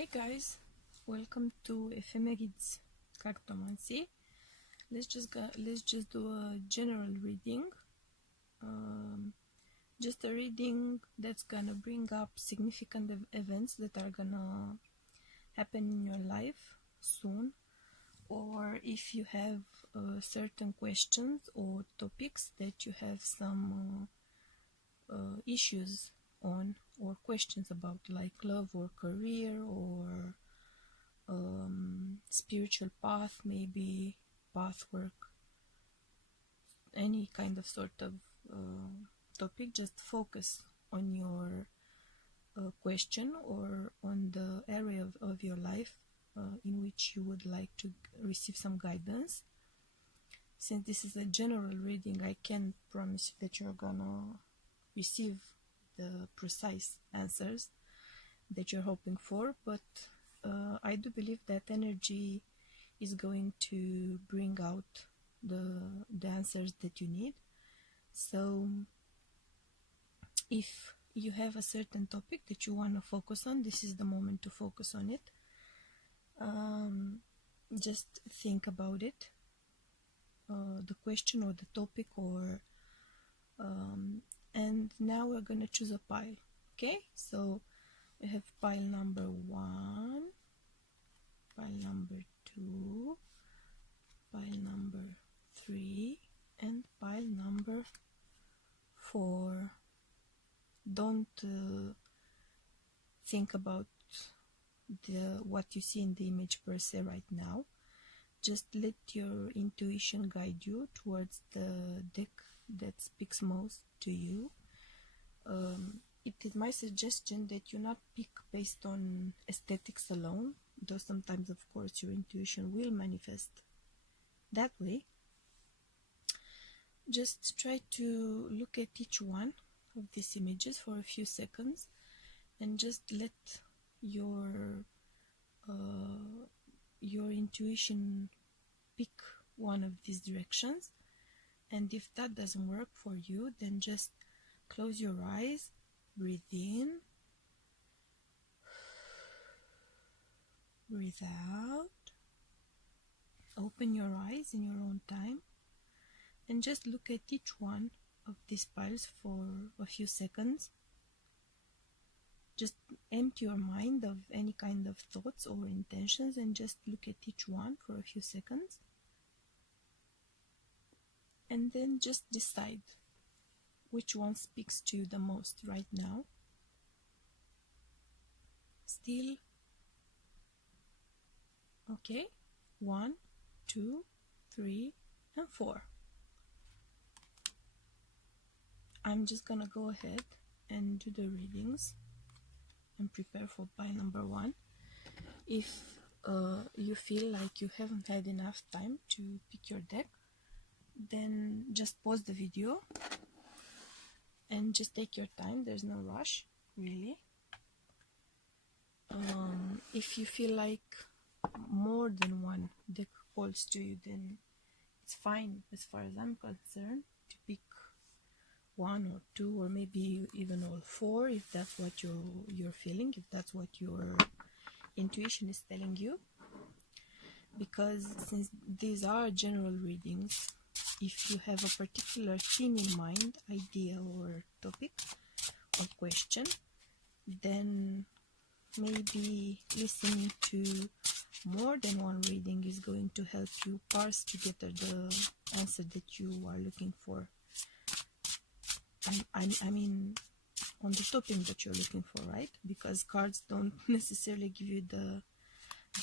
Hey guys, welcome to Ephemerides Cartomancy. Let's just do a general reading. Just a reading that's gonna bring up significant events that are gonna happen in your life soon, or if you have certain questions or topics that you have some issues on or questions about, like love or career or spiritual path, maybe path work, any kind of sort of topic. Just focus on your question or on the area of your life in which you would like to receive some guidance. Since this is a general reading, I can't promise that you're gonna receive the precise answers that you're hoping for, but I do believe that energy is going to bring out the answers that you need. So if you have a certain topic that you want to focus on, this is the moment to focus on it. Just think about it, the question or the topic, or and now we're going to choose a pile. Okay, so we have pile number 1, pile number 2, pile number 3, and pile number 4. Don't think about what you see in the image per se right now. Just let your intuition guide you towards the deck that speaks most to you. It is my suggestion that you not pick based on aesthetics alone, though sometimes, of course, your intuition will manifest that way. Just try to look at each one of these images for a few seconds and just let your intuition pick one of these directions. And if that doesn't work for you, then just close your eyes, breathe in, breathe out, open your eyes in your own time, and just look at each one of these piles for a few seconds. Just empty your mind of any kind of thoughts or intentions and just look at each one for a few seconds. And then just decide which one speaks to you the most right now. Still. Okay, 1, 2, 3, and 4. I'm just gonna go ahead and do the readings and prepare for pile number 1. If you feel like you haven't had enough time to pick your deck, then just pause the video and just take your time. There's no rush, really. If you feel like more than one deck calls to you, then it's fine as far as I'm concerned to pick 1 or 2 or maybe even all 4, if that's what you're feeling, if that's what your intuition is telling you. Because since these are general readings, if you have a particular theme in mind, idea or topic or question, then maybe listening to more than one reading is going to help you parse together the answer that you are looking for. I mean, on the topic that you're looking for, right? Because cards don't necessarily give you the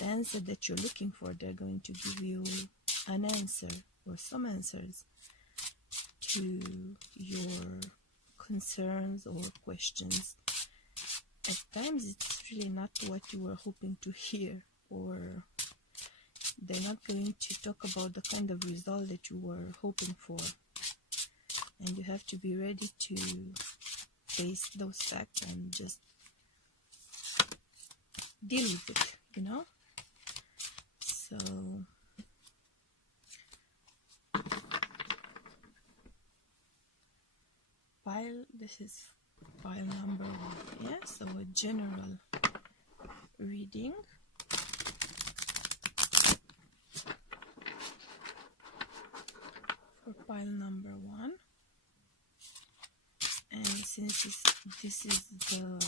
answer that you're looking for. They're going to give you an answer or some answers to your concerns or questions. At times it's really not what you were hoping to hear, or they're not going to talk about the kind of result that you were hoping for, and you have to be ready to face those facts and just deal with it, you know. So this is pile number 1, yeah. So a general reading. reading. For pile number 1. And since this is the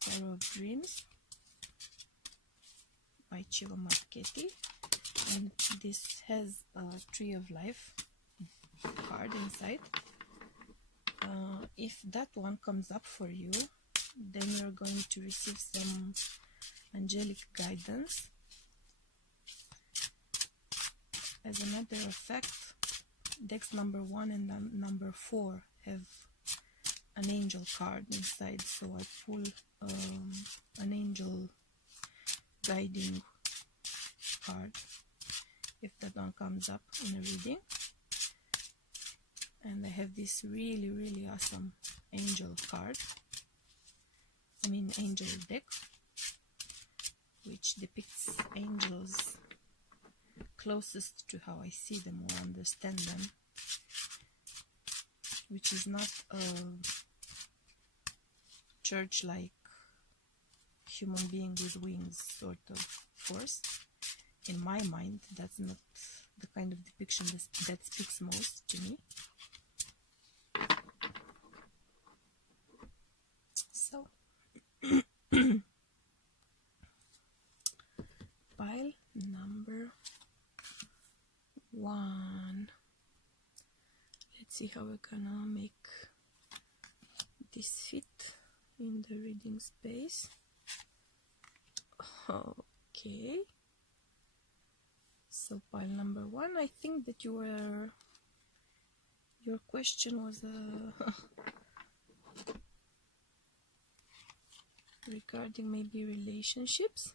Tarot of Dreams by Chiva Marchetti, and this has a Tree of Life card inside. If that one comes up for you, then you're going to receive some angelic guidance. As a matter of fact, decks number 1 and number 4 have an angel card inside, so I pull an angel guiding card if that one comes up in a reading. And I have this really awesome angel card, angel deck, which depicts angels closest to how I see them or understand them, which is not a church-like human being with wings sort of force. In my mind, that's not the kind of depiction that speaks most to me. So, pile number 1. Let's see how we're gonna make this fit in the reading space. Okay. So pile number 1, I think that your question was regarding maybe relationships.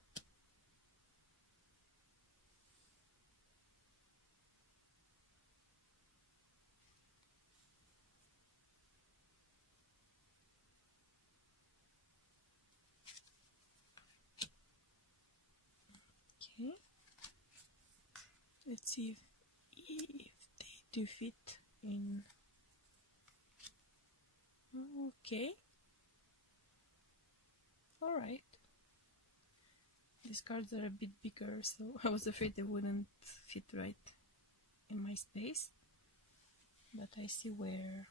Okay. Let's see if they do fit in. Okay. Alright. These cards are a bit bigger, so I was afraid they wouldn't fit right in my space. But I see where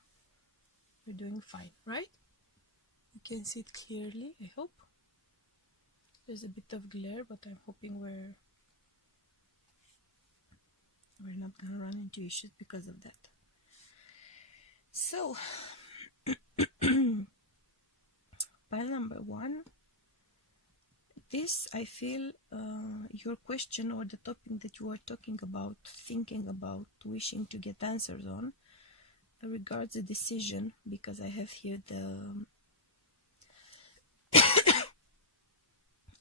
we're doing fine, right? You can see it clearly, I hope. There's a bit of glare, but I'm hoping we're not gonna run into issues because of that. So, pile number 1. This, I feel, your question or the topic that you are talking about, thinking about, wishing to get answers on, regards a decision, because I have here the,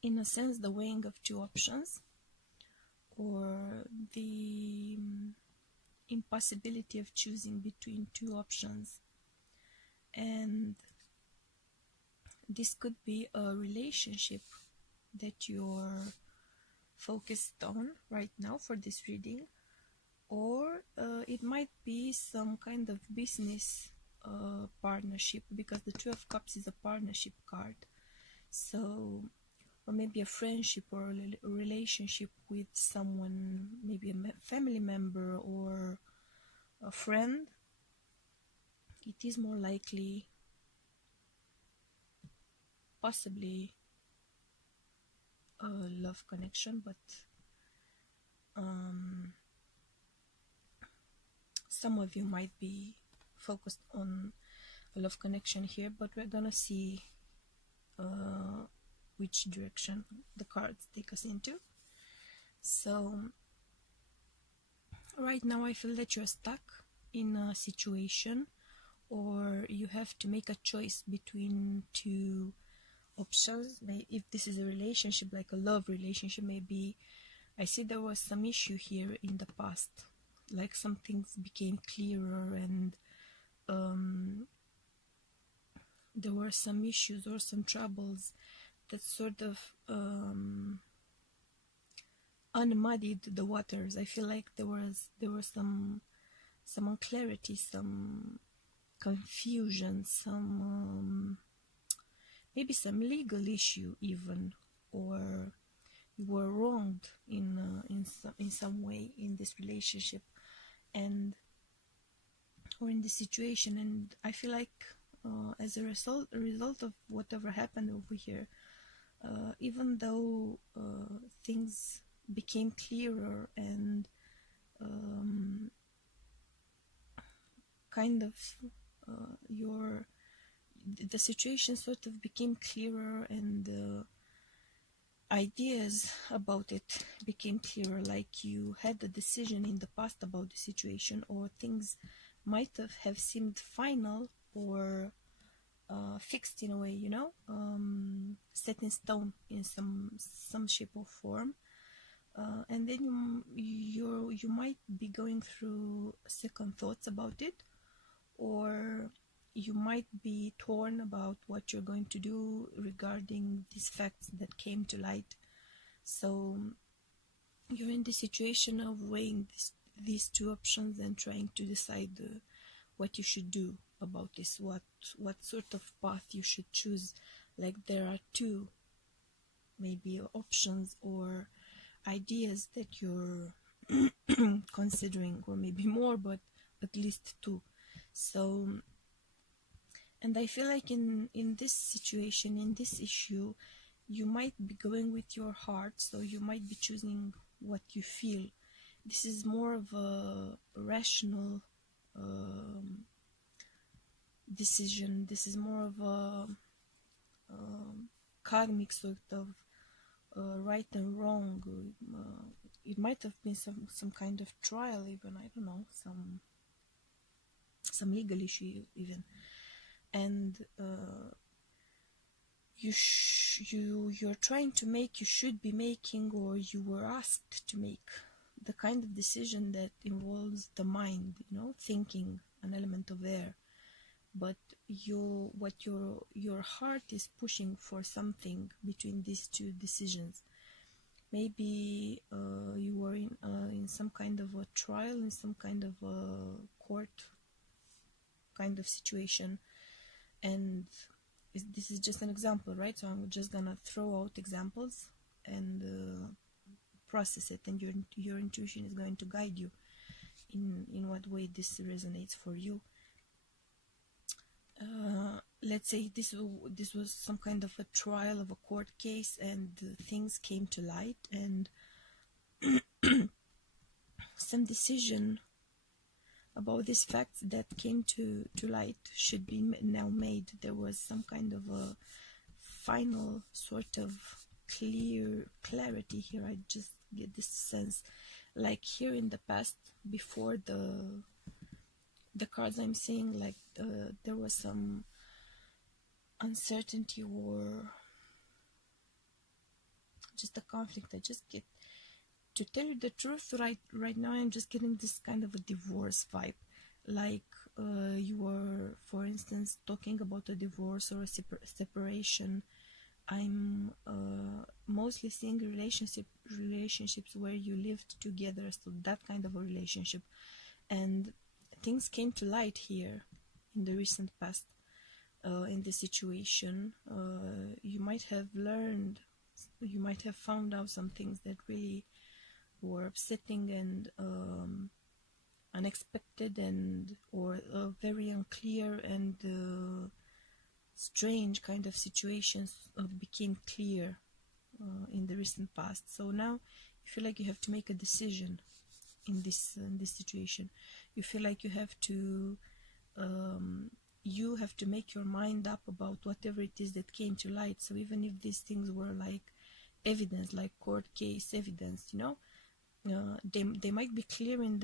in a sense, the weighing of two options, or the impossibility of choosing between two options. And this could be a relationship that you're focused on right now for this reading, or it might be some kind of business partnership, because the Two of Cups is a partnership card. So, or maybe a friendship or a relationship with someone, maybe a family member or a friend. It is more likely, possibly, a love connection, but some of you might be focused on a love connection here, but we're gonna see which direction the cards take us into. So right now I feel that you're stuck in a situation, or you have to make a choice between two options. If this is a relationship, like a love relationship, maybe I see there was some issue here in the past, like some things became clearer, and there were some issues or some troubles that sort of unmuddied the waters. I feel like there was some unclarity, some confusion, some maybe some legal issue even, or you were wronged in some way in this relationship, and or in this situation. And I feel like as a result of whatever happened over here, even though things became clearer and kind of the situation sort of became clearer, and ideas about it became clearer, like you had a decision in the past about the situation, or things might have seemed final or fixed in a way, set in stone in some shape or form. And then you might be going through second thoughts about it, or you might be torn about what you're going to do regarding these facts that came to light. So you're in the situation of weighing these two options and trying to decide what you should do about this, what sort of path you should choose. Like, there are two maybe options or ideas that you're considering, or maybe more, but at least two. So, and I feel like in this situation, in this issue, you might be going with your heart, so you might be choosing what you feel. This is more of a rational decision. This is more of a karmic sort of right and wrong. It might have been some kind of trial even, I don't know, some legal issue even. And you're trying to make, you should be making, or you were asked to make the kind of decision that involves the mind, thinking, an element of there. But your heart is pushing for something between these two decisions. Maybe you were in some kind of a trial, in some kind of a court kind of situation, and this is just an example, right? So I'm just gonna throw out examples and process it, and your intuition is going to guide you in what way this resonates for you. Let's say this was some kind of a trial of a court case, and things came to light, and some decision about these facts that came to light should be now made. There was some kind of a final sort of clarity here. I just get this sense, like here in the past, before the cards I'm seeing, like there was some uncertainty or just a conflict. I just get, to tell you the truth, right now I'm just getting this kind of a divorce vibe, like you were, for instance, talking about a divorce or a separation. I'm mostly seeing relationships where you lived together, so that kind of a relationship, and things came to light here in the recent past. In this situation, you might have found out some things that really were upsetting and unexpected, and or very unclear and strange kind of situations became clear in the recent past. So now you feel like you have to make a decision in this situation. You feel like you have to make your mind up about whatever it is that came to light. So even if these things were like evidence, like court case evidence, they might be clear in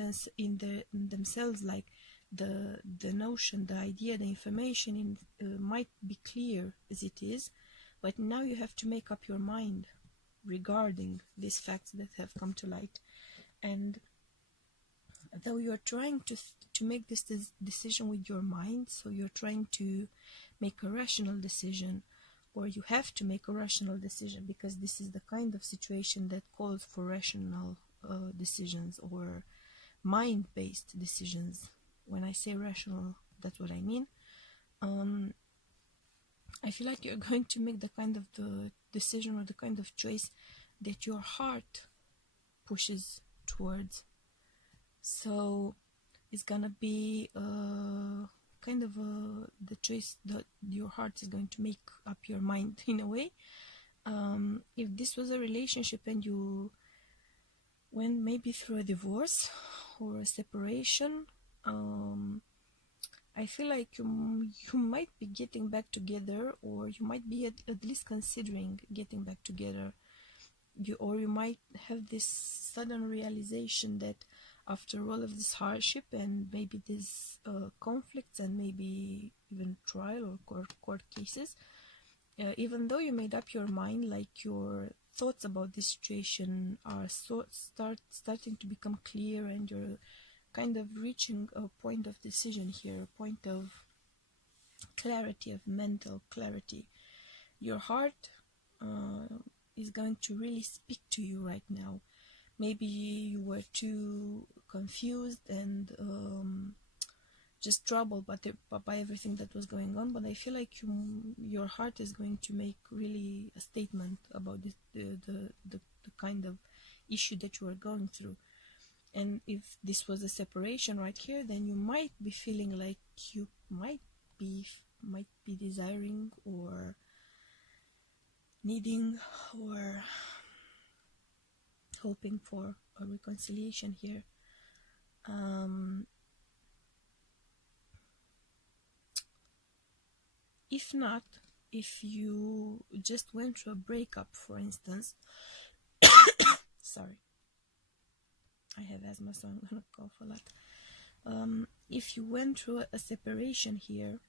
themselves, like the notion, the idea, the information might be clear as it is, but now you have to make up your mind regarding these facts that have come to light. And though you're trying to make this decision with your mind, so you're trying to make a rational decision, or you have to make a rational decision, because this is the kind of situation that calls for rational decisions or mind-based decisions. When I say rational, that's what I mean. I feel like you're going to make the kind of the decision or the kind of choice that your heart pushes towards. So it's gonna be kind of the choice that your heart is going to make up your mind in a way. If this was a relationship and you went maybe through a divorce or a separation, I feel like you might be getting back together, or you might be at least considering getting back together. You might have this sudden realization that after all of this hardship and maybe these conflicts and maybe even trial or court cases, even though you made up your mind, like your thoughts about this situation are starting to become clear, and you're kind of reaching a point of decision here, a point of clarity, of mental clarity. Your heart is going to really speak to you right now. Maybe you were too confused and just troubled by everything that was going on, but I feel like your heart is going to make really a statement about the kind of issue that you are going through. And if this was a separation right here, then you might be feeling like you might be desiring or needing or hoping for a reconciliation here. If not, if you just went through a breakup, for instance, sorry, I have asthma, so I'm gonna cough a lot. If you went through a separation here,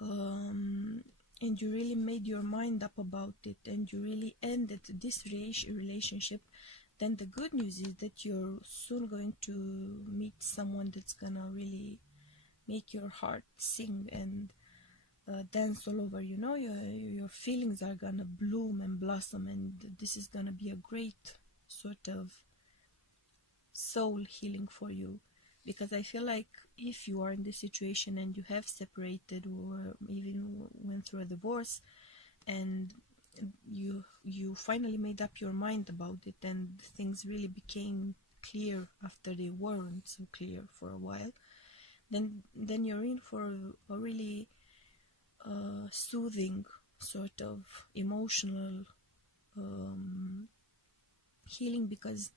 and you really made your mind up about it, and you really ended this relationship, then the good news is that you're soon going to meet someone that's gonna really make your heart sing and dance all over. You know, your feelings are gonna bloom and blossom, and this is gonna be a great sort of soul healing for you. Because I feel like if you are in this situation and you have separated or even went through a divorce, and you finally made up your mind about it, and things really became clear after they weren't so clear for a while, then you're in for a really soothing sort of emotional healing, because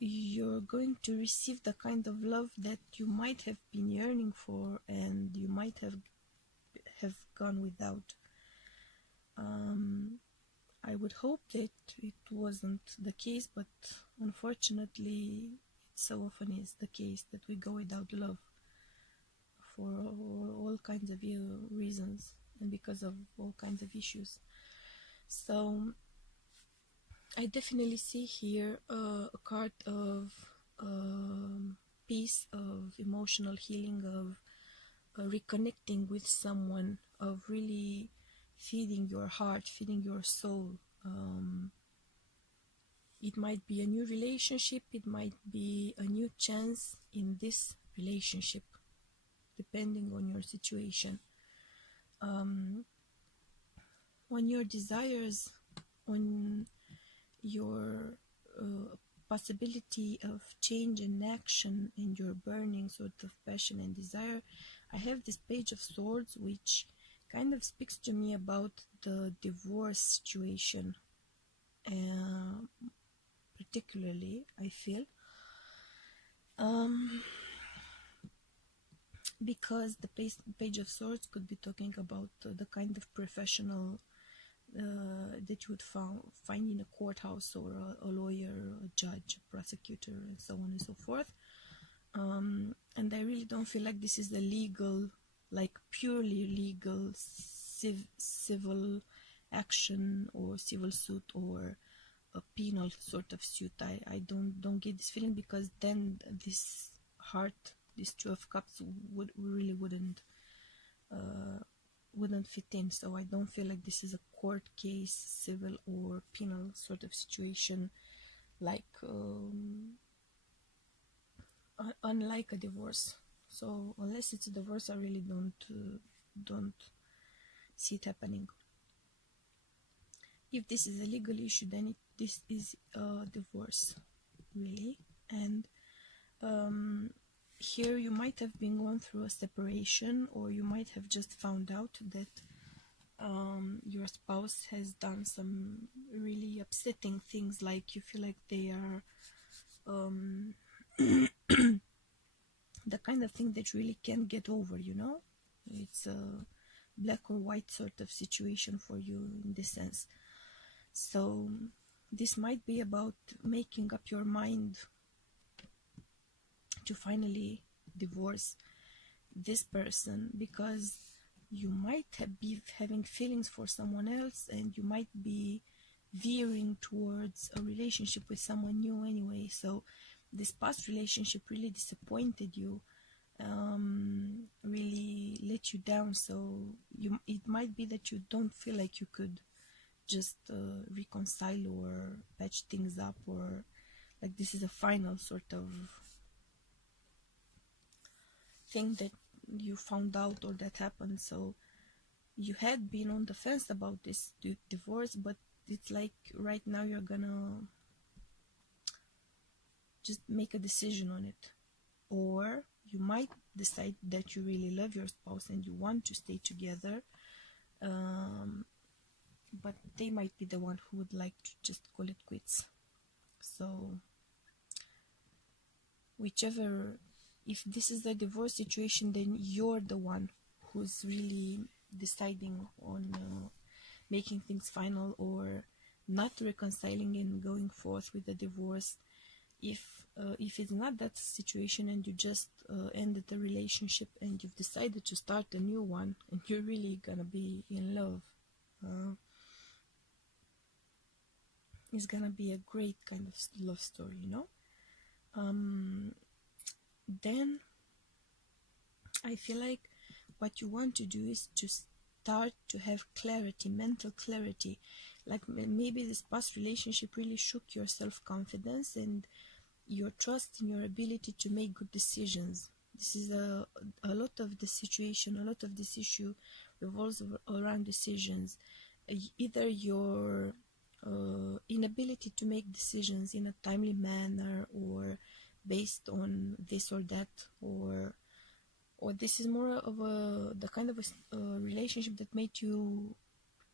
you're going to receive the kind of love that you might have been yearning for and you might have gone without. I would hope that it wasn't the case, but unfortunately it so often is the case that we go without love for all kinds of reasons and because of all kinds of issues. So I definitely see here a card of peace, of emotional healing, of reconnecting with someone, of really feeding your heart, feeding your soul. It might be a new relationship, it might be a new chance in this relationship, depending on your situation. On your desires, on your possibility of change and action, and your burning sort of passion and desire, I have this Page of Swords, which kind of speaks to me about the divorce situation, particularly, I feel, because the Page of Swords could be talking about the kind of professional that you would find in a courthouse, or a lawyer, a judge, a prosecutor, and so on and so forth. And I really don't feel like this is a legal, like purely legal civil action or civil suit or a penal sort of suit. I don't get this feeling, because then this heart, this Two of Cups, wouldn't fit in. So I don't feel like this is a court case, civil or penal sort of situation, like unlike a divorce. So unless it's a divorce, I really don't see it happening. If this is a legal issue, then this is a divorce, really. And here you might have been going through a separation, or you might have just found out that your spouse has done some really upsetting things, like you feel like they are the kind of thing that you really can't get over, you know? It's a black or white sort of situation for you in this sense. So this might be about making up your mind to finally divorce this person, because you might be having feelings for someone else, and you might be veering towards a relationship with someone new anyway. So this past relationship really disappointed you, really let you down. So it might be that you don't feel like you could just reconcile or patch things up, or like this is a final sort of thing that you found out or that happened. So you had been on the fence about this divorce, but it's like right now you're gonna just make a decision on it. Or you might decide that you really love your spouse and you want to stay together, but they might be the one who would like to just call it quits. So whichever, if this is a divorce situation, then you're the one who's really deciding on making things final or not reconciling and going forth with the divorce. If it's not that situation, and you just ended the relationship and you've decided to start a new one, and you're really gonna be in love, it's gonna be a great kind of love story, you know. Then I feel like what you want to do is to start to have clarity, mental clarity. Like maybe this past relationship really shook your self-confidence and your trust in your ability to make good decisions. This is a lot of the situation, a lot of this issue revolves around decisions. Either your inability to make decisions in a timely manner, or based on this or that, or this is more of the kind of a relationship that made you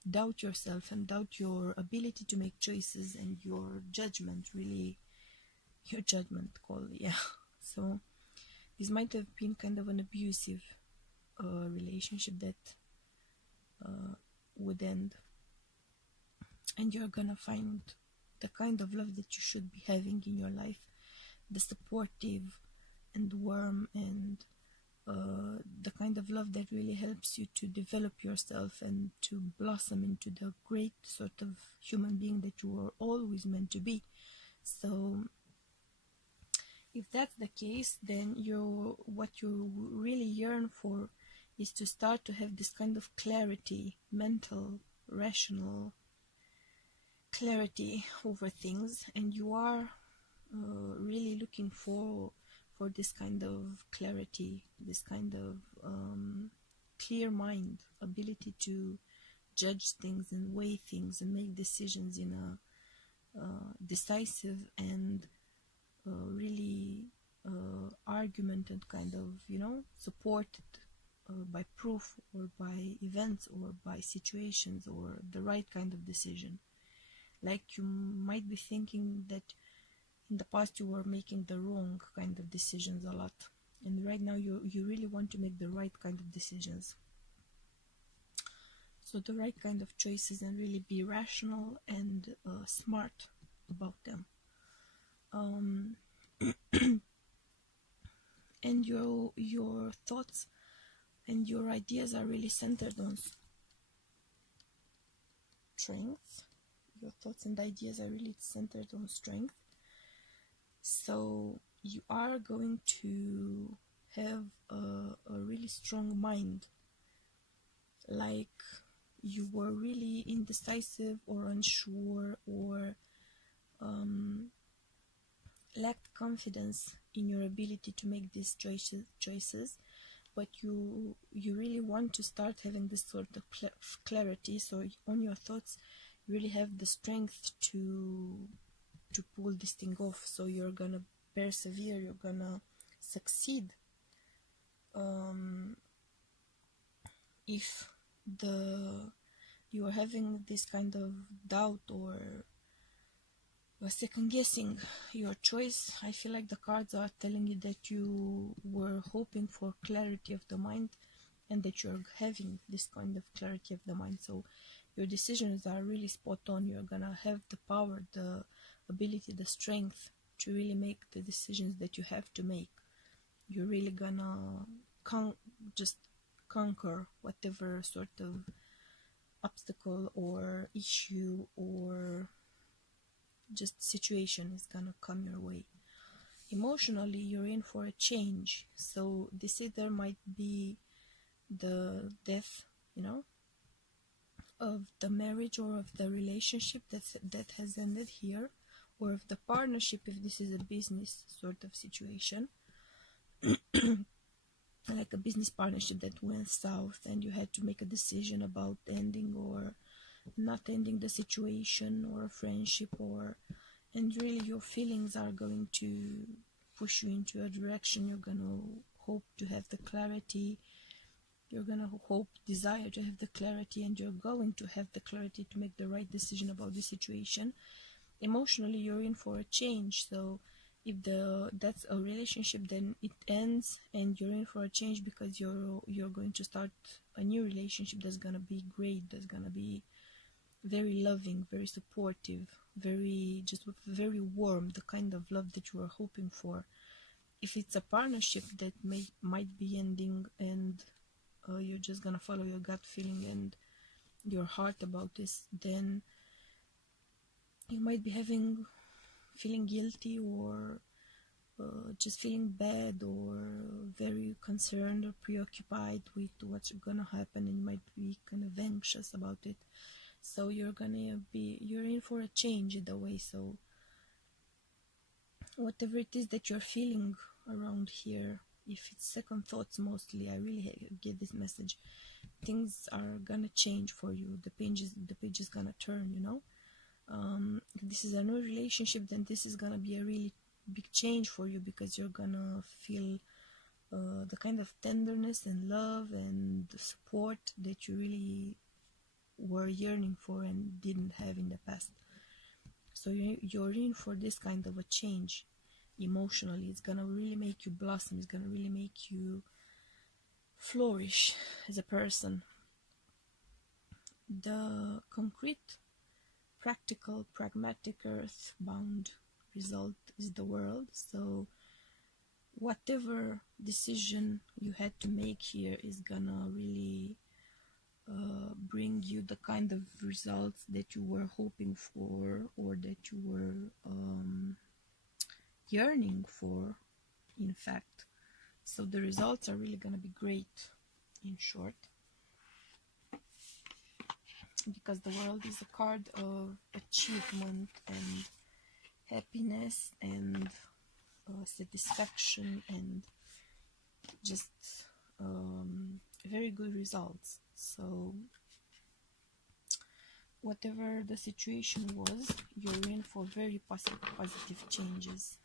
doubt yourself and doubt your ability to make choices and your judgment, really your judgment call, yeah. So this might have been kind of an abusive relationship that would end, and you're gonna find the kind of love that you should be having in your life, the supportive and warm and the kind of love that really helps you to develop yourself and to blossom into the great sort of human being that you were always meant to be. So if that's the case, then what you really yearn for is to start to have this kind of clarity, mental, rational clarity over things, and you are really looking for this kind of clarity, this kind of clear mind, ability to judge things and weigh things and make decisions in a decisive and really argument and kind of, you know, supported by proof or by events or by situations or the right kind of decision. Like you might be thinking that in the past you were making the wrong kind of decisions a lot, and right now you really want to make the right kind of decisions. So the right kind of choices, and really be rational and smart about them. And your thoughts and your ideas are really centered on strength. Your thoughts and ideas are really centered on strength. So you are going to have a really strong mind. Like you were really indecisive or unsure or lacked confidence in your ability to make these choices, but you really want to start having this sort of clarity. So on your thoughts, you really have the strength to pull this thing off. So you're gonna persevere, you're gonna succeed. If you are having this kind of doubt or second guessing your choice, I feel like the cards are telling you that you were hoping for clarity of the mind, and that you're having this kind of clarity of the mind. So your decisions are really spot on. You're gonna have the power, the ability, the strength to really make the decisions that you have to make. You're really gonna just conquer whatever sort of obstacle or issue or just situation is gonna come your way. Emotionally, you're in for a change. So this either might be the death, of the marriage or of the relationship that has ended here, or of the partnership if this is a business sort of situation. Like a business partnership that went south and you had to make a decision about ending or not ending the situation, or a friendship, and really your feelings are going to push you into a direction. You're going to hope to have the clarity, you're going to desire to have the clarity, and you're going to have the clarity to make the right decision about the situation. Emotionally, you're in for a change. So if that's a relationship, then it ends and you're in for a change, because you're going to start a new relationship that's going to be great, that's going to be very loving, very supportive, very warm, the kind of love that you are hoping for. If it's a partnership that might be ending, and you're just gonna follow your gut feeling and your heart about this, then you might be feeling guilty, or just feeling bad, or very concerned or preoccupied with what's gonna happen, and you might be kind of anxious about it. So you're in for a change either way. So whatever it is that you're feeling around here, if it's second thoughts mostly, I really get this message. Things are gonna change for you. The page is gonna turn, if this is a new relationship, then this is gonna be a really big change for you, because you're gonna feel the kind of tenderness and love and support that you really were yearning for and didn't have in the past. So you're in for this kind of a change emotionally. It's gonna really make you blossom. It's gonna really make you flourish as a person. The concrete, practical, pragmatic, earth-bound result is the world. So whatever decision you had to make here is gonna really bring you the kind of results that you were hoping for, or that you were yearning for, in fact. So the results are really going to be great, in short, because the world is a card of achievement and happiness and satisfaction and just very good results. So whatever the situation was, you're in for very positive changes.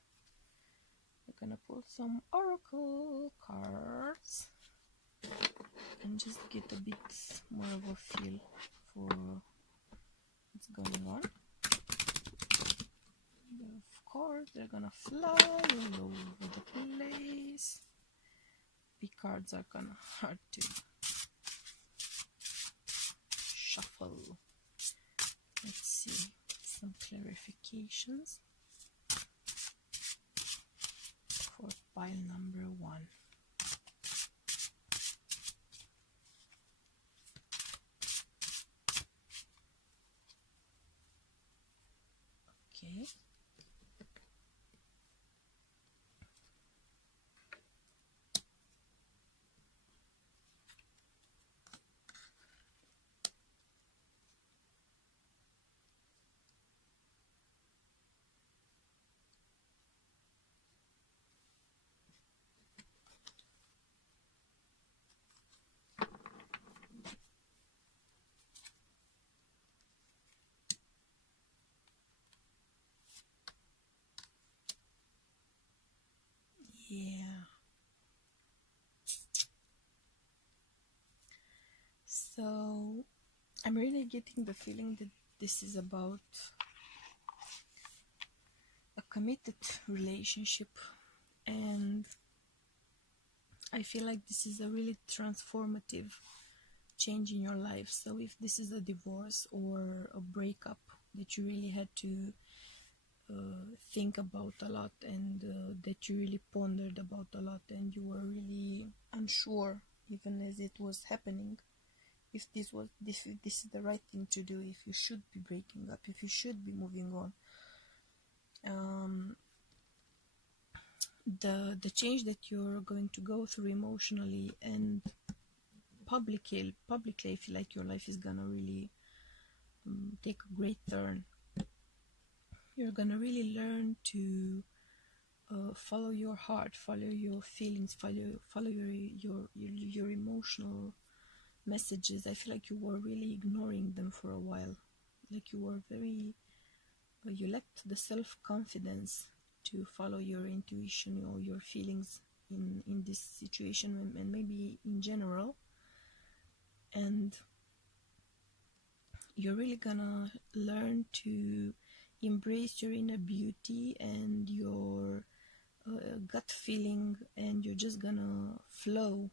We're gonna pull some oracle cards and just get a bit more of a feel for what's going on. And of course, they're gonna fly all over the place. Big cards are kinda hard to shuffle. Let's see some clarifications for pile number 1. Okay. So I'm really getting the feeling that this is about a committed relationship, and I feel like this is a really transformative change in your life. So if this is a divorce or a breakup that you really had to think about a lot, and that you really pondered about a lot, and you were really unsure even as it was happening, if this is the right thing to do, if you should be breaking up, if you should be moving on. The change that you're going to go through emotionally and publicly, I feel like your life is gonna really take a great turn. You're gonna really learn to follow your heart, follow your feelings, follow your emotional messages. I feel like you were really ignoring them for a while, like you were very you lacked the self-confidence to follow your intuition or your feelings in this situation, and maybe in general. And you're really gonna learn to embrace your inner beauty and your gut feeling, and you're just gonna flow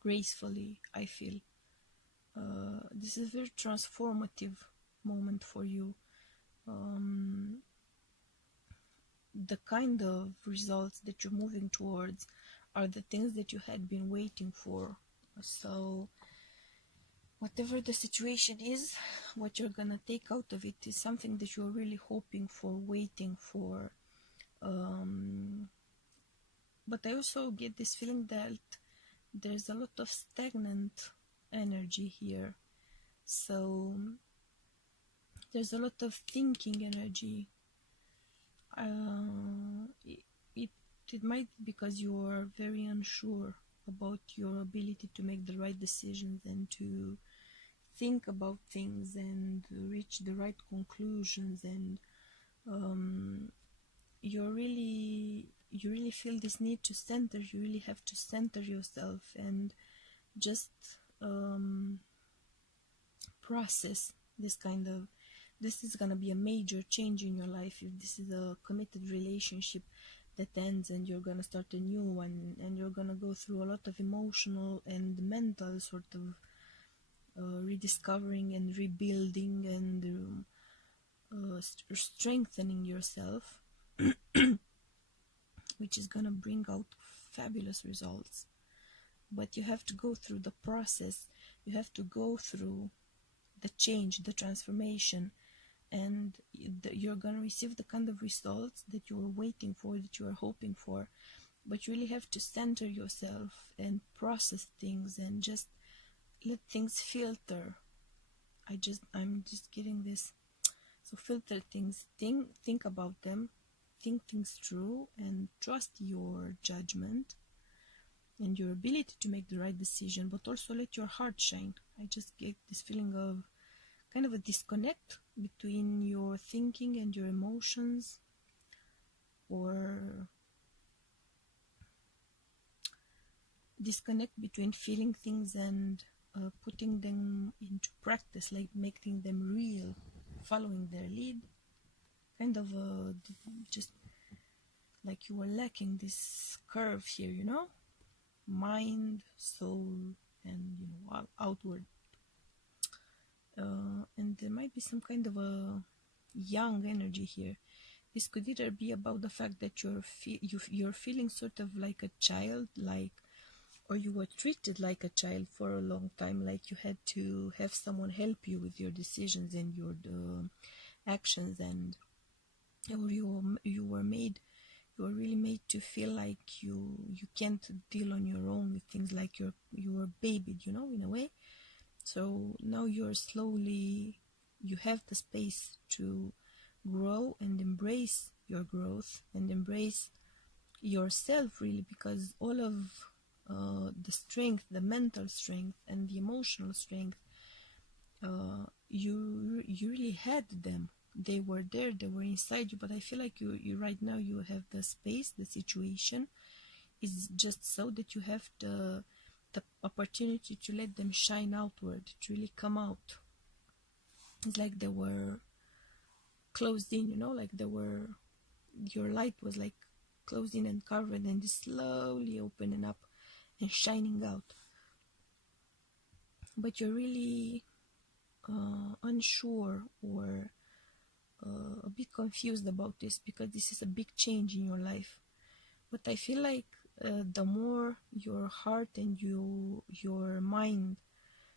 gracefully, I feel. This is a very transformative moment for you. The kind of results that you're moving towards are the things that you had been waiting for. So whatever the situation is, what you're gonna take out of it is something that you're really hoping for, waiting for. But I also get this feeling that there's a lot of stagnant energy here. So there's a lot of thinking energy. It might be because you are very unsure about your ability to make the right decisions and to think about things and reach the right conclusions, and you really feel this need to center. You really have to center yourself and just process this kind of. This is gonna be a major change in your life if this is a committed relationship that ends and you're gonna start a new one, and you're gonna go through a lot of emotional and mental sort of rediscovering and rebuilding and strengthening yourself, which is gonna bring out fabulous results. But you have to go through the process. You have to go through the change, the transformation, and you're gonna receive the kind of results that you were waiting for, that you were hoping for. But you really have to center yourself and process things and just let things filter. I'm just getting this. So filter things, think about them, think things through, and trust your judgment and your ability to make the right decision, but also let your heart shine. I just get this feeling of kind of a disconnect between your thinking and your emotions, or disconnect between feeling things and putting them into practice, like making them real, following their lead. Kind of just like you were lacking this curve here, mind, soul, and outward. And there might be some kind of a young energy here. This could either be about the fact that you're feeling sort of like a child, or you were treated like a child for a long time, like you had to have someone help you with your decisions and your actions, and or you were really made to feel like you can't deal on your own with things, like you were babied, in a way. So now you have the space to grow and embrace your growth and embrace yourself, really, because all of the strength, the mental strength and the emotional strength, you really had them. They were there, they were inside you, but I feel like you right now you have the space. The situation is just so that you have the opportunity to let them shine outward, to really come out. It's like they were closed in, like your light was like closed in and covered, and just slowly opening up and shining out. But you're really unsure or a bit confused about this, because this is a big change in your life. But I feel like the more your heart and your mind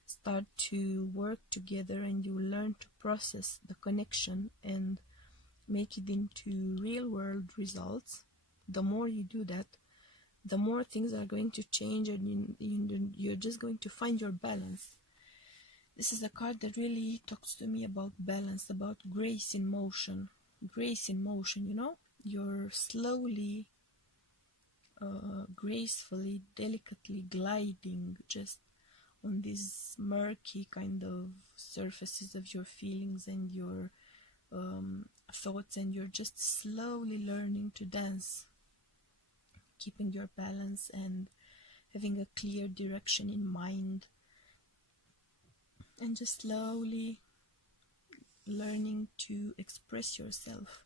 start to work together, and you learn to process the connection and make it into real world results, the more you do that, the more things are going to change, and you're just going to find your balance. This is a card that really talks to me about balance, about grace in motion. Grace in motion, you're slowly, gracefully, delicately gliding just on these murky kind of surfaces of your feelings and your thoughts, and you're just slowly learning to dance, keeping your balance and having a clear direction in mind, and just slowly learning to express yourself.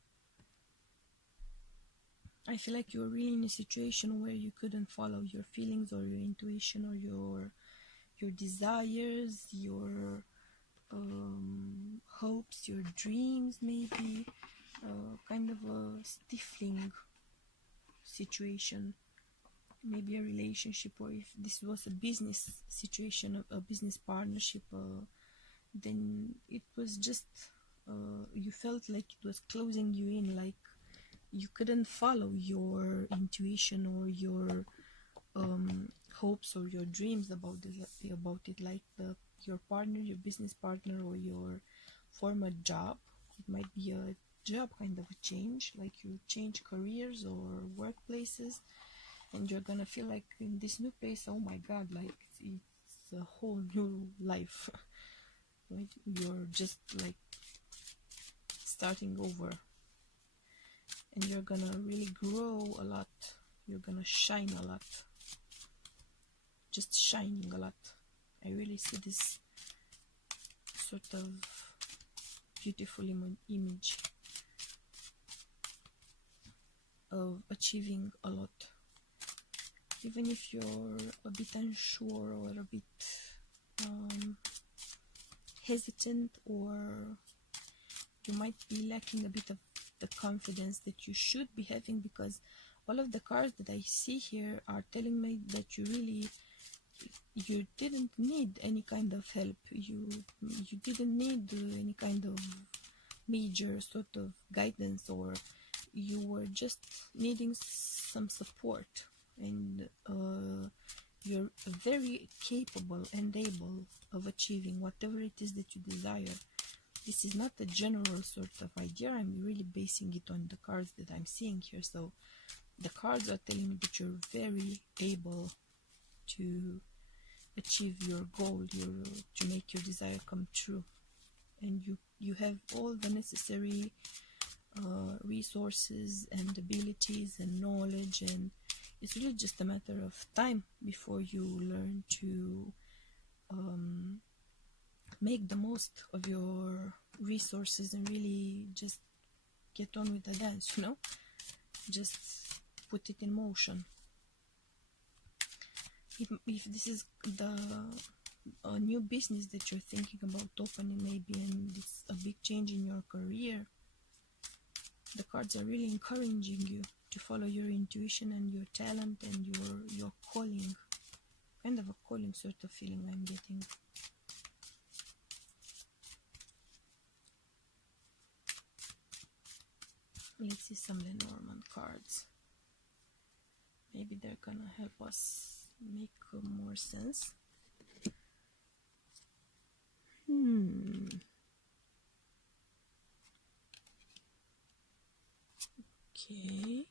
I feel like you're really in a situation where you couldn't follow your feelings or your intuition or your desires, your hopes, your dreams, maybe kind of a stifling situation, maybe a relationship, or if this was a business situation, a business partnership, then it was just you felt like it was closing you in, like you couldn't follow your intuition or your hopes or your dreams about it, like your partner, your business partner, or your former job. It might be a job kind of a change, like you change careers or workplaces, and you're gonna feel like in this new place, oh my god, like it's a whole new life. Right? You're just like starting over, and you're gonna really grow a lot, you're gonna shine a lot, just shining a lot. I really see this sort of beautiful image of achieving a lot, even if you're a bit unsure or a bit hesitant, or you might be lacking a bit of the confidence that you should be having, because all of the cards that I see here are telling me that you didn't need any kind of help, you didn't need any kind of major sort of guidance, or you were just needing some support, and you're very capable and able of achieving whatever it is that you desire. This is not a general sort of idea, I'm really basing it on the cards that I'm seeing here. So the cards are telling me that you're very able to achieve your goal, to make your desire come true, and you have all the necessary resources and abilities and knowledge, and it's really just a matter of time before you learn to make the most of your resources and really just get on with the dance, just put it in motion. If this is a new business that you're thinking about opening, maybe, and it's a big change in your career, the cards are really encouraging you to follow your intuition and your talent and your calling, kind of a calling sort of feeling I'm getting. Let's see some Lenormand cards. Maybe they're gonna help us make more sense. Okay.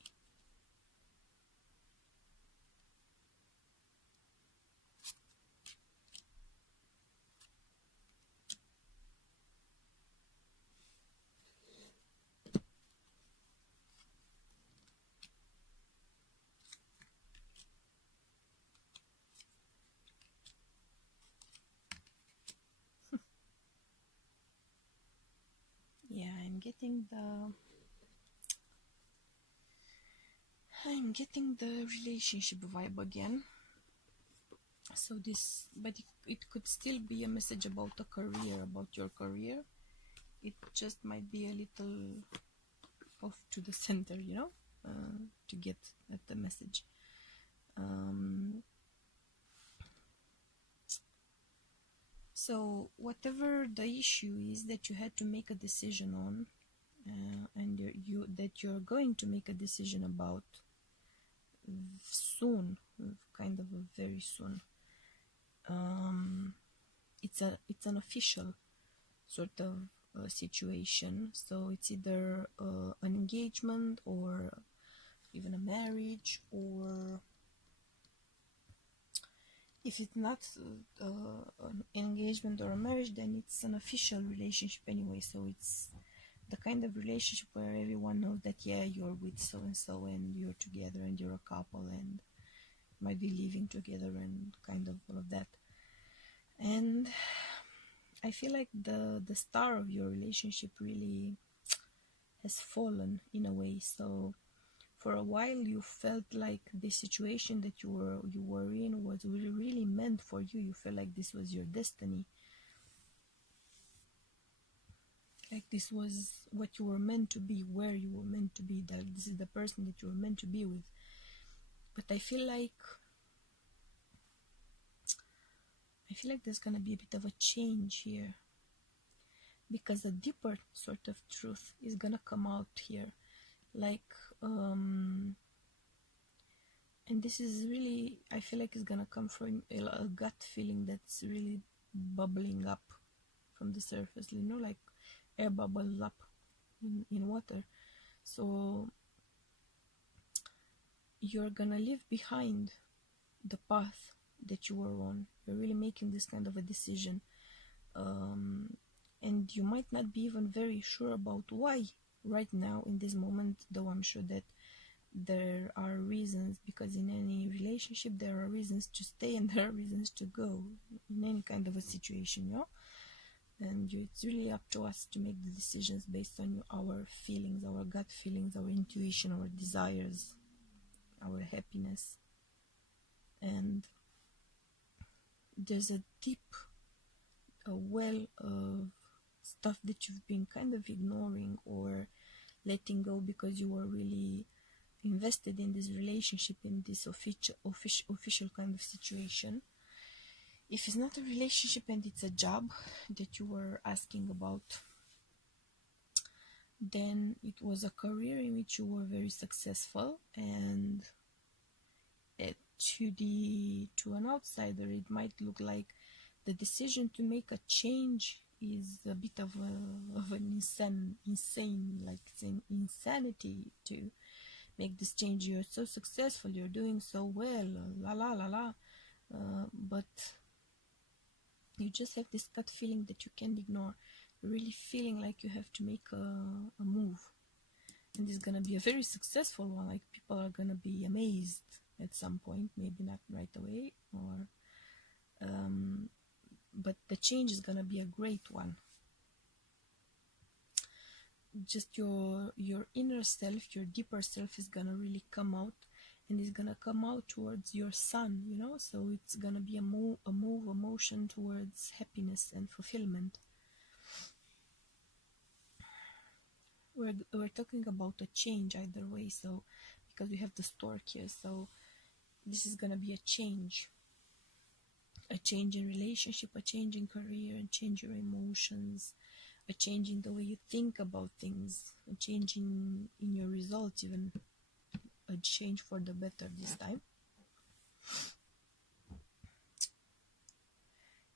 getting the relationship vibe again. So but it could still be a message about a career, about your career. It just might be a little off to the center, to get at the message. So whatever the issue is that you had to make a decision on, and that you're going to make a decision about soon, kind of very soon. It's an official sort of situation. So it's either an engagement or even a marriage, or if it's not an engagement or a marriage, then it's an official relationship anyway. So it's the kind of relationship where everyone knows that, yeah, you're with so and so and you're together and you're a couple and might be living together and kind of all of that. And I feel like the star of your relationship really has fallen in a way. So for a while you felt like the situation that you were in was really meant for you. You felt like this was your destiny, like this was what you were meant to be, where you were meant to be, that this is the person that you were meant to be with. But I feel like there's gonna be a bit of a change here, because a deeper sort of truth is gonna come out here, like and this is really, I feel like it's gonna come from a gut feeling that's really bubbling up from the surface, like air bubbles up in water. So you're gonna leave behind the path that you were on. You're really making this kind of a decision, and you might not be even very sure about why right now in this moment, though I'm sure that there are reasons, because in any relationship there are reasons to stay and there are reasons to go in any kind of a situation, and it's really up to us to make the decisions based on our feelings, our gut feelings, our intuition, our desires, our happiness. And there's a deep well of stuff that you've been kind of ignoring or letting go because you were really invested in this relationship, in this official kind of situation. If it's not a relationship and it's a job that you were asking about, then it was a career in which you were very successful, and to an outsider it might look like the decision to make a change is a bit of an insane, like it's an insanity to make this change. You're so successful, you're doing so well, la la la la, but you just have this gut feeling that you can't ignore. You're really feeling like you have to make a move, and it's gonna be a very successful one. Like people are gonna be amazed at some point, maybe not right away, or but the change is gonna be a great one. Just your inner self, your deeper self is gonna really come out, and it's gonna come out towards your son, so it's gonna be a motion towards happiness and fulfillment. We're talking about a change either way, so because we have the stork here, so this is gonna be a change in relationship, a change in career, a change in your emotions, a change in the way you think about things, a change in your results, even a change for the better this time.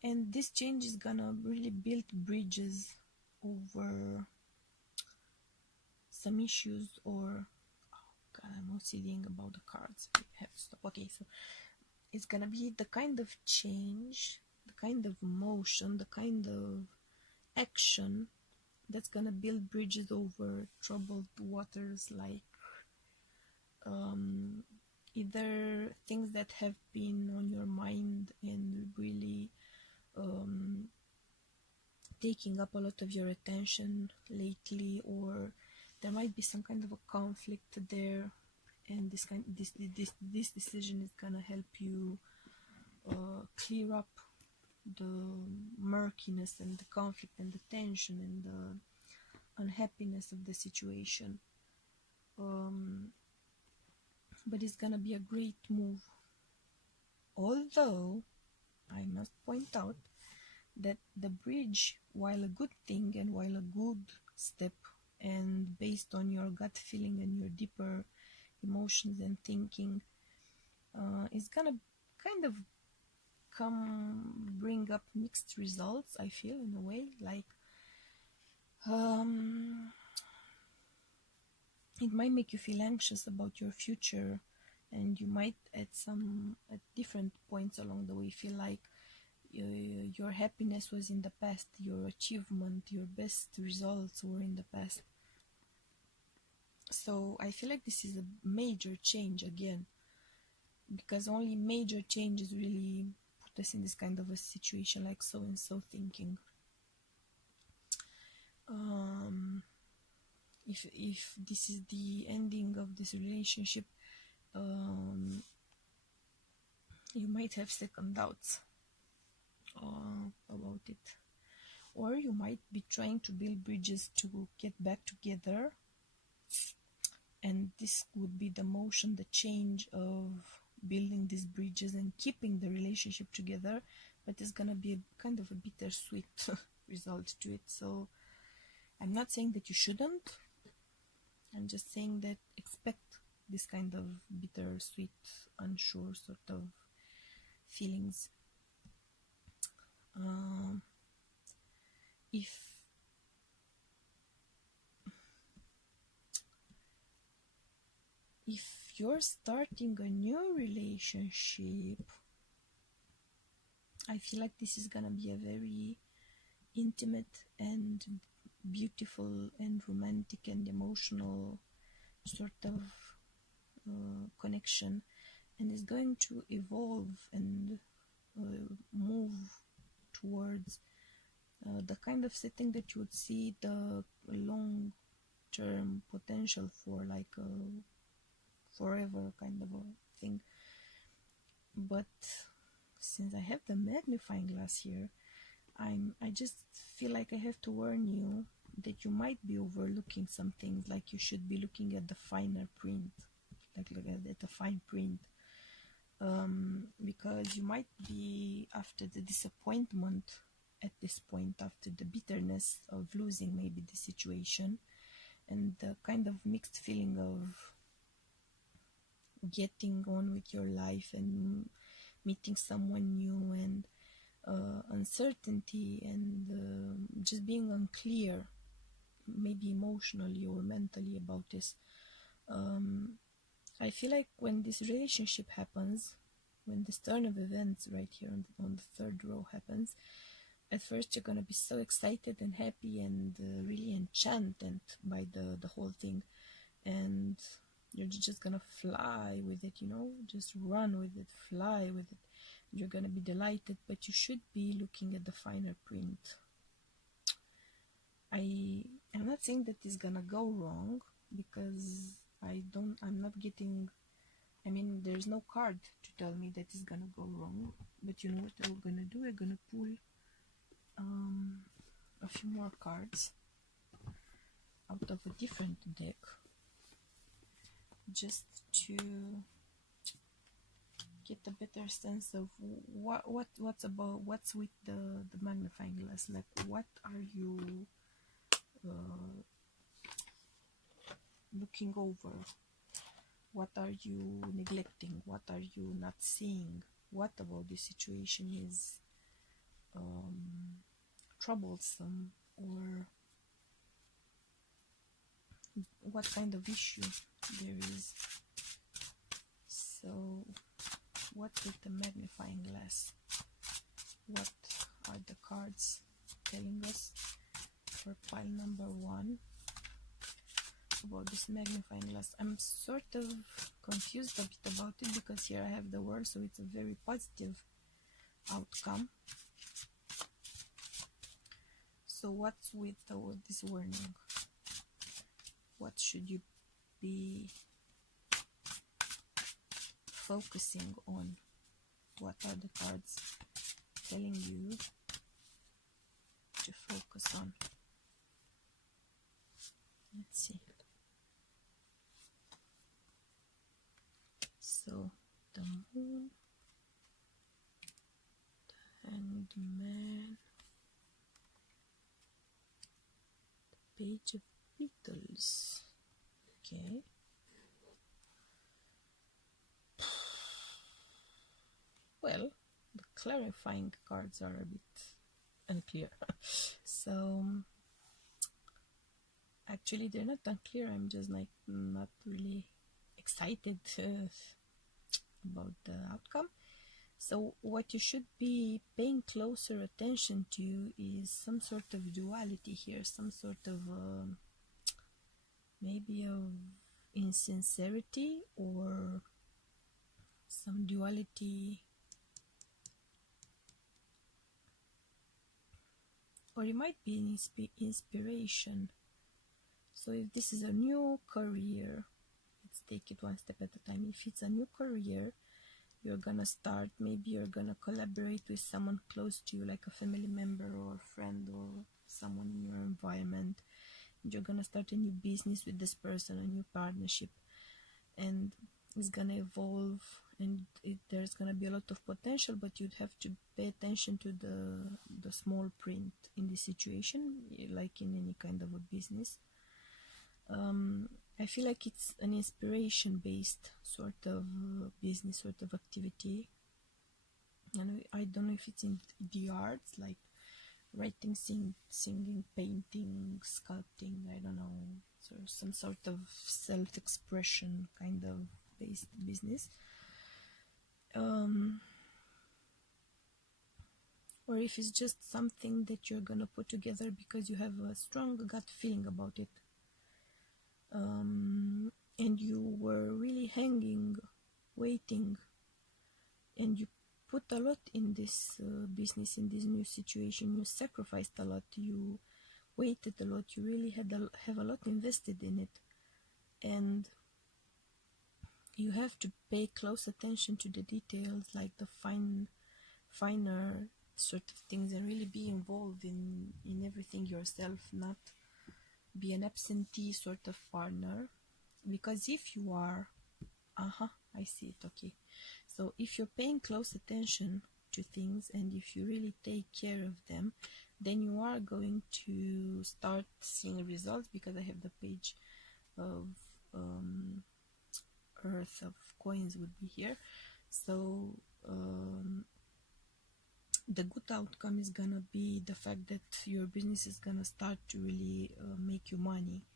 And this change is gonna really build bridges over some issues, or I'm OCDing about the cards. I have to stop. Okay, so it's gonna be the kind of change, the kind of motion, the kind of action that's gonna build bridges over troubled waters, like either things that have been on your mind and really taking up a lot of your attention lately, or there might be some kind of a conflict there, and this decision is gonna help you clear up the murkiness and the conflict and the tension and the unhappiness of the situation. But it's gonna be a great move. Although I must point out that the bridge, while a good thing and while a good step, and based on your gut feeling and your deeper emotions and thinking, is gonna kind of bring up mixed results, I feel, in a way. Like it might make you feel anxious about your future, and you might at different points along the way feel like your happiness was in the past, your achievement, your best results were in the past. So I feel like this is a major change again, because only major changes really put us in this kind of a situation, like so and so thinking. If this is the ending of this relationship, you might have second doubts about it, or you might be trying to build bridges to get back together, and this would be the motion, the change of building these bridges and keeping the relationship together, but it's gonna be a kind of a bittersweet result to it. So I'm not saying that you shouldn't, I'm just saying that expect this kind of bittersweet, unsure sort of feelings. If you're starting a new relationship, I feel like this is gonna be a very intimate and beautiful and romantic and emotional sort of connection, and is going to evolve and move towards the kind of setting that you would see the long-term potential for, like a forever kind of a thing. But since I have the magnifying glass here, I just feel like I have to warn you that you might be overlooking some things. Like you should be looking at the finer print, like look at the fine print, because you might be, after the disappointment at this point, after the bitterness of losing maybe the situation, and the kind of mixed feeling of getting on with your life and meeting someone new, and uncertainty, and just being unclear, maybe emotionally or mentally, about this. I feel like when this relationship happens, when this turn of events right here on the third row happens, at first you're gonna be so excited and happy and really enchanted by the whole thing, and you're just gonna fly with it, just run with it, fly with it. You're gonna be delighted, but you should be looking at the finer print. I'm not saying that it's gonna go wrong, because I'm not getting, there's no card to tell me that it's gonna go wrong. But you know what we're gonna do? We're gonna pull a few more cards out of a different deck, just to get a better sense of what's with the magnifying glass. Like, what are you looking over? What are you neglecting? What are you not seeing? What about this situation is troublesome, or what kind of issue there is? So what with the magnifying glass? What are the cards telling us for pile number 1 about this magnifying glass? I'm sort of confused a bit about it, because here I have the World, so it's a very positive outcome. So what's with this warning? What should you be focusing on? What are the cards telling you to focus on? Let's see. So the Moon, the Hanged Man, the Page of Beetles. Okay. Well, the clarifying cards are a bit unclear. So actually they're not unclear, I'm just like not really excited about the outcome. So what you should be paying closer attention to is some sort of duality here, some sort of maybe of insincerity, or some duality, or it might be an inspiration. So if this is a new career, let's take it one step at a time. If it's a new career, you're gonna start, maybe you're gonna collaborate with someone close to you, like a family member or a friend or someone in your environment. And you're gonna start a new business with this person, a new partnership, and it's gonna evolve, and there's gonna be a lot of potential, but you'd have to pay attention to the small print in this situation, like in any kind of a business. I feel like it's an inspiration-based sort of business, sort of activity. And I don't know if it's in the arts, like writing, singing, painting, sculpting, I don't know, so some sort of self-expression kind of based business. Or if it's just something that you're gonna put together because you have a strong gut feeling about it. And you were really hanging, waiting, and you put a lot in this business, in this new situation. You sacrificed a lot, you waited a lot, you really have a lot invested in it, and you have to pay close attention to the details, like the finer sort of things, and really be involved in everything yourself, not be an absentee sort of partner. Because if you are, I see it, okay. So if you're paying close attention to things, and if you really take care of them, then you are going to start seeing results, because I have the Page of Earth of Coins would be here. So the good outcome is gonna be the fact that your business is gonna start to really make you money.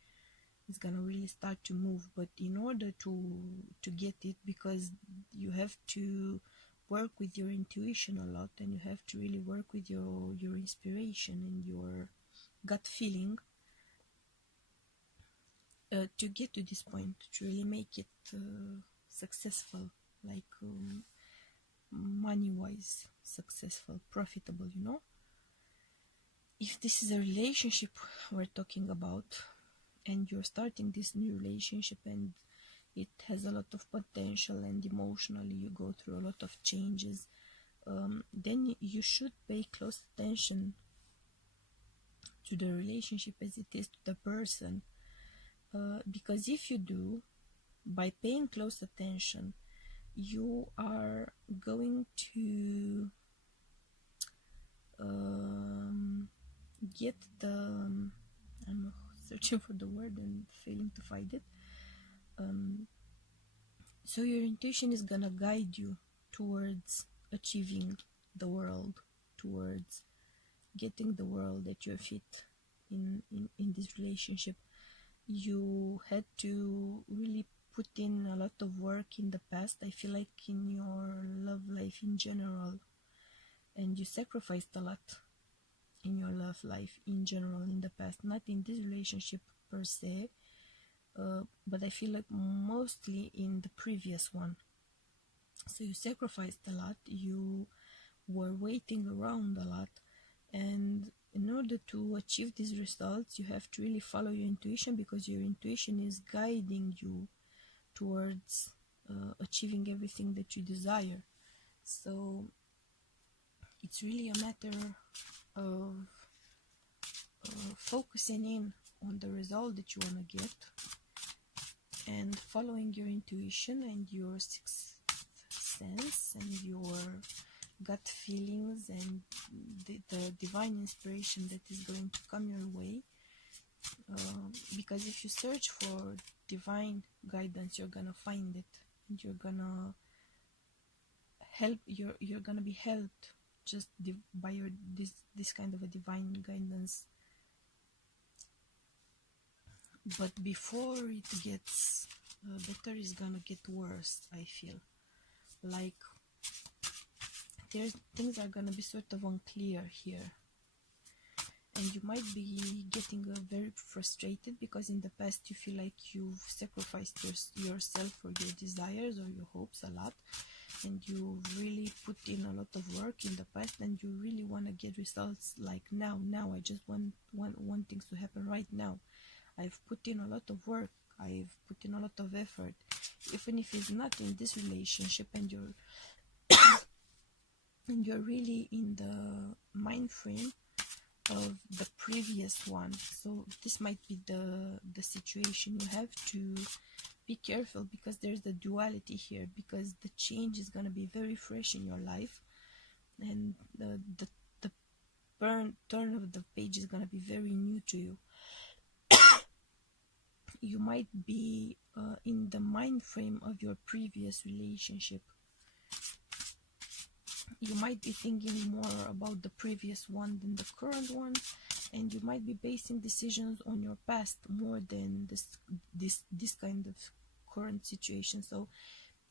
It's gonna really start to move. But in order to get it, because you have to work with your intuition a lot, and you have to really work with your inspiration and your gut feeling to get to this point, to really make it successful, like money-wise successful, profitable, you know. If this is a relationship we're talking about, and you're starting this new relationship, and it has a lot of potential, and emotionally you go through a lot of changes, then you should pay close attention to the relationship as it is to the person, because if you do, by paying close attention, you are going to get the I'm searching for the word and failing to find it. So your intuition is gonna guide you towards achieving the world, towards getting the world that you're fit in this relationship. You had to really put in a lot of work in the past, I feel like, in your love life in general, and you sacrificed a lot in your love life in general in the past, not in this relationship per se, but I feel like mostly in the previous one. So you sacrificed a lot, you were waiting around a lot, and in order to achieve these results, you have to really follow your intuition, because your intuition is guiding you towards achieving everything that you desire. So it's really a matter of focusing in on the result that you want to get, and following your intuition and your sixth sense and your gut feelings and the divine inspiration that is going to come your way. Because if you search for divine guidance, you're gonna find it, and you're gonna be helped just by this kind of a divine guidance. But before it gets better, it's gonna get worse. I feel like things are gonna be sort of unclear here, and you might be getting very frustrated because in the past you feel like you've sacrificed yourself for your desires or your hopes a lot, and you really put in a lot of work in the past, and you really want to get results like now. I just want things to happen right now. I've put in a lot of work, I've put in a lot of effort, even if it's not in this relationship, and you're really in the mind frame of the previous one. So this might be the situation. You have to be careful, because there's the duality here, because the change is going to be very fresh in your life, and the turn of the page is going to be very new to you. You might be in the mind frame of your previous relationship. You might be thinking more about the previous one than the current one, and you might be basing decisions on your past more than this kind of current situation. So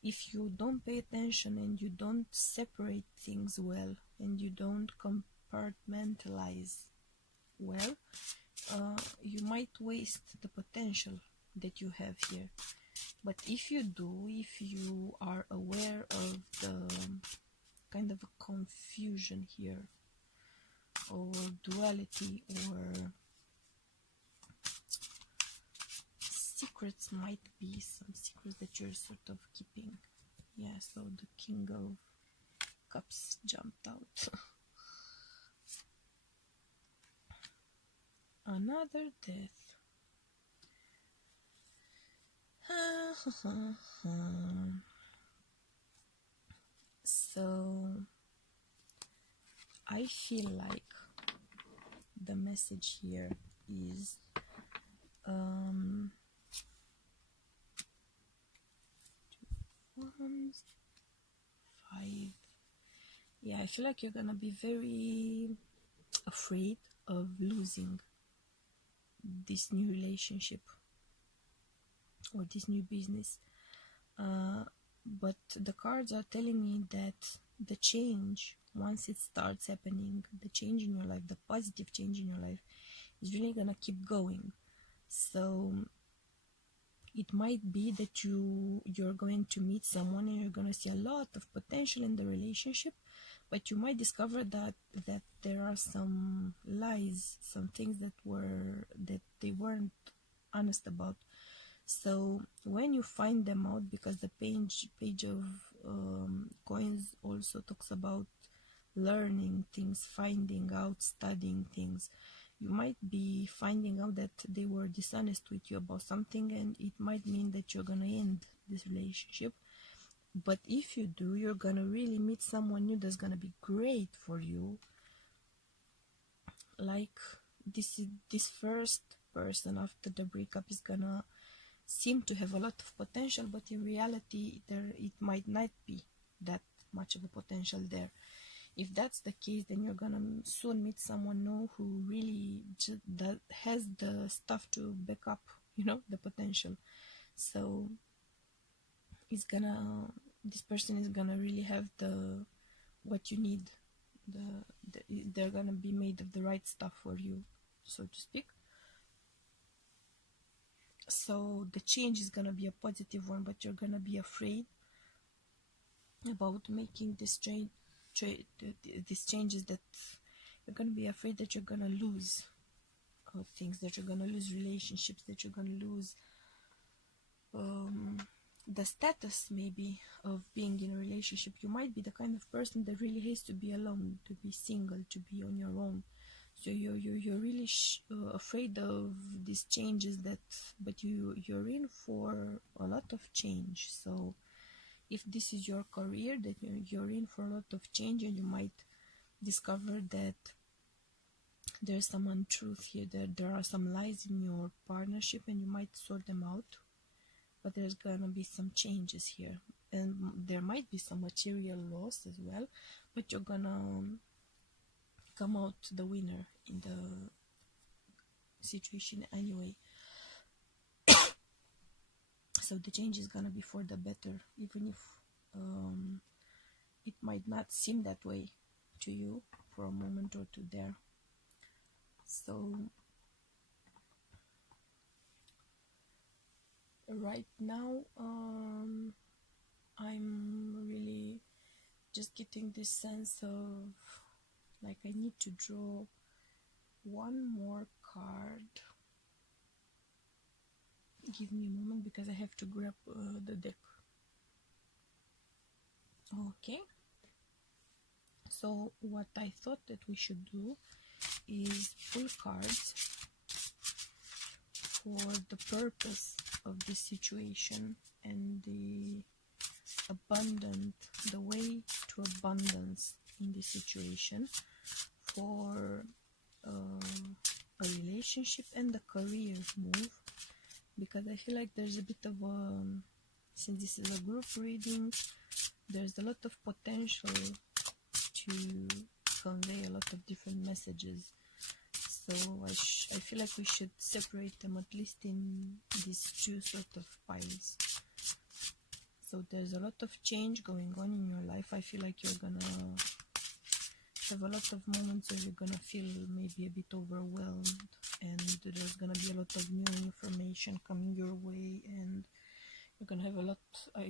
if you don't pay attention and you don't separate things well, and you don't compartmentalize well, you might waste the potential that you have here. But if you do, if you are aware of the kind of a confusion here, or duality, or secrets, might be some secrets that you're sort of keeping. Yeah, so the King of Cups jumped out. Another death. So I feel like the message here is five. Yeah, I feel like you're gonna be very afraid of losing this new relationship or this new business, but the cards are telling me that the change, once it starts happening, the change in your life, the positive change in your life, is really gonna keep going. So it might be that you're going to meet someone and you're gonna see a lot of potential in the relationship, but you might discover that there are some lies, some things that they weren't honest about. So when you find them out, because the page of coins also talks about learning things, finding out, studying things, you might be finding out that they were dishonest with you about something, and it might mean that you're gonna end this relationship. But if you do, you're gonna really meet someone new that's gonna be great for you. Like this first person after the breakup is gonna seem to have a lot of potential, but in reality it might not be that much of a potential there. If that's the case, then you're gonna soon meet someone new who really has the stuff to back up, the potential. So this person is gonna really have what you need. They're gonna be made of the right stuff for you, so to speak. So the change is gonna be a positive one, but you're gonna be afraid about making these changes that You're going to be afraid that you're going to lose things, that you're going to lose relationships, that you're going to lose the status maybe of being in a relationship. You might be the kind of person that really hates to be alone, to be single, to be on your own. So you're really afraid of these changes, but you're in for a lot of change. So if this is your career, that you're in for a lot of change, and you might discover that there's some untruth here, that there are some lies in your partnership, and you might sort them out. But there's gonna be some changes here, and there might be some material loss as well, but you're gonna come out the winner in the situation anyway. So the change is gonna be for the better, even if it might not seem that way to you for a moment or two there. So right now I'm really just getting this sense of like I need to draw one more card. Give me a moment because I have to grab the deck. Okay, so what I thought that we should do is pull cards for the purpose of this situation and the way to abundance in this situation, for a relationship and a career move, because I feel like there's a bit of since this is a group reading, there's a lot of potential to convey a lot of different messages. So I feel like we should separate them at least in these two sort of piles. So there's a lot of change going on in your life. I feel like you're gonna have a lot of moments where you're gonna feel maybe a bit overwhelmed, and there's gonna be a lot of new information coming your way, and you're gonna have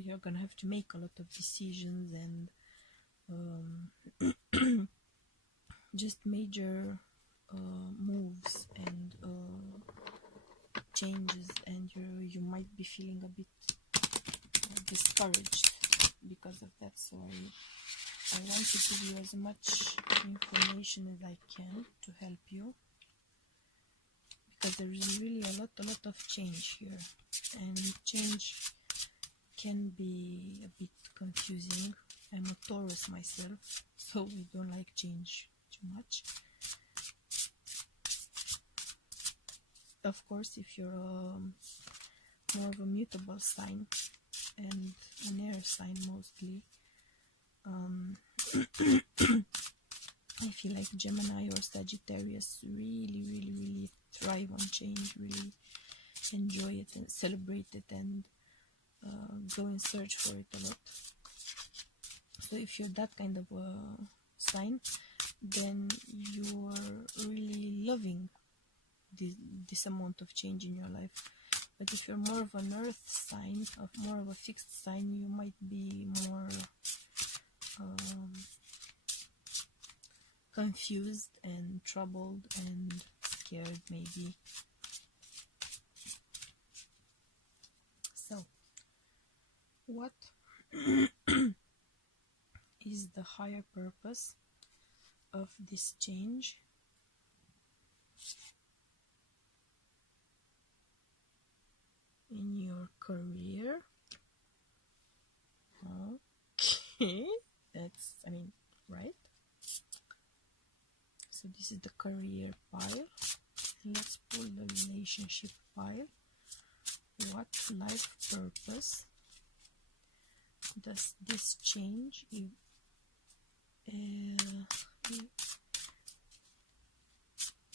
you're gonna have to make a lot of decisions, and just major moves and changes, and you might be feeling a bit discouraged because of that. So I want to give you as much information as I can to help you, because there is really a lot of change here, and change can be a bit confusing. I'm a Taurus myself, so I don't like change too much. Of course, if you're more of a mutable sign and an air sign mostly, I feel like Gemini or Sagittarius really thrive on change, really enjoy it and celebrate it, and go and search for it a lot. So if you're that kind of a sign, then you're really loving this amount of change in your life. But if you're more of an earth sign, more of a fixed sign, you might be more confused and troubled and scared maybe. So what is the higher purpose of this change? In your career? Okay, that's, right? So this is the career pile. Let's pull the relationship pile. What life purpose does this change aim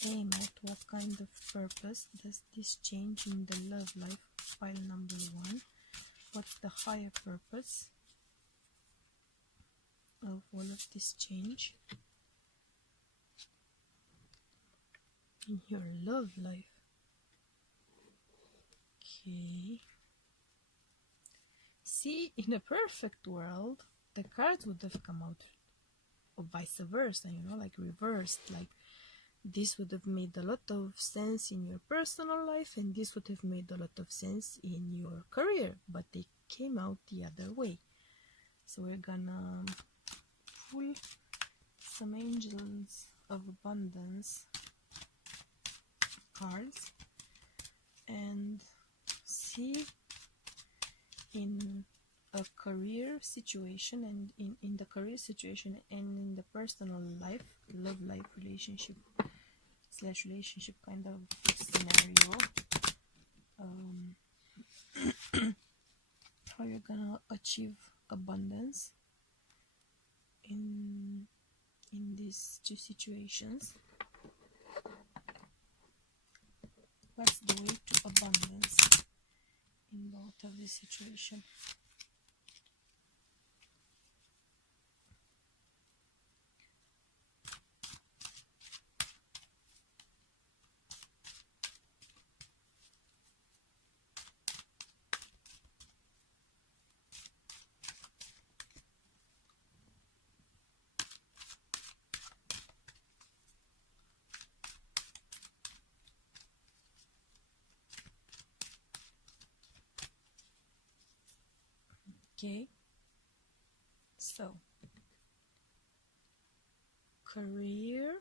at? What kind of purpose does this change in the love life, pile number 1? What's the higher purpose of all of this change in your love life? Okay. See, in a perfect world, the cards would have come out vice versa, you know, like reversed. Like this would have made a lot of sense in your personal life, and this would have made a lot of sense in your career, but they came out the other way. So we're gonna pull some Angels of Abundance cards and see in a career situation, and in the career situation and in the personal life, love life, relationship kind of scenario, how you're gonna achieve abundance in these two situations. What's the way to abundance in both of these situations? Okay, so career,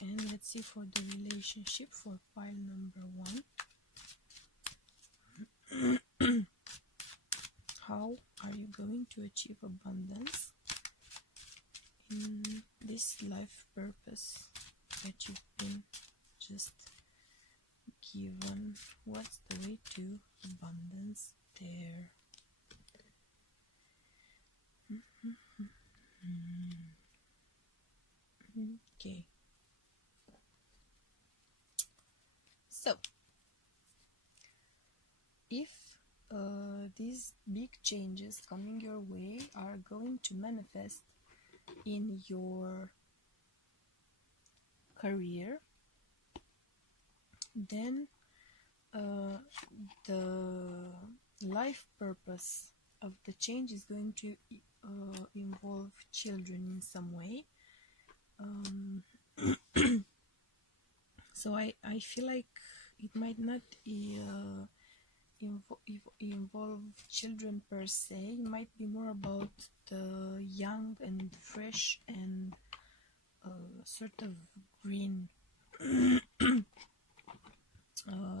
and let's see for the relationship for pile number 1. How are you going to achieve abundance in this life purpose that you've been just given? What's the way to abundance there? Okay, so if these big changes coming your way are going to manifest in your career, then the life purpose of the change is going to involve children in some way. So I feel like it might not involve children per se. It might be more about the young and fresh and sort of green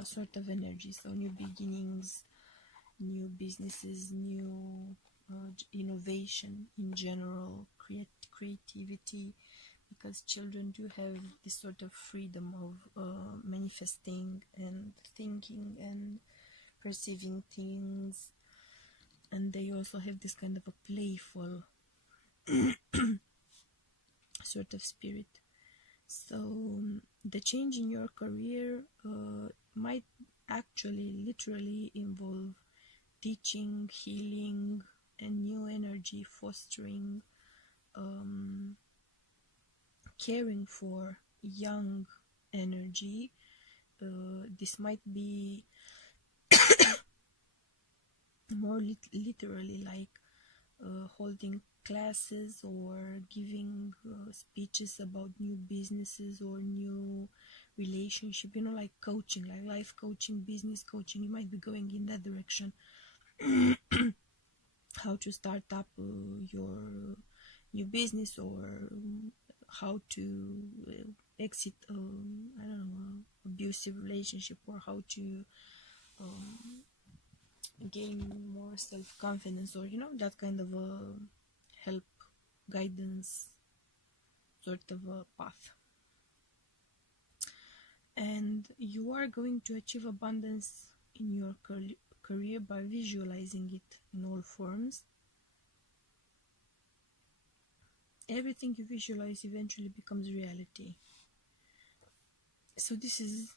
sort of energy. So new beginnings, new businesses, new innovation in general, creativity, because children do have this sort of freedom of manifesting and thinking and perceiving things, and they also have this kind of a playful sort of spirit. So the change in your career might actually literally involve teaching, healing, and new energy, fostering, caring for young energy. This might be more literally like holding classes or giving speeches about new businesses or new relationship, you know, like coaching, like life coaching, business coaching. You might be going in that direction. How to start up your new business, or how to exit I don't know, abusive relationship, or how to gain more self-confidence, or you know, that kind of a help, guidance sort of a path. And you are going to achieve abundance in your career by visualizing it in all forms. Everything you visualize eventually becomes reality. So this is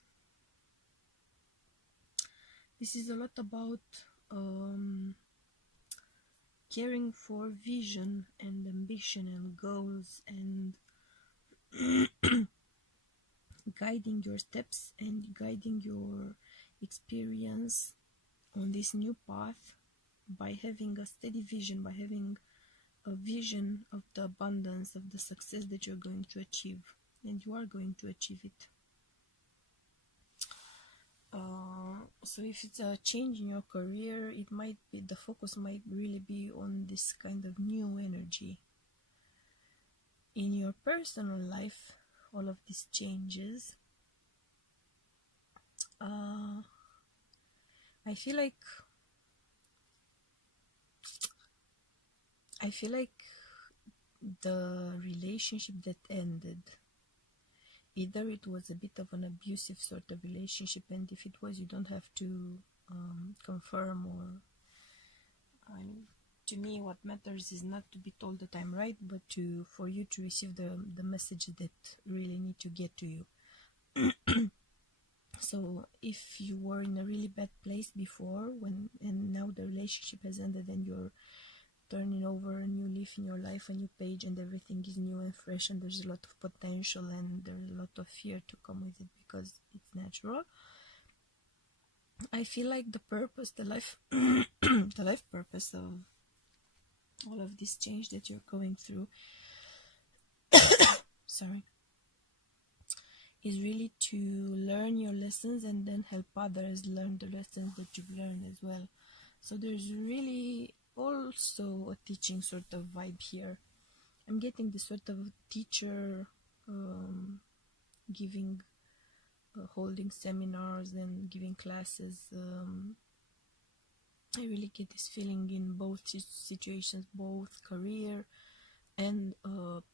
a lot about caring for vision and ambition and goals, and guiding your steps and guiding your experience on this new path by having a steady vision, by having a vision of the abundance, of the success that you're going to achieve, and you are going to achieve it. So if it's a change in your career, it might be, the focus might really be on this kind of new energy. In your personal life, all of these changes, I feel like the relationship that ended, either it was a bit of an abusive sort of relationship, and if it was, you don't have to confirm, or to me what matters is not to be told that I'm right, but for you to receive the message that really need to get to you. So if you were in a really bad place before, and now the relationship has ended and you're turning over a new leaf in your life, a new page, and everything is new and fresh, and there's a lot of potential and there's a lot of fear to come with it because it's natural, I feel like the purpose, the life the life purpose of all of this change that you're going through sorry, is really to learn your lessons and then help others learn the lessons that you've learned as well. So there's really also a teaching sort of vibe here. I'm getting this sort of teacher giving holding seminars and giving classes. I really get this feeling in both situations, both career and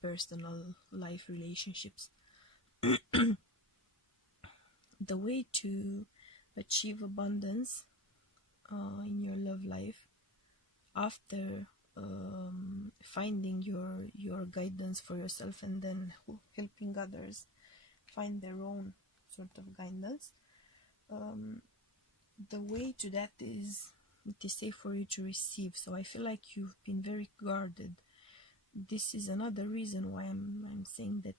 personal life relationships. The way to achieve abundance in your love life, after finding your guidance for yourself and then helping others find their own sort of guidance, the way to that is, it is safe for you to receive. So I feel like you've been very guarded. This is another reason why I'm saying that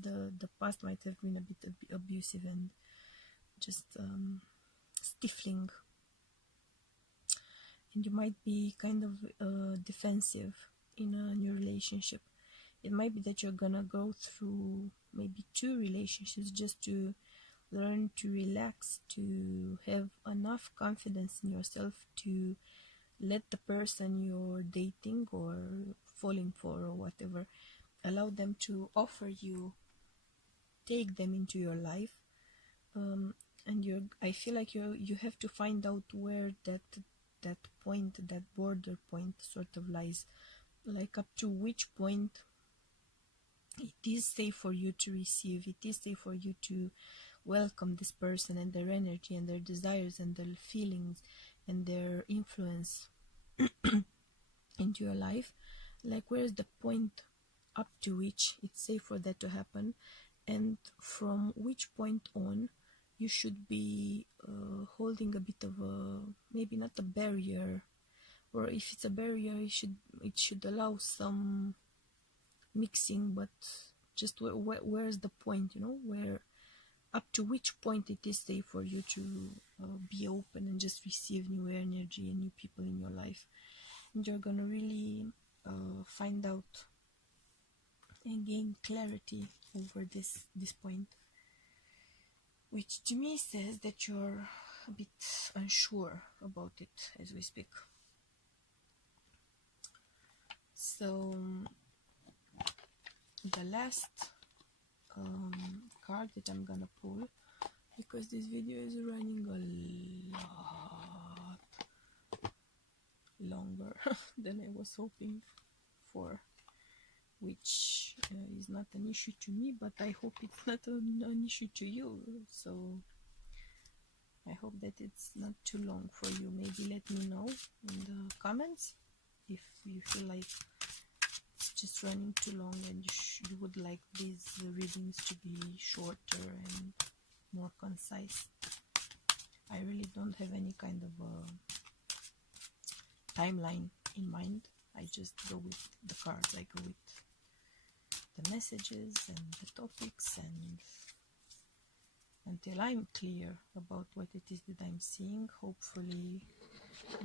the past might have been a bit abusive and just stifling, and you might be kind of defensive in a new relationship. It might be that you're gonna go through maybe 2 relationships just to learn to relax, to have enough confidence in yourself to let the person you're dating or falling for or whatever, allow them to offer you, take them into your life, and I feel like you have to find out where that point, that border point sort of lies, like up to which point it is safe for you to receive, it is safe for you to welcome this person and their energy and their desires and their feelings and their influence into your life. Like, where's the point up to which it's safe for that to happen, and from which point on you should be holding a bit of a, maybe not a barrier, or if it's a barrier, it should allow some mixing, but just where's the point, where up to which point it is safe for you to be open and just receive new energy and new people in your life. And you're gonna really find out and gain clarity over this point, which to me says that you're a bit unsure about it as we speak. So the last card that I'm gonna pull, because this video is running a lot longer than I was hoping for, which is not an issue to me, but I hope it's not an issue to you. So I hope that it's not too long for you. Maybe let me know in the comments if you feel like it's just running too long and you would like these readings to be shorter and more concise. I really don't have any kind of a timeline in mind. I just go with the cards. I go with the messages and the topics, and until I'm clear about what it is that I'm seeing, hopefully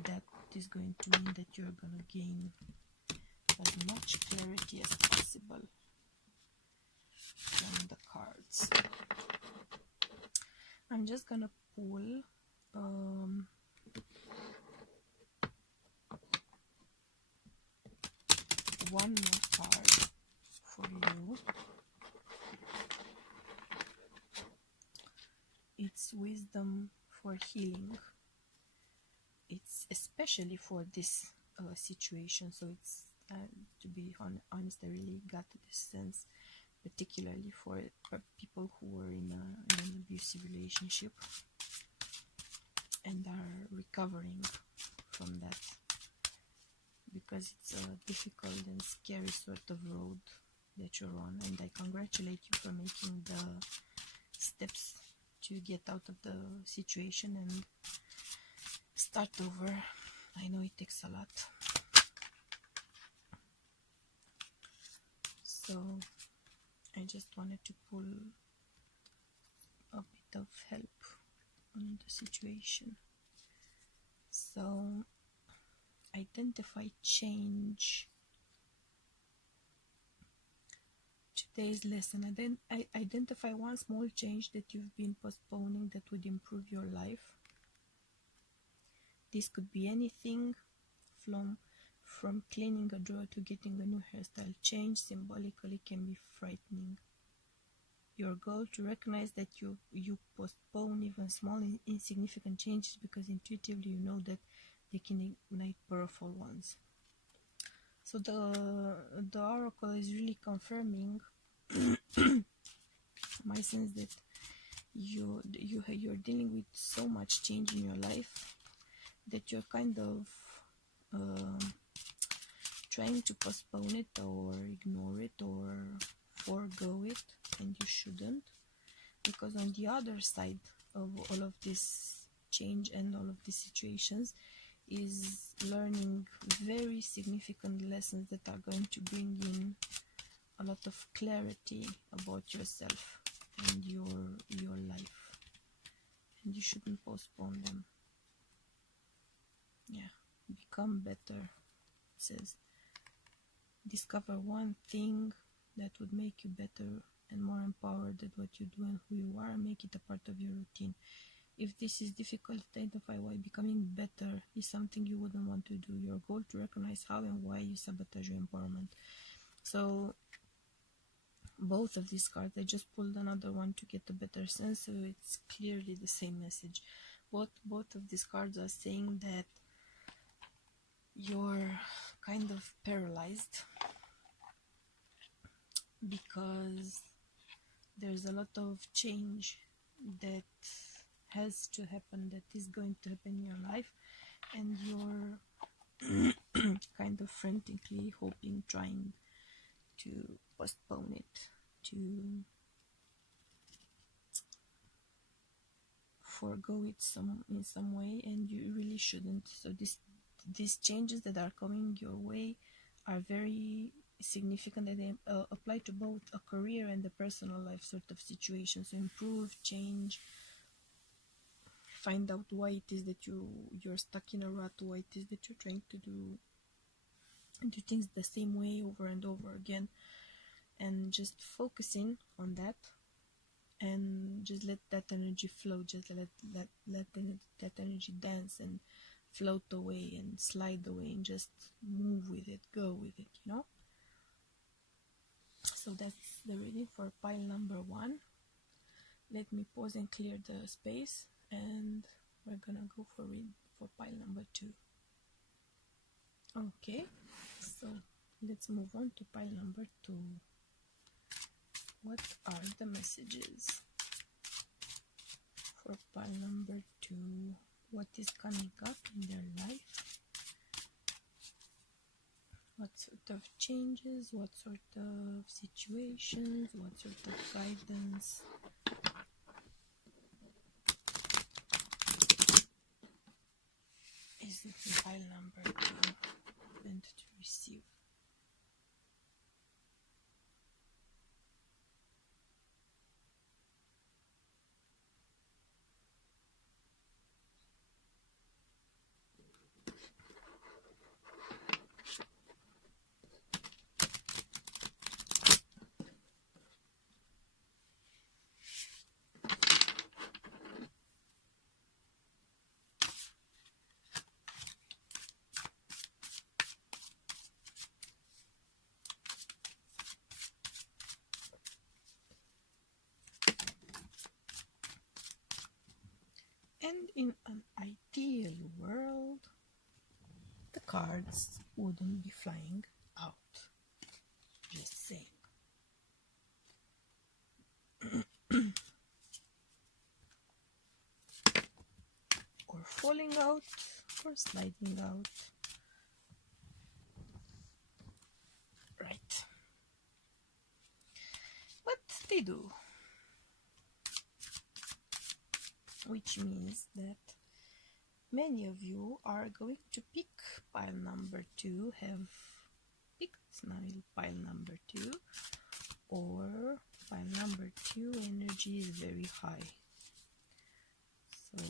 that is going to mean that you're going to gain as much clarity as possible from the cards. I'm just going to pull one more card for you. It's wisdom for healing. It's especially for this situation. So it's, to be honest, I really got this sense, particularly for people who were in an abusive relationship and are recovering from that, because it's a difficult and scary sort of road that you're on, and I congratulate you for making the steps to get out of the situation and start over. I know it takes a lot. So I just wanted to pull a bit of help on the situation. So identify change. Today's lesson. Identify one small change that you've been postponing that would improve your life. This could be anything from cleaning a drawer to getting a new hairstyle. Change symbolically can be frightening. Your goal to recognize that you postpone even small insignificant changes because intuitively you know that they can ignite powerful ones. So the oracle is really confirming my sense that you're dealing with so much change in your life that you're kind of trying to postpone it or ignore it or forego it, and you shouldn't, because on the other side of all of this change and all of these situations is learning very significant lessons that are going to bring in a lot of clarity about yourself and your life, and you shouldn't postpone them. Yeah, become better. It says discover one thing that would make you better and more empowered at what you do and who you are, and make it a part of your routine. If this is difficult to identify why becoming better is something you wouldn't want to do, your goal to recognize how and why you sabotage your empowerment. So both of these cards, I just pulled another one to get a better sense, so it's clearly the same message. Both of these cards are saying that you're kind of paralyzed because there's a lot of change that has to happen, that is going to happen in your life, and you're kind of frantically hoping, trying to postpone it, to forego it in some way, and you really shouldn't. So these changes that are coming your way are very significant, and they apply to both a career and a personal life sort of situation. So improve, change, find out why it is that you're stuck in a rut, why it is that you're trying to do things the same way over and over again, and just focusing on that, and just let that energy flow. Just let that energy dance and float away and slide away, and just move with it, go with it, you know. So that's the reading for pile number 1. Let me pause and clear the space, and we're gonna go for pile number 2. Okay, so let's move on to pile number 2. What are the messages for pile number 2? What is coming up in their life? What sort of changes? What sort of situations? What sort of guidance? Is it in pile number 2 meant to receive? cards wouldn't be flying out. Just saying. Or falling out, or sliding out. Right. But they do. Which means that many of you are going to pick pile number 2, have picked pile number 2, or pile number 2 energy is very high. So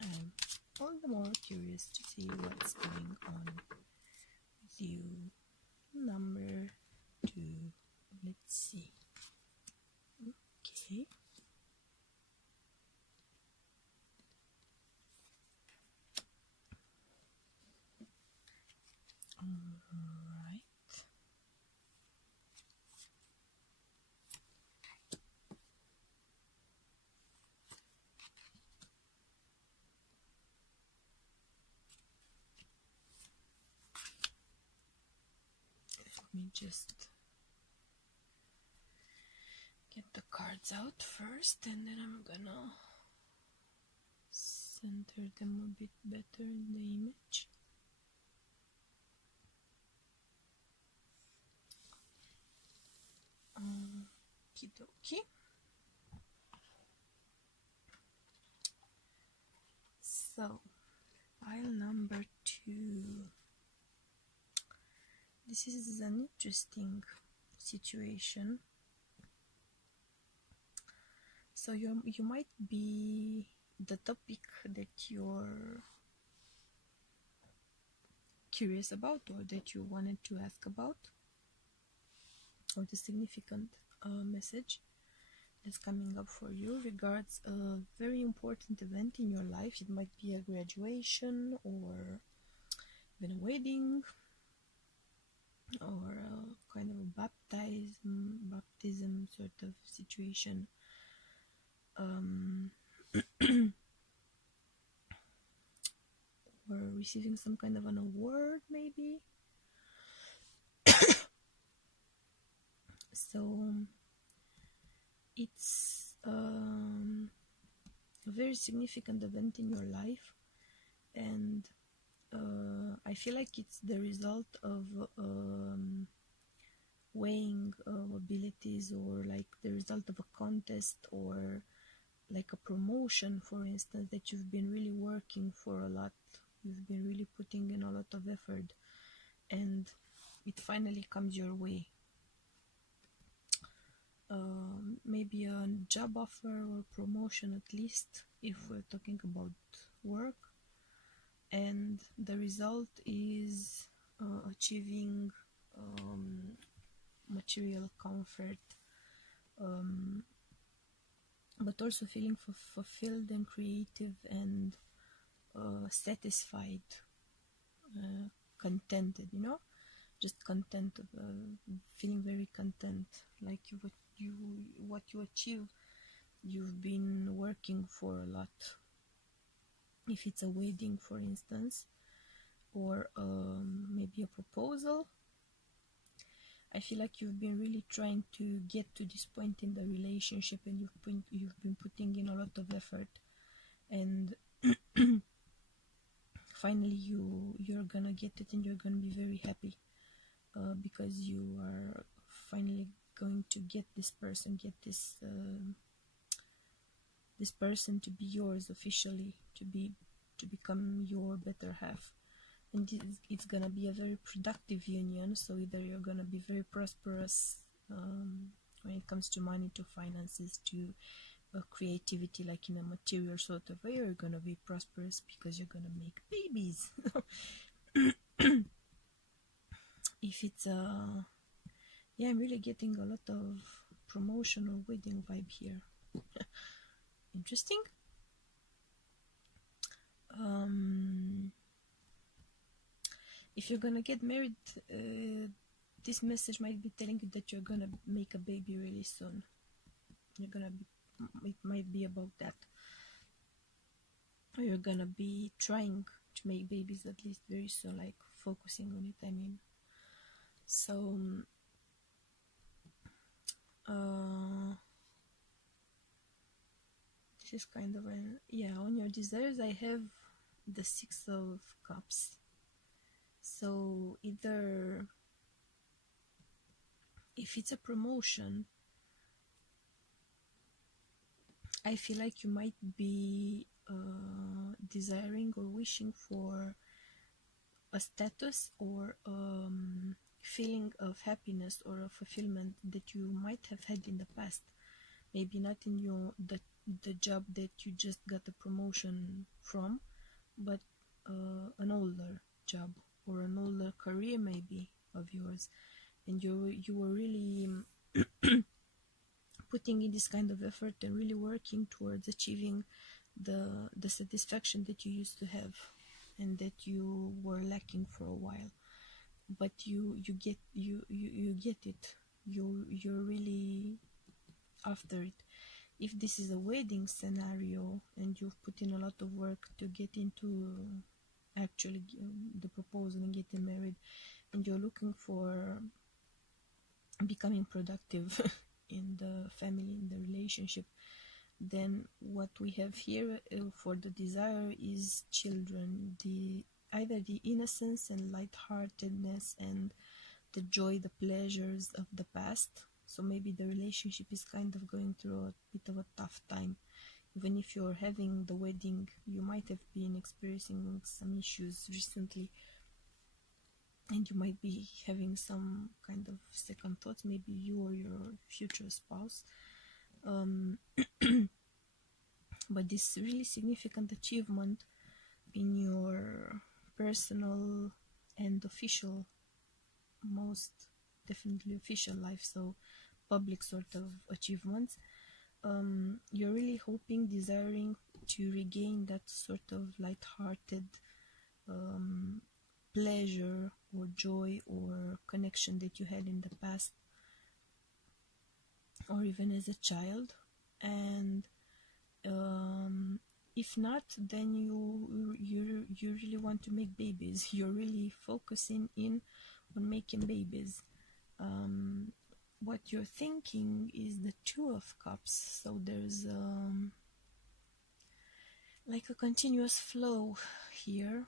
I'm all the more curious to see what's going on with you. Number 2. Let's see. Okay. Alright. Let me just get the cards out first, and then I'm gonna center them a bit better in the image. Okie dokie. So, pile number 2. This is an interesting situation. So you might be the topic that you're curious about, or that you wanted to ask about, or the significant message that's coming up for you regards a very important event in your life. It might be a graduation, or even a wedding, or a kind of a baptism sort of situation. Or receiving some kind of an award, maybe. So it's a very significant event in your life, and I feel like it's the result of weighing abilities, or like the result of a contest, or like a promotion, for instance, that you've been really working for a lot. You've been really putting in a lot of effort, and it finally comes your way. Maybe a job offer or promotion, at least if we're talking about work, and the result is achieving material comfort, but also feeling fulfilled and creative and satisfied, contented, just content, feeling very content, like what you achieve, you've been working for a lot. If it's a wedding, for instance, or maybe a proposal, I feel like you've been really trying to get to this point in the relationship, and you've been putting in a lot of effort, and finally you're gonna get it, and you're gonna be very happy because you are finally going to get this person, this person to be yours officially, to become your better half. And it's gonna be a very productive union. So either you're gonna be very prosperous when it comes to money, to finances, to creativity, like in a material sort of way, or you're gonna be prosperous because you're gonna make babies. If it's yeah, I'm really getting a lot of promotional wedding vibe here. Interesting. If you're gonna get married, this message might be telling you that you're gonna make a baby really soon. It might be about that. Or you're gonna be trying to make babies at least very soon, like focusing on it, I mean. So this is kind of on your desires I have the 6 of Cups. So either if it's a promotion, I feel like you might be desiring or wishing for a status or feeling of happiness or a fulfillment that you might have had in the past. Maybe not in the job that you just got a promotion from, but an older job or an older career maybe of yours, and you were really putting in this kind of effort and really working towards achieving the satisfaction that you used to have and that you were lacking for a while, but you get it, you're really after it. If this is a wedding scenario and you've put in a lot of work to get into actually the proposal and getting married, and you're looking for becoming productive in the family, in the relationship, then what we have here for the desire is children, either the innocence and lightheartedness and the joy, the pleasures of the past. So maybe the relationship is kind of going through a bit of a tough time. Even if you're having the wedding, you might have been experiencing some issues recently, and you might be having some kind of second thoughts, maybe you or your future spouse. But this really significant achievement in your personal and official, most definitely official life, so public sort of achievements, you're really hoping, desiring to regain that sort of light-hearted pleasure or joy or connection that you had in the past or even as a child. And if not, then you really want to make babies. You're really focusing in on making babies. What you're thinking is the 2 of Cups. So there's like a continuous flow here.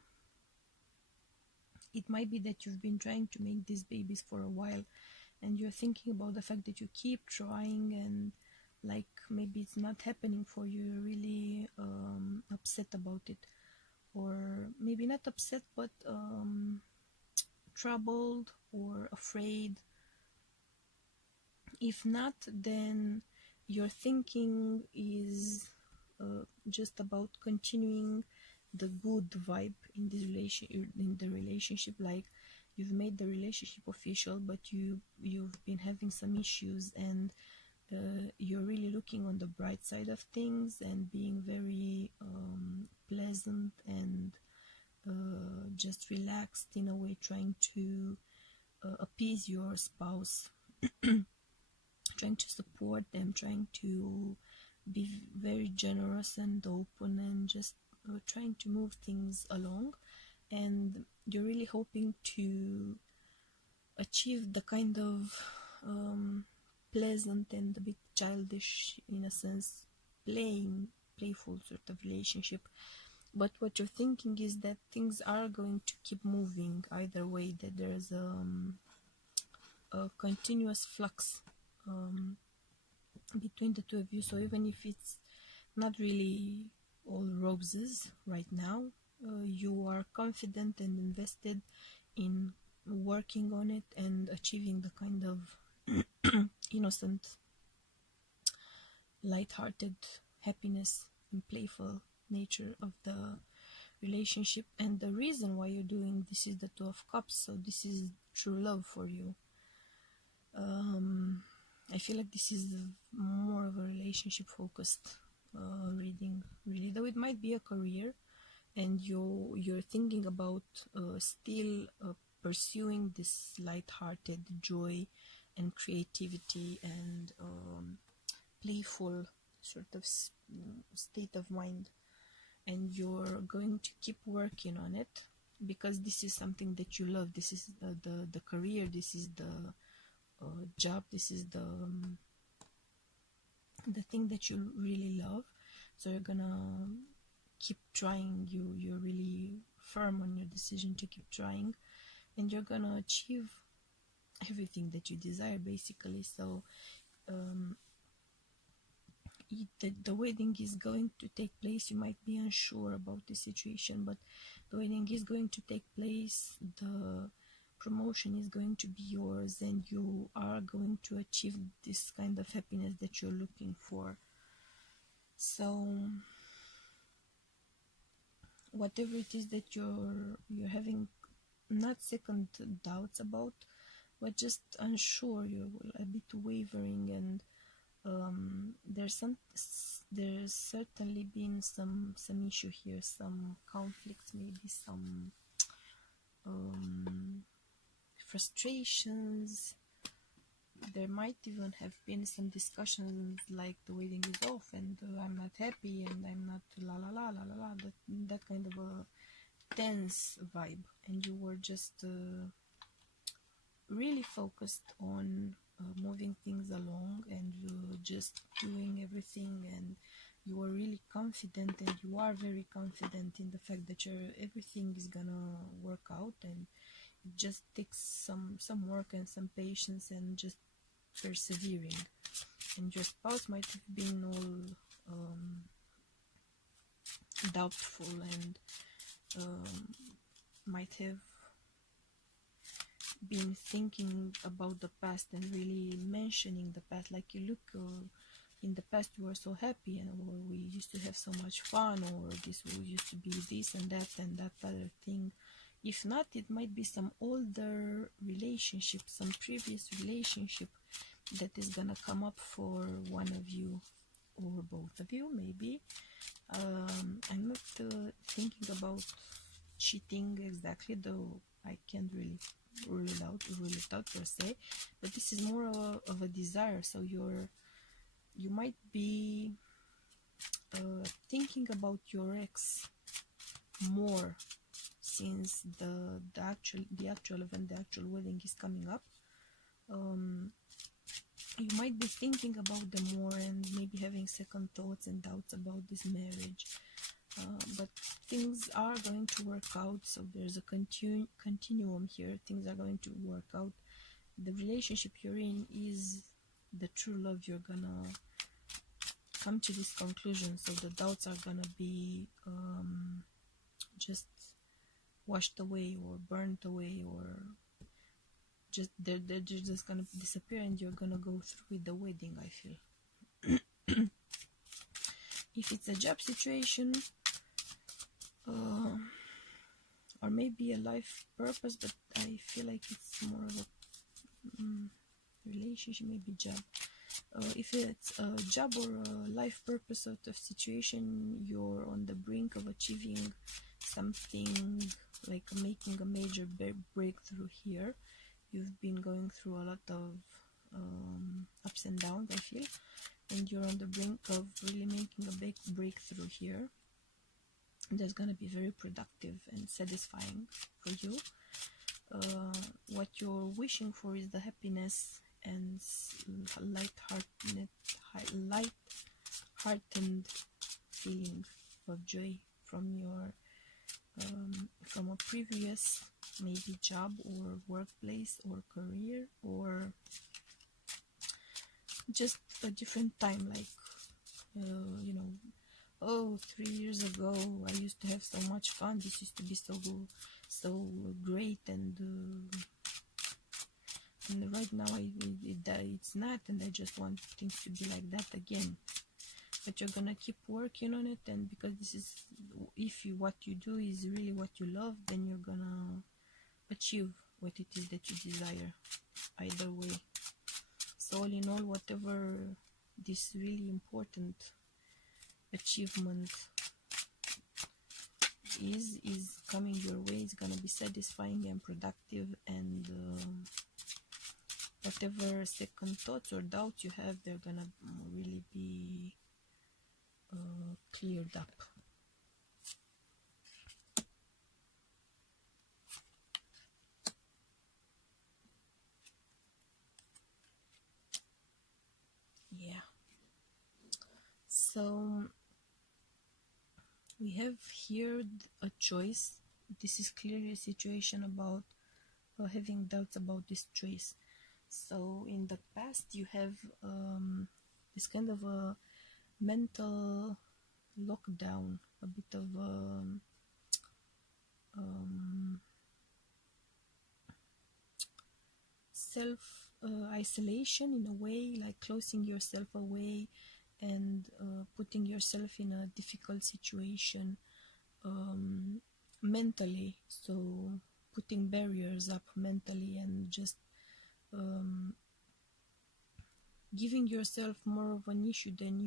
It might be that you've been trying to make these babies for a while, and you're thinking about the fact that you keep trying and like maybe it's not happening for you. You're really upset about it, or maybe not upset, but troubled or afraid. If not, then your thinking is just about continuing the good vibe in the relationship. Like you've made the relationship official, but you've been having some issues, and you're really looking on the bright side of things and being very pleasant and just relaxed in a way, trying to appease your spouse, trying to support them, trying to be very generous and open, and just trying to move things along. And you're really hoping to achieve the kind of pleasant and a bit childish, in a sense, playful sort of relationship. But what you're thinking is that things are going to keep moving either way, that there's a continuous flux between the 2 of you. So even if it's not really all roses right now, you are confident and invested in working on it and achieving the kind of innocent, light-hearted happiness and playful nature of the relationship. And the reason why you're doing this is the 2 of Cups, so this is true love for you. I feel like this is more of a relationship focused reading, really, though it might be a career, and you're thinking about still pursuing this light-hearted joy and creativity and playful sort of state of mind. and you're going to keep working on it, because this is something that you love. This is the career, this is the job, this is the thing that you really love. So you're gonna keep trying. You're really firm on your decision to keep trying, and you're gonna achieve everything that you desire, basically. So the wedding is going to take place. You might be unsure about the situation, but the wedding is going to take place. The promotion is going to be yours, and you are going to achieve this kind of happiness that you're looking for. So whatever it is that you're having, not second doubts about, but just unsure, you're a bit wavering, and there's certainly been some issue here, some conflicts, maybe some frustrations. There might even have been some discussions like the wedding is off, and I'm not happy, and I'm not la la la la la la, that kind of a tense vibe, and you were just really focused on moving things along, and just doing everything, and you were really confident, and you are very confident in the fact that everything is gonna work out, and it just takes some work and some patience and just persevering. And your spouse might have been all doubtful, and might have been thinking about the past and really mentioning the past, like, you look, in the past we were so happy, and or we used to have so much fun, or this used to be this and that other thing. If not, it might be some older relationship, some previous relationship that is gonna come up for one of you or both of you, maybe. I'm not thinking about cheating exactly, though I can't really rule it out per se, but this is more of a desire. So you might be thinking about your ex more, since the actual event, the actual wedding is coming up. You might be thinking about them more, and maybe having second thoughts and doubts about this marriage, but things are going to work out. So there's a continuum here. Things are going to work out. The relationship you're in is the true love. You're gonna come to this conclusion, so the doubts are gonna be just washed away or burnt away, or just they're just gonna disappear, and you're gonna go through with the wedding, I feel. If it's a job situation, or maybe a life purpose, but I feel like it's more of a relationship, maybe job. If it's a job or a life purpose sort of situation, you're on the brink of achieving something, like making a major breakthrough here. You've been going through a lot of ups and downs, I feel, and you're on the brink of really making a big breakthrough here. That's going to be very productive and satisfying for you. What you're wishing for is the happiness and light-hearted feeling of joy from your from a previous maybe job or workplace or career, or just a different time, like you know, oh, 3 years ago I used to have so much fun, this used to be so great, and right now it's not, and I just want things to be like that again. But you're gonna keep working on it, and because this is, if what you do is really what you love, then you're gonna achieve what it is that you desire either way. So all in all, whatever this really important achievement is coming your way, is gonna be satisfying and productive, and whatever second thoughts or doubts you have, they're gonna really be cleared up. So we have here a choice. This is clearly a situation about having doubts about this choice. So in the past you have this kind of a mental lockdown, a bit of self isolation in a way, like closing yourself away and putting yourself in a difficult situation mentally. So putting barriers up mentally and just giving yourself more of an issue than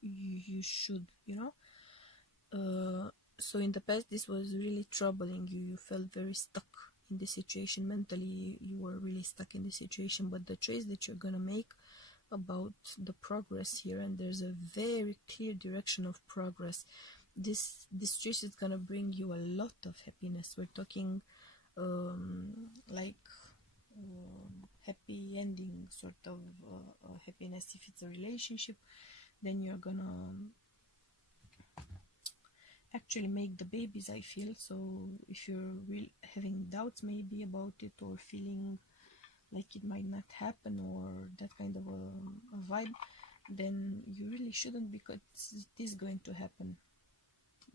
you should, you know. So in the past this was really troubling you. You felt very stuck in the situation mentally. You were really stuck in the situation, but the choice that you're gonna make about the progress here, and there's a very clear direction of progress. This choice is gonna bring you a lot of happiness. We're talking like happy ending sort of happiness. If it's a relationship, then you're gonna actually make the babies, I feel. So if you're having doubts maybe about it, or feeling like it might not happen, or that kind of a vibe, then you really shouldn't, because it is going to happen.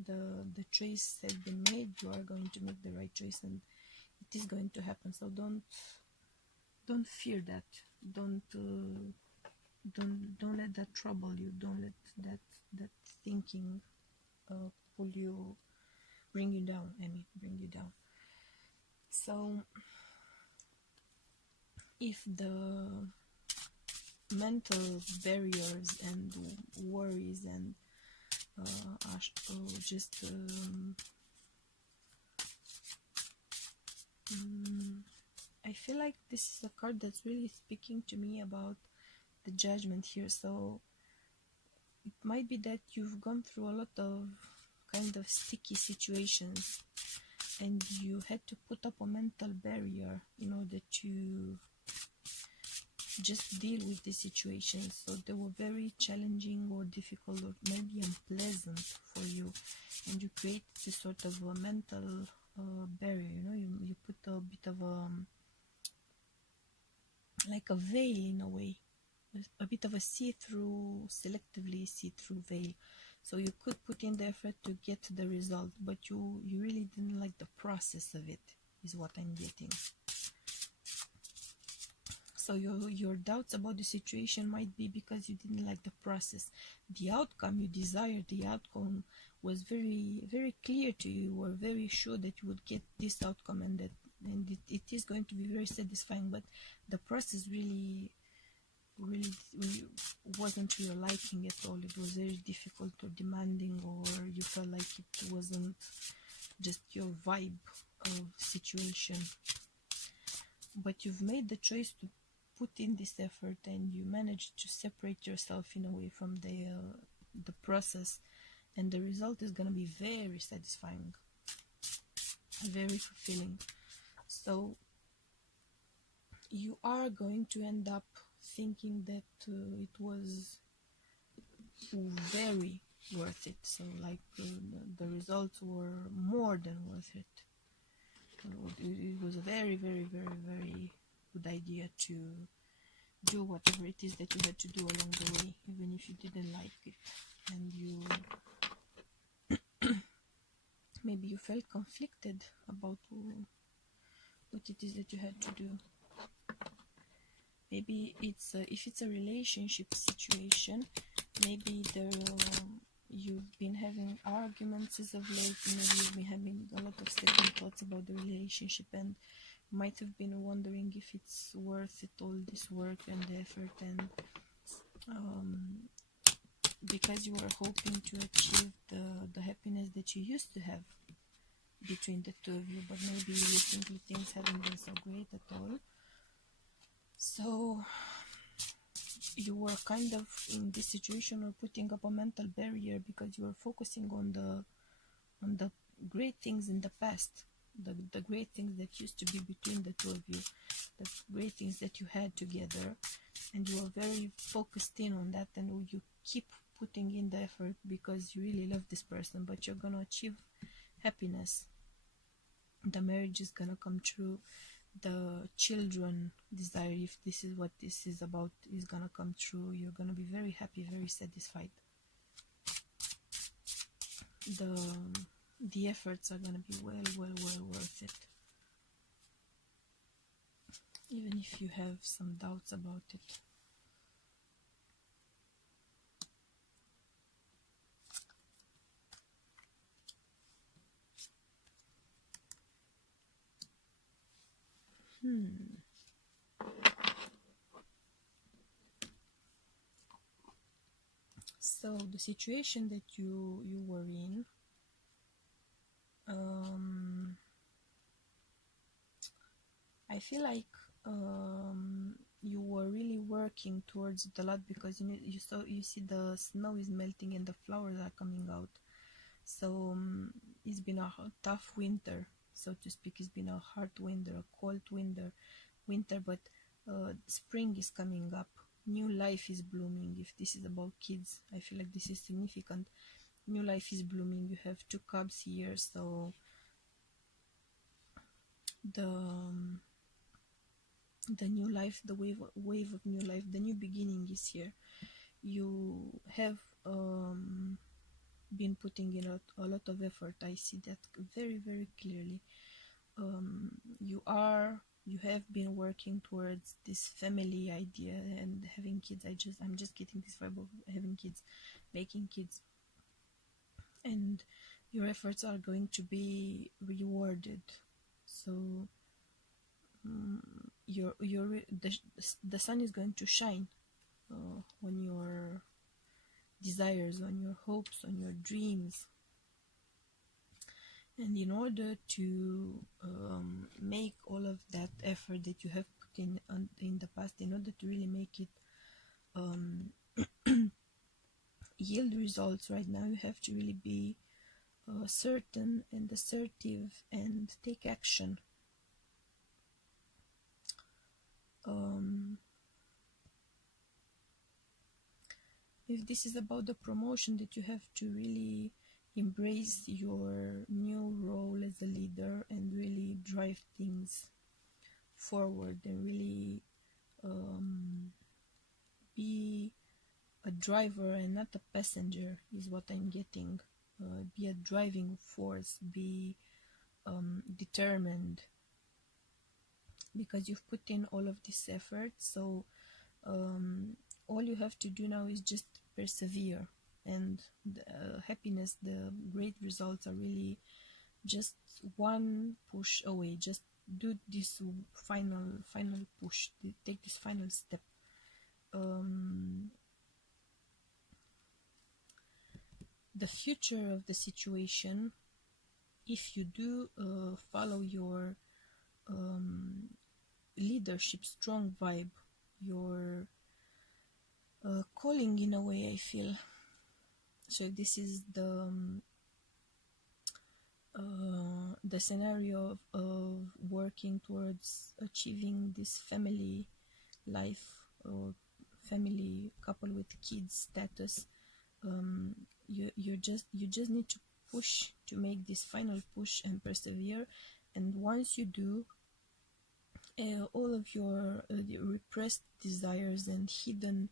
The choice has been made. You are going to make the right choice, and it is going to happen. So don't fear that. Don't let that trouble you. Don't let that thinking pull you, bring you down. Bring you down. So if the mental barriers and worries and just I feel like this is a card that's really speaking to me about the Judgment here. So it might be that you've gone through a lot of kind of sticky situations, and you had to put up a mental barrier in order to just deal with the situations. So they were very challenging or difficult, or maybe unpleasant for you, and you create this sort of a mental barrier. You know, you put a bit of like a veil in a way, a bit of a see-through, selectively see-through veil. So you could put in the effort to get the result, but you really didn't like the process of it, is what I'm getting. So your doubts about the situation might be because you didn't like the process. The outcome you desired, the outcome was very, very clear to you. You were very sure that you would get this outcome, and it is going to be very satisfying. But the process really wasn't to your liking at all. It was very difficult or demanding, or you felt like it wasn't just your vibe of situation. But you've made the choice to put in this effort, and you managed to separate yourself in a way from the process, and the result is going to be very satisfying, very fulfilling. So you are going to end up thinking that it was very worth it. So like the results were more than worth it. It was a very, very, very, very good idea to do whatever it is that you had to do along the way, even if you didn't like it, and you maybe you felt conflicted about what it is that you had to do. Maybe it's if it's a relationship situation, maybe you've been having arguments as of late. Maybe you've been having a lot of second thoughts about the relationship, and might have been wondering if it's worth it, all this work and the effort, and because you were hoping to achieve the happiness that you used to have between the two of you, but maybe recently things haven't been so great at all. So you were kind of in this situation or putting up a mental barrier because you were focusing on the great things in the past, the great things that used to be between the two of you, the great things that you had together, and you were very focused in on that, and you keep putting in the effort because you really love this person, but you're gonna achieve happiness. The marriage is gonna come true. The children desire, if this is what this is about, is gonna come true. You're gonna be very happy, very satisfied. The efforts are gonna be well worth it, even if you have some doubts about it. So the situation that you were in, I feel like you were really working towards it a lot, because you see the snow is melting and the flowers are coming out. So it's been a tough winter, so to speak. It's been a hard winter, a cold winter, but spring is coming up. New life is blooming. If this is about kids, I feel like this is significant. New life is blooming. You have two cubs here, so the new life, the wave of new life, the new beginning is here. You have been putting in a lot of effort. I see that very clearly. You have been working towards this family idea and having kids. I'm just getting this vibe of having kids, making kids, and your efforts are going to be rewarded. So the sun is going to shine on your desires, on your hopes, on your dreams. And in order to make all of that effort that you have put in the past, in order to really make it yield results right now, you have to really be certain and assertive and take action. If this is about the promotion, that you have to really embrace your new role as a leader and really drive things forward, and really be a driver and not a passenger, is what I'm getting. Be a driving force, be determined, because you've put in all of this effort. So all you have to do now is just persevere, and the happiness, the great results are really just one push away. Just do this final push, take this final step. The future of the situation, if you do follow your leadership strong vibe, your calling in a way, I feel. So this is the scenario of working towards achieving this family life, or family couple with kids status. You just need to push, to make this final push and persevere. And once you do, all of your repressed desires and hidden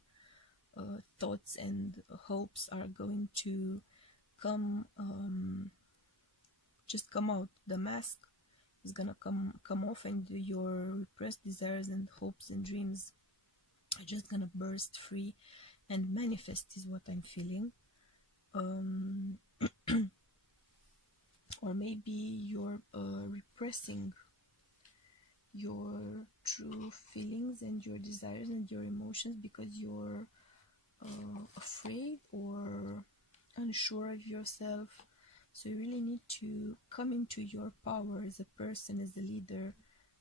thoughts and hopes are going to come out. The mask is gonna come off, and your repressed desires and hopes and dreams are just gonna burst free and manifest, is what I'm feeling. Or maybe you're repressing your true feelings and your desires and your emotions because you're afraid or unsure of yourself. So you really need to come into your power as a person, as a leader,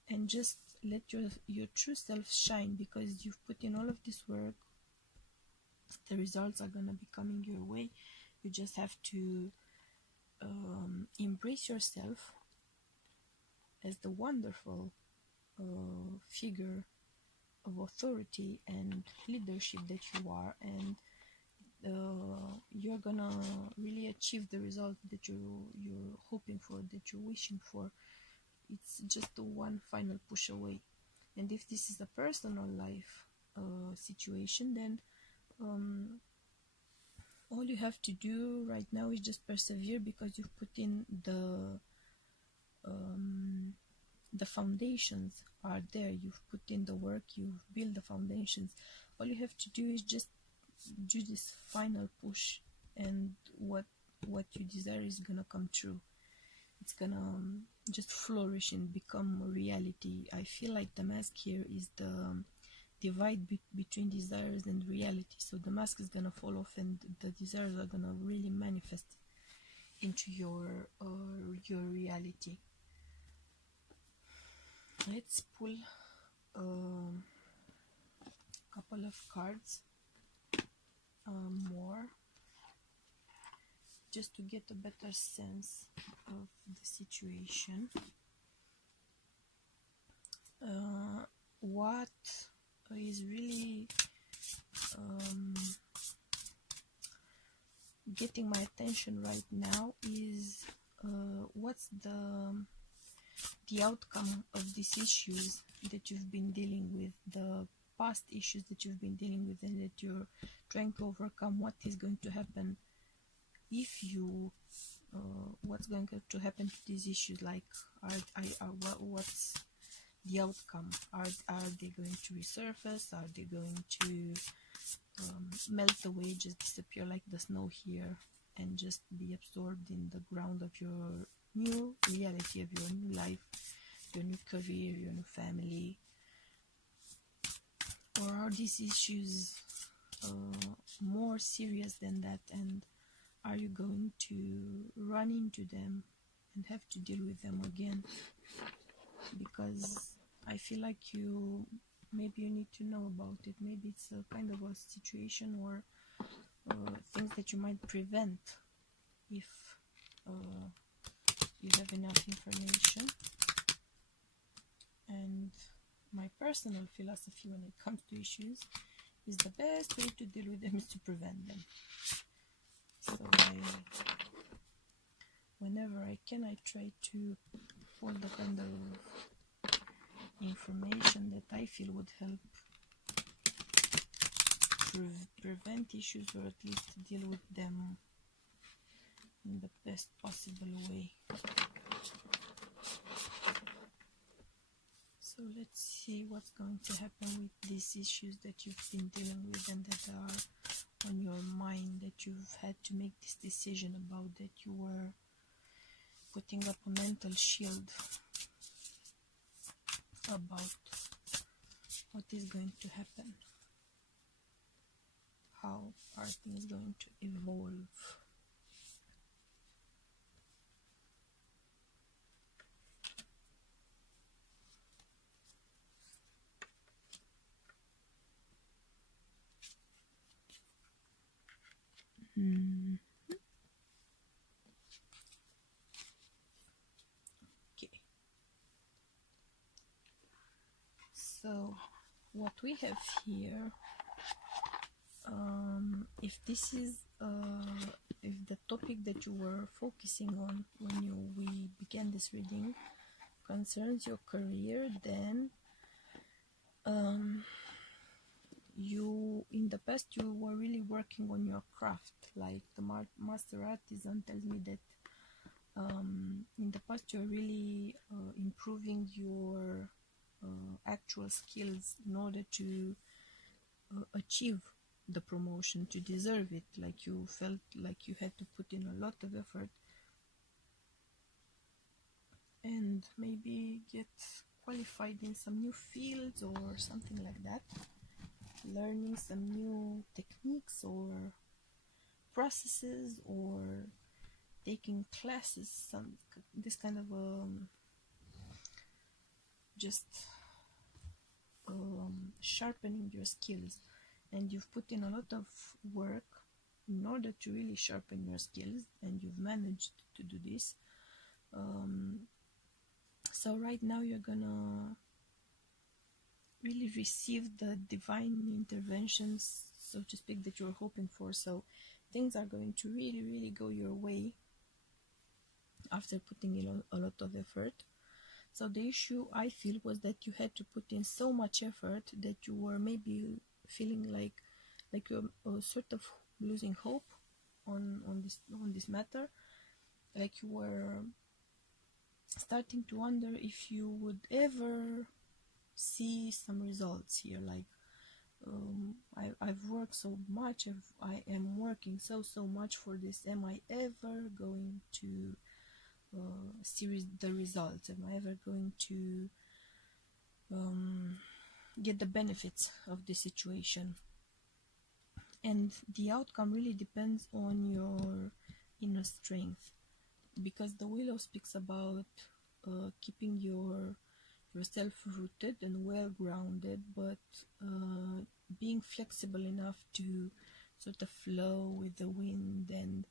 and just let your true self shine, because you've put in all of this work. The results are gonna be coming your way. You just have to embrace yourself as the wonderful figure of authority and leadership that you are, and you're gonna really achieve the result that you're hoping for, that you're wishing for. It's just the one final push away. And if this is a personal life situation, then all you have to do right now is just persevere, because you've put in the foundations are there. You've put in the work, you've built the foundations. All you have to do is just do this final push, and what you desire is gonna come true. It's gonna just flourish and become a reality. I feel like the mask here is the divide between desires and reality. So the mask is gonna fall off, and the desires are gonna really manifest into your reality. Let's pull a couple of cards more, just to get a better sense of the situation. What is really getting my attention right now is what's the outcome of these issues that you've been dealing with, the past issues that you've been dealing with and that you're trying to overcome. What is going to happen if you what's going to happen to these issues? Like, what's the outcome? Are they going to resurface? Are they going to melt away, just disappear like the snow here, and just be absorbed in the ground of your new reality, of your new life, your new career, your new family? Or are these issues more serious than that, and are you going to run into them and have to deal with them again? Because I feel like maybe you need to know about it. Maybe it's a kind of a situation or things that you might prevent if you have enough information. And my personal philosophy when it comes to issues is the best way to deal with them is to prevent them. So whenever I can, I try to pull the kind of information that I feel would help prevent issues, or at least deal with them in the best possible way. So let's see what's going to happen with these issues that you've been dealing with and that are on your mind, that you've had to make this decision about, that you were putting up a mental shield about what is going to happen, how are things going to evolve. Okay. So what we have here, if this is if the topic that you were focusing on when we began this reading concerns your career, then you in the past you were really working on your craft. Like the master artisan tells me that in the past you're really improving your actual skills in order to achieve the promotion, to deserve it. Like you felt like you had to put in a lot of effort and maybe get qualified in some new fields or something like that, learning some new techniques or processes, or taking classes, this kind of just sharpening your skills. And you've put in a lot of work in order to really sharpen your skills, and you've managed to do this. So right now you're gonna really receive the divine interventions so to speak, that you're hoping for. So things are going to really go your way after putting in a lot of effort. So the issue, I feel, was that you had to put in so much effort that you were maybe feeling like you're sort of losing hope on this matter, like you were starting to wonder if you would ever see some results here. Like, I've worked so much, I am working so much for this. Am I ever going to see the results? Am I ever going to get the benefits of the situation? And the outcome really depends on your inner strength, because the Willow speaks about keeping yourself rooted and well grounded, but being flexible enough to sort of flow with the wind and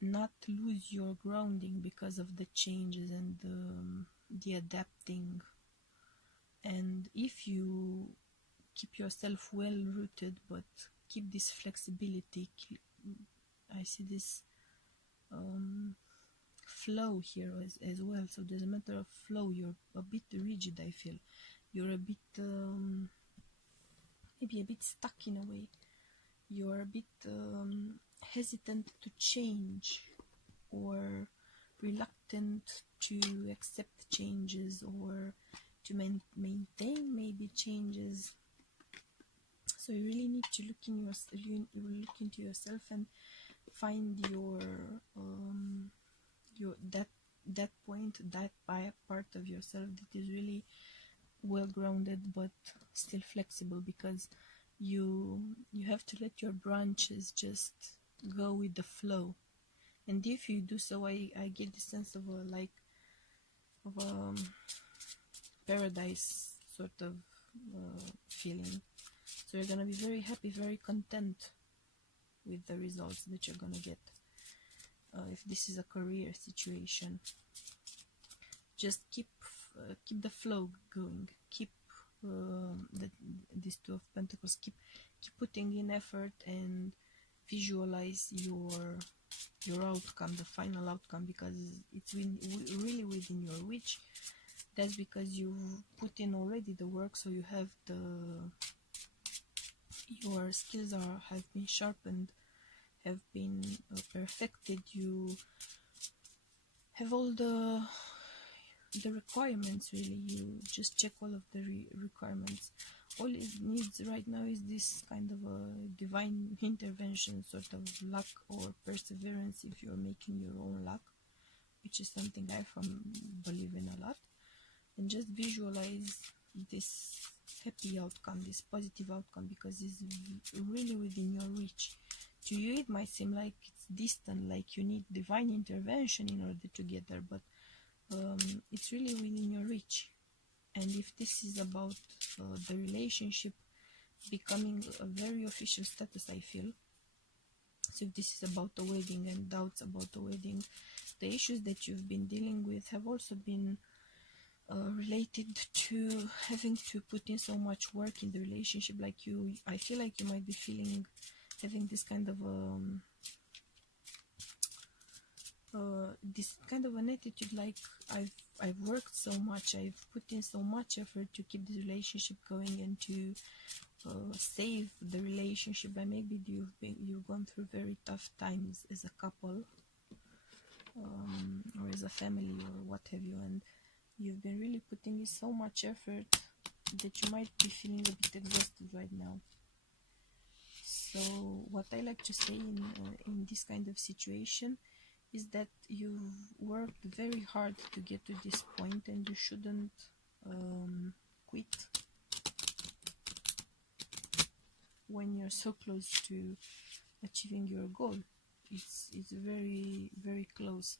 not lose your grounding because of the changes and the adapting. And if you keep yourself well rooted but keep this flexibility, I see this flow here as well. So there's a matter of flow. You're a bit rigid, I feel. You're a bit maybe a bit stuck in a way. You're a bit hesitant to change, or reluctant to accept changes, or to maintain maybe changes. So you really need to look into yourself and find your that point, that part of yourself that is really well grounded but still flexible, because you have to let your branches just go with the flow. And if you do so, I get the sense of a paradise sort of feeling. So you're gonna be very happy, very content with the results that you're gonna get. If this is a career situation, just keep the flow going. Keep this Two of Pentacles. Keep putting in effort and visualize your outcome, the final outcome, because it's really within your reach. That's because you've put in already the work, so you have your skills have been sharpened, have been perfected. You have all the requirements, really. You just check all of the requirements. All it needs right now is this kind of a divine intervention, sort of luck or perseverance, if you're making your own luck, which is something I believe in a lot. And just visualize this happy outcome, this positive outcome, because it's really within your reach. To you it might seem like it's distant, like you need divine intervention in order to get there, but it's really within your reach. And if this is about the relationship becoming a very official status, I feel, so if this is about the wedding and doubts about the wedding, the issues that you've been dealing with have also been related to having to put in so much work in the relationship. Like I feel like you might be having this kind of an attitude, like I've worked so much, I've put in so much effort to keep the relationship going and to save the relationship, but maybe you've gone through very tough times as a couple, or as a family, or what have you, and you've been really putting in so much effort that you might be feeling a bit exhausted right now. So what I like to say in this kind of situation is that you've worked very hard to get to this point, and you shouldn't quit when you're so close to achieving your goal. It's very, very close.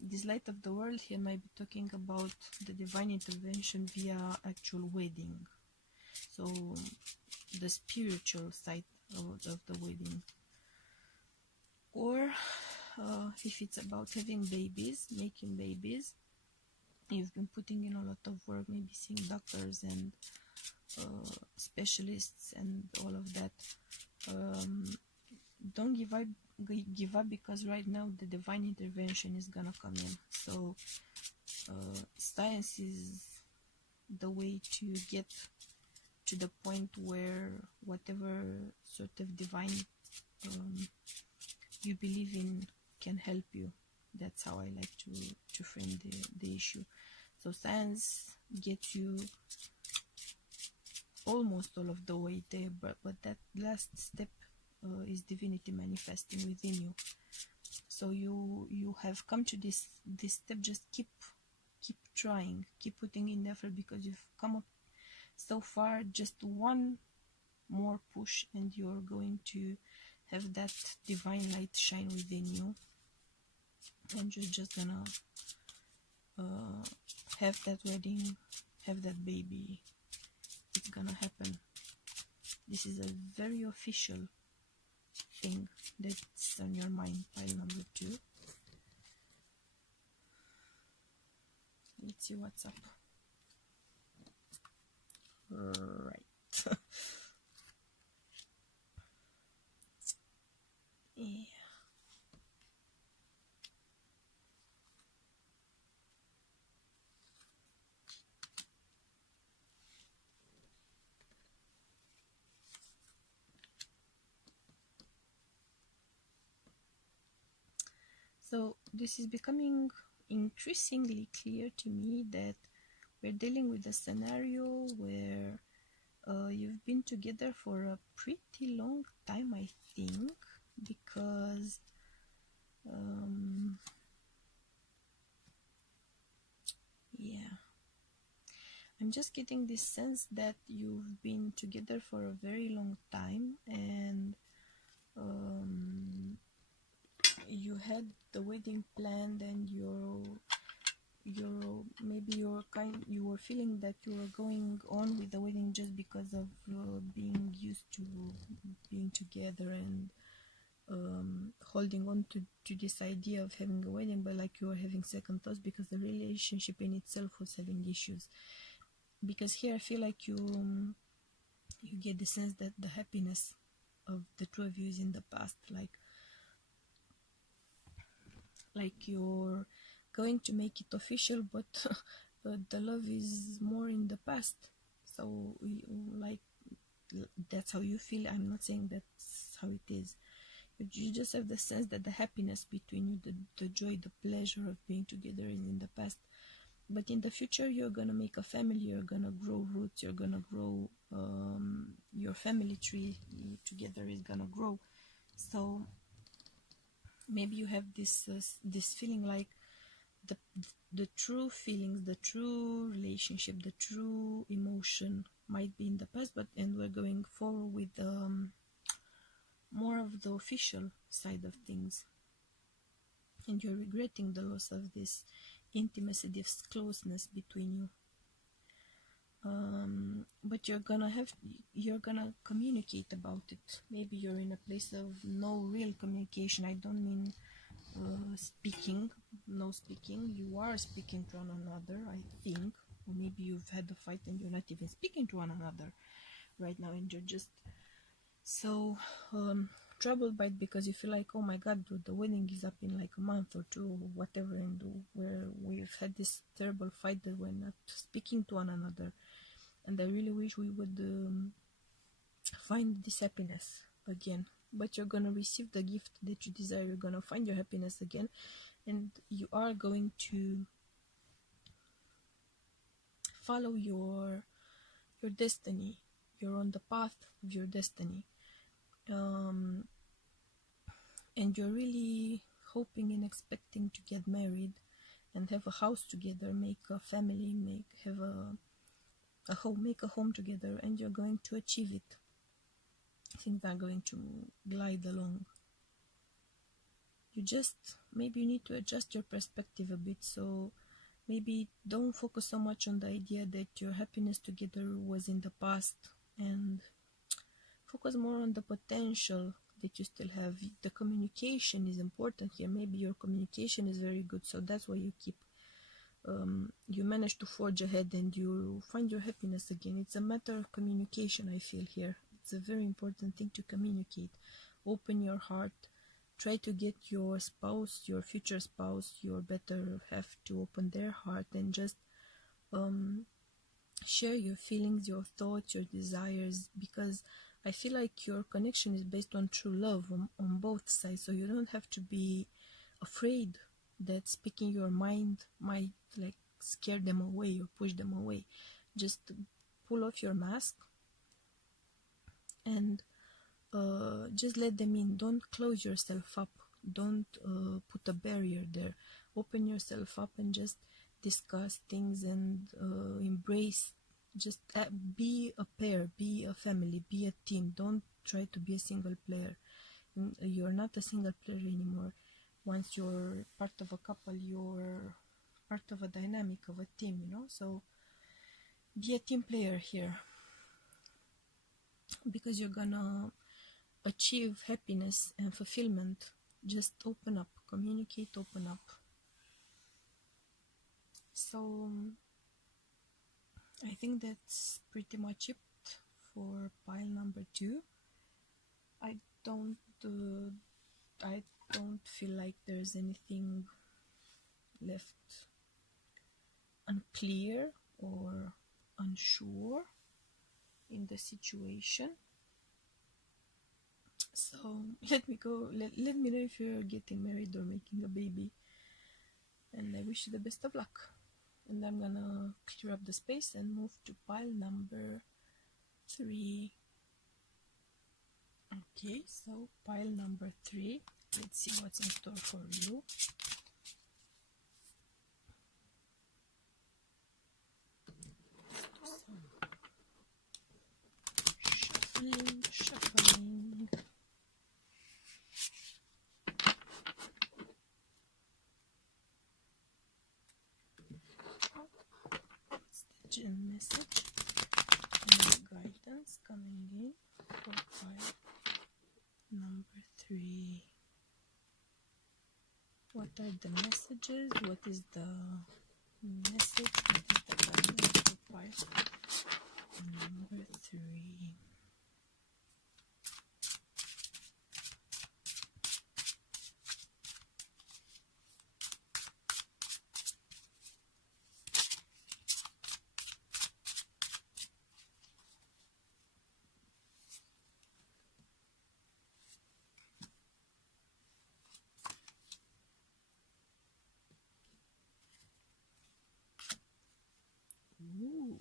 This light of the world here might be talking about the divine intervention via actual wedding, so the spiritual side of the wedding. Or if it's about having babies, making babies, you've been putting in a lot of work, maybe seeing doctors and specialists and all of that. Don't give up, because right now the divine intervention is gonna come in. So science is the way to get to the point where whatever sort of divine you believe in can help you. That's how I like to frame the issue. So science gets you almost all of the way there, but that last step is divinity manifesting within you. So you have come to this step. Just keep trying, keep putting in effort, because you've come up so far. Just one more push and you're going to have that divine light shine within you, and you're just gonna have that wedding, have that baby. It's gonna happen. This is a very official thing that's on your mind. Pile number 2. Let's see what's up. Right. Yeah. So this is becoming increasingly clear to me that we're dealing with a scenario where you've been together for a pretty long time, I think, because yeah, I'm just getting this sense that you've been together for a very long time, and you had the wedding planned, and you were feeling that you were going on with the wedding just because of being used to being together and holding on to this idea of having a wedding, but like you were having second thoughts because the relationship in itself was having issues. Because here I feel like you get the sense that the happiness of the two of you is in the past, like you're going to make it official, but the love is more in the past. So like that's how you feel. I'm not saying that's how it is. You just have the sense that the happiness between you, the joy, the pleasure of being together is in the past. But in the future, you're gonna make a family, you're gonna grow roots, you're gonna grow, your family tree together is gonna grow. So maybe you have this feeling like the true feelings, the true relationship, the true emotion might be in the past, and we're going forward with more of the official side of things, and you're regretting the loss of this intimacy, this closeness between you. But you're gonna communicate about it. Maybe you're in a place of no real communication. I don't mean speaking. You are speaking to one another, I think, or maybe you've had a fight and you're not even speaking to one another right now, and you're just so troubled by it because you feel like, oh my god, dude, the wedding is up in like a month or two or whatever, and where we've had this terrible fight that we're not speaking to one another, and I really wish we would find this happiness again. But you're gonna receive the gift that you desire. You're gonna find your happiness again, and you are going to follow your destiny. You're on the path of your destiny, and you're really hoping and expecting to get married and have a house together, make a family, have a home, make a home together, and you're going to achieve it. Things are going to glide along. Maybe you need to adjust your perspective a bit. So maybe don't focus so much on the idea that your happiness together was in the past, and focus more on the potential that you still have. The communication is important here. Maybe your communication is very good, so that's why you keep you manage to forge ahead and you find your happiness again. It's a matter of communication, I feel here. It's a very important thing to communicate. Open your heart. Try to get your spouse, your future spouse, your better half to open their heart and just share your feelings, your thoughts, your desires, because I feel like your connection is based on true love on both sides. So you don't have to be afraid that speaking your mind might like scare them away or push them away. Just pull off your mask and just let them in. Don't close yourself up. Don't put a barrier there. Open yourself up and just discuss things and embrace. Just be a pair, be a family, be a team. Don't try to be a single player. You're not a single player anymore. Once you're part of a couple, you're part of a dynamic of a team, you know. So be a team player here, because you're gonna achieve happiness and fulfillment. Just open up, communicate, open up. So I think that's pretty much it for pile number 2. I don't feel like there's anything left unclear or unsure in the situation. So let me go. Let me know if you're getting married or making a baby, and I wish you the best of luck. And I'm gonna clear up the space and move to pile number 3. Okay, so pile number 3. Let's see what's in store for you. Shuffling. What's the gem message and guidance coming in for pile number 3? What are the messages? What is the message? What is the guidance for pile number 3? Ooh.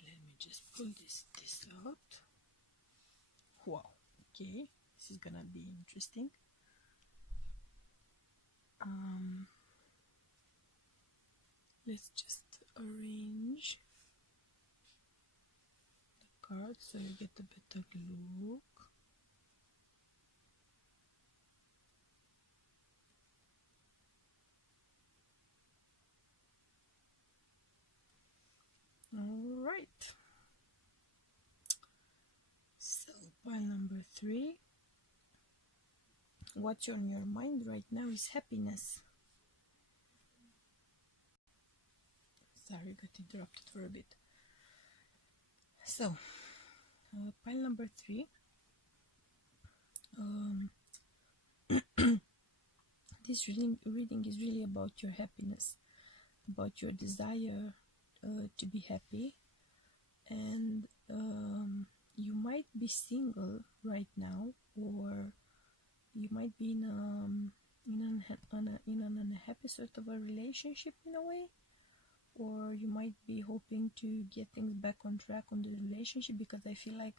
Let me just pull this out. Wow. Okay, this is gonna be interesting. Let's just arrange the cards so you get a better look. All right. So pile number 3. What's on your mind right now is happiness. Sorry, got interrupted for a bit. So, pile number 3. This reading is really about your happiness, about your desire to be happy, and you might be single right now, or you might be in an unhappy sort of a relationship in a way, or you might be hoping to get things back on track on the relationship, because I feel like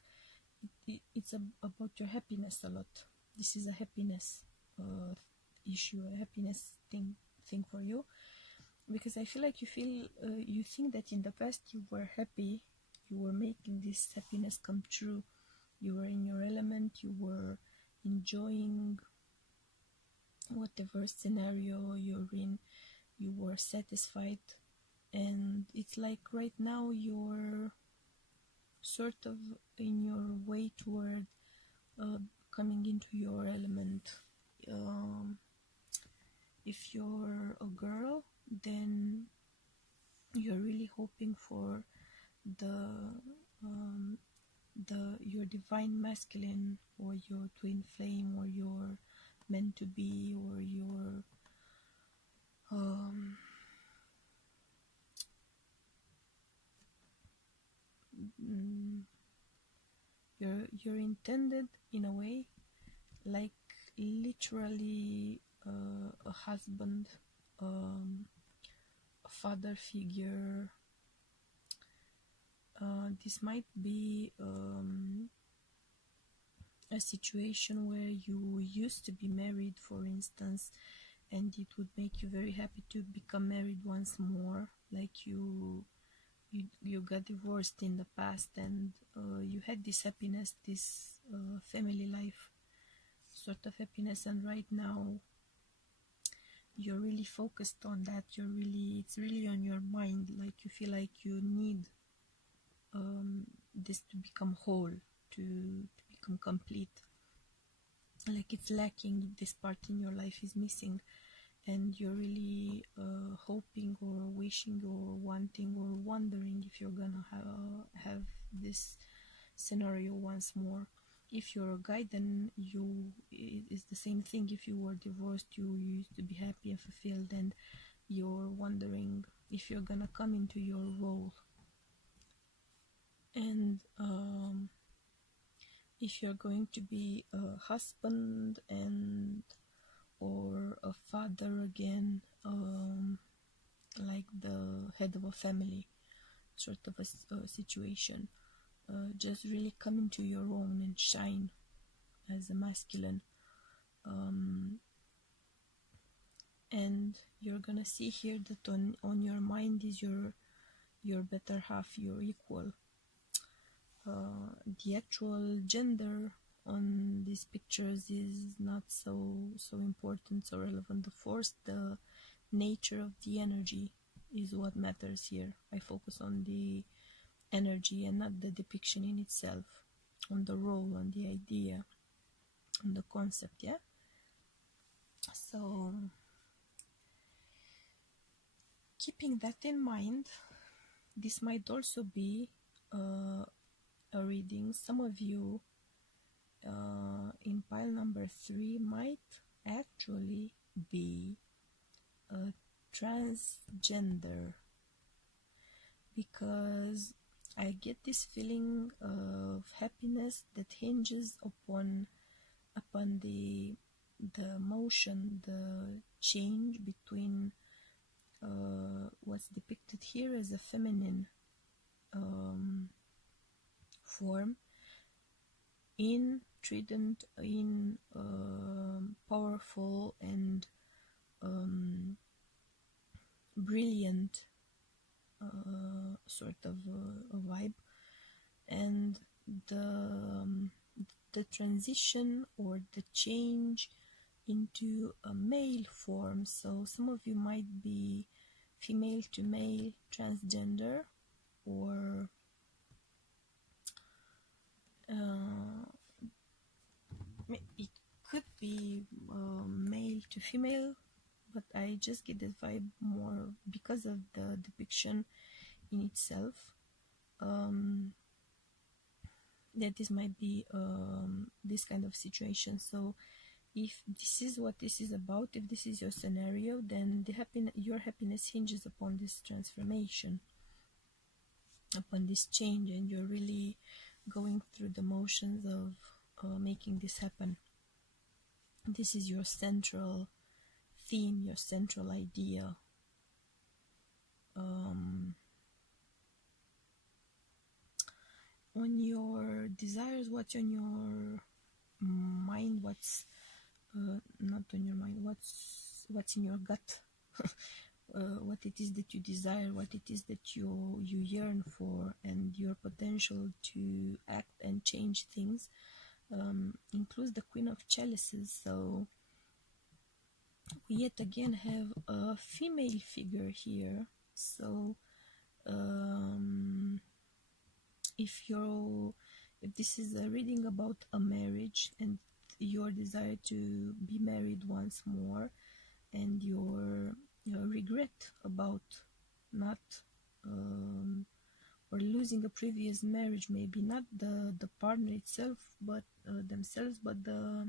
it's about your happiness a lot. This is a happiness issue, a happiness thing for you, because I feel like you think that in the past you were happy, you were making this happiness come true, you were in your element, you were enjoying whatever scenario you're in, you were satisfied, and it's like right now you're sort of in your way toward coming into your element. If you're a girl, then you're really hoping for the your divine masculine, or your twin flame, or your meant to be, or your you're intended in a way, like literally a husband, a father figure. This might be a situation where you used to be married, for instance, and it would make you very happy to become married once more, like you got divorced in the past, and you had this happiness, this family life sort of happiness, and right now you're really focused on that. It's really on your mind, like you feel like you need this to become whole, to become complete, like it's lacking, this part in your life is missing, and you're really hoping or wishing or wanting or wondering if you're gonna have this scenario once more. If you're a guy, then it's the same thing. If you were divorced, you used to be happy and fulfilled, and you're wondering if you're gonna come into your role. And if you're going to be a husband and or a father again, like the head of a family sort of a situation, just really come into your own and shine as a masculine, and you're gonna see here that on your mind is your better half, your equal. The actual gender on these pictures is not so important, so relevant. The force, the nature of the energy is what matters here. I focus on the energy and not the depiction in itself, on the role, on the idea, on the concept. Yeah, so keeping that in mind, this might also be a reading. Some of you in pile number 3 might actually be a transgender, because I get this feeling of happiness that hinges upon the motion, the change between what's depicted here as a feminine form, in trident, in powerful and brilliant sort of a vibe, and the transition or the change into a male form. So some of you might be female to male transgender, or it could be male to female, but I just get that vibe more because of the depiction in itself, that this might be this kind of situation. So if this is what this is about, if this is your scenario, then your happiness hinges upon this transformation, upon this change, and you're really going through the motions of making this happen. This is your central theme, your central idea. On your desires, what's on your mind, what's not on your mind, what's in your gut, what it is that you desire, what it is that you yearn for, and your potential to act and change things, includes the Queen of Chalices. So we yet again have a female figure here. So If this is a reading about a marriage and your desire to be married once more, and your regret about not or losing a previous marriage, maybe not the partner itself, but themselves, but the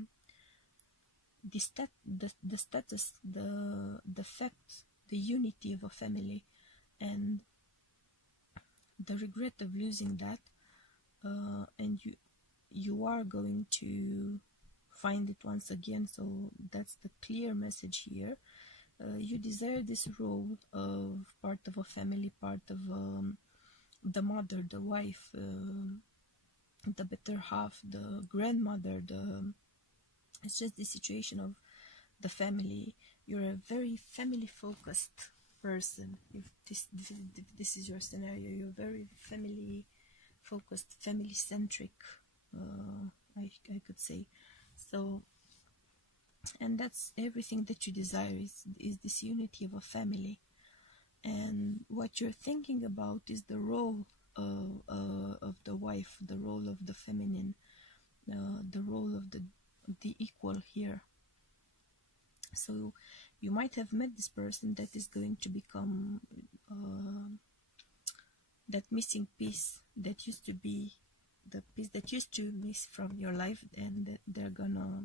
status, the fact, the unity of a family, and the regret of losing that, and you are going to find it once again. So that's the clear message here. You desire this role of part of a family, part of the mother, the wife, the better half, the grandmother. It's just the situation of the family. You're a very family focused person. If this is your scenario, you're very family focused, family centric, I could say. So, and that's everything that you desire, is this unity of a family. And what you're thinking about is the role of the wife, the role of the feminine, the role of the equal here. So you might have met this person that is going to become that missing piece that used to be the piece that used to miss from your life, and that they're gonna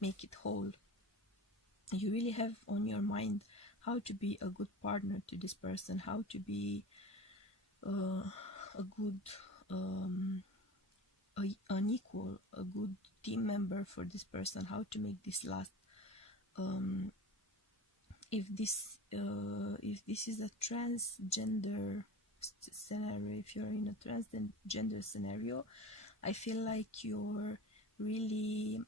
make it whole. You really have on your mind how to be a good partner to this person, how to be a good an equal, a good team member for this person, how to make this last. If this is a transgender scenario, if you're in a transgender scenario, I feel like you're really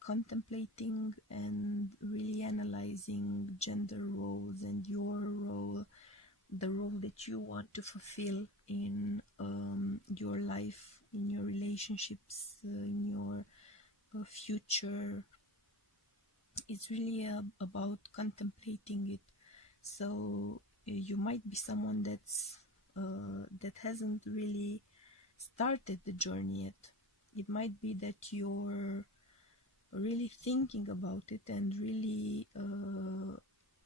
contemplating and really analyzing gender roles and your role, the role that you want to fulfill in your life, in your relationships, in your future. It's really about contemplating it. So you might be someone that hasn't really started the journey yet. It might be that you're really thinking about it and really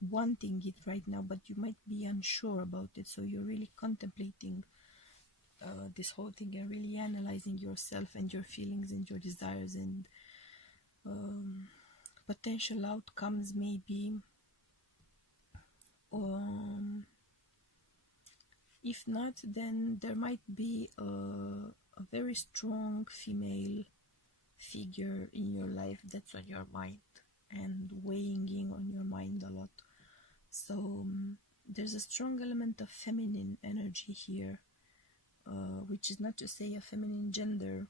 wanting it right now, but you might be unsure about it. So you're really contemplating this whole thing and really analyzing yourself and your feelings and your desires and potential outcomes, maybe. If not, then there might be a very strong female figure in your life that's on your mind and weighing in on your mind a lot. So there's a strong element of feminine energy here, which is not to say a feminine gender,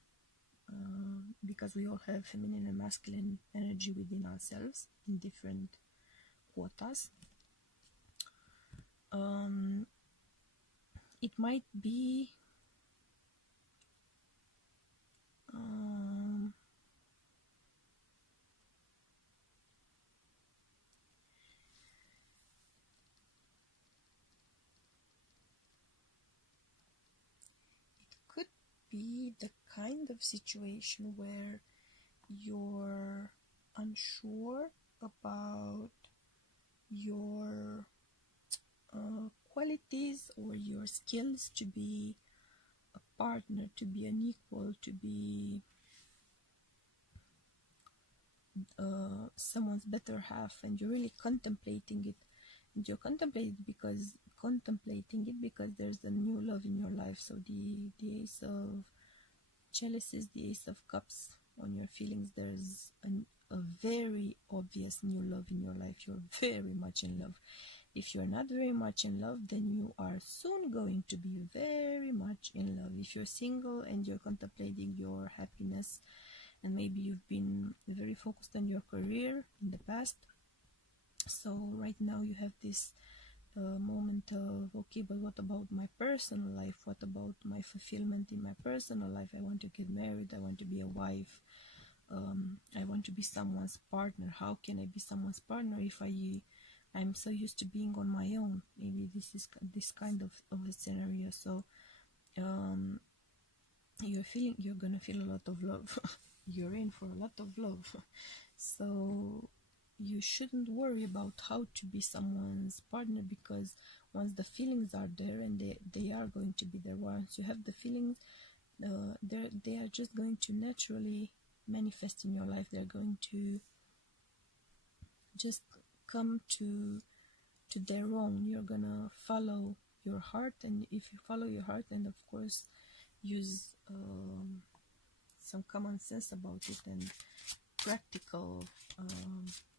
because we all have feminine and masculine energy within ourselves in different quotas. It might be be the kind of situation where you're unsure about your qualities or your skills to be a partner, to be an equal, to be someone's better half, and you're really contemplating it. And you're contemplating it because there's a new love in your life. So the Ace of Chalices, the Ace of Cups on your feelings, there's a very obvious new love in your life. You're very much in love. If you're not very much in love, then you are soon going to be very much in love. If you're single and you're contemplating your happiness, and maybe you've been very focused on your career in the past, so right now you have this moment of, okay, but what about my personal life? What about my fulfillment in my personal life? I want to get married, I want to be a wife, I want to be someone's partner. How can I be someone's partner if I I'm so used to being on my own. Maybe this is this kind of a scenario. So you're gonna feel a lot of love. You're in for a lot of love. So you shouldn't worry about how to be someone's partner, because once the feelings are there, and they are going to be there, once you have the feelings, they are just going to naturally manifest in your life. They're going to just come to their own. You're gonna follow your heart, and if you follow your heart, and of course use some common sense about it and practical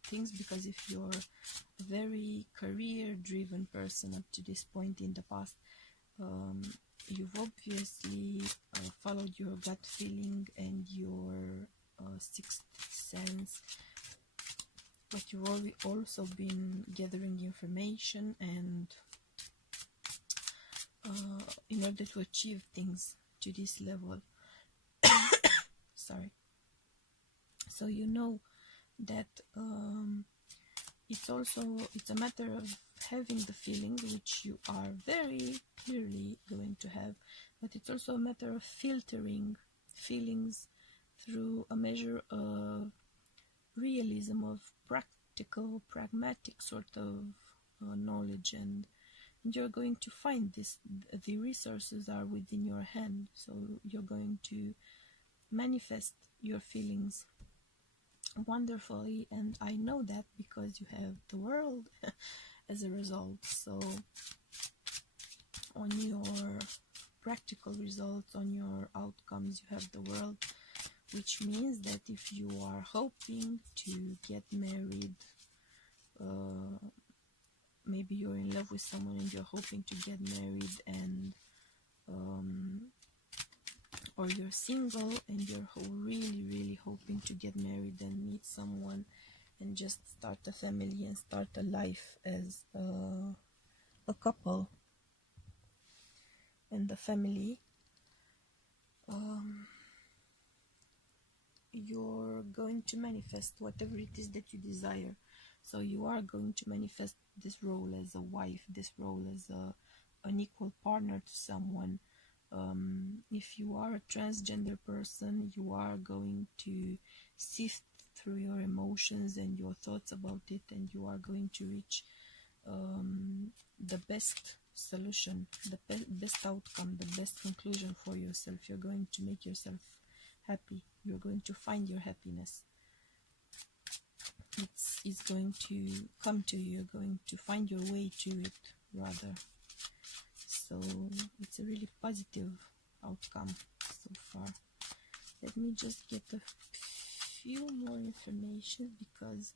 things, because if you're a very career driven person up to this point in the past, you've obviously followed your gut feeling and your sixth sense, but you've also been gathering information and in order to achieve things to this level. Sorry. So you know that it's a matter of having the feelings, which you are very clearly going to have, but it's also a matter of filtering feelings through a measure of realism, of practical, pragmatic sort of knowledge, and you're going to find this. The resources are within your hand, so you're going to manifest your feelings wonderfully, and I know that because you have the world as a result. So on your practical results, on your outcomes, you have the world, which means that if you are hoping to get married, maybe you're in love with someone and you're hoping to get married, and or you're single and you're really hoping to get married and meet someone and just start a family and start a life as a couple and the family, you're going to manifest whatever it is that you desire. So you are going to manifest this role as a wife, this role as an equal partner to someone. If you are a transgender person, you are going to sift through your emotions and your thoughts about it, and you are going to reach the best solution, the best outcome, the best conclusion for yourself. You're going to make yourself happy. You're going to find your happiness. It's going to come to you. You're going to find your way to it, rather. So it's a really positive outcome so far. Let me just get a few more information, because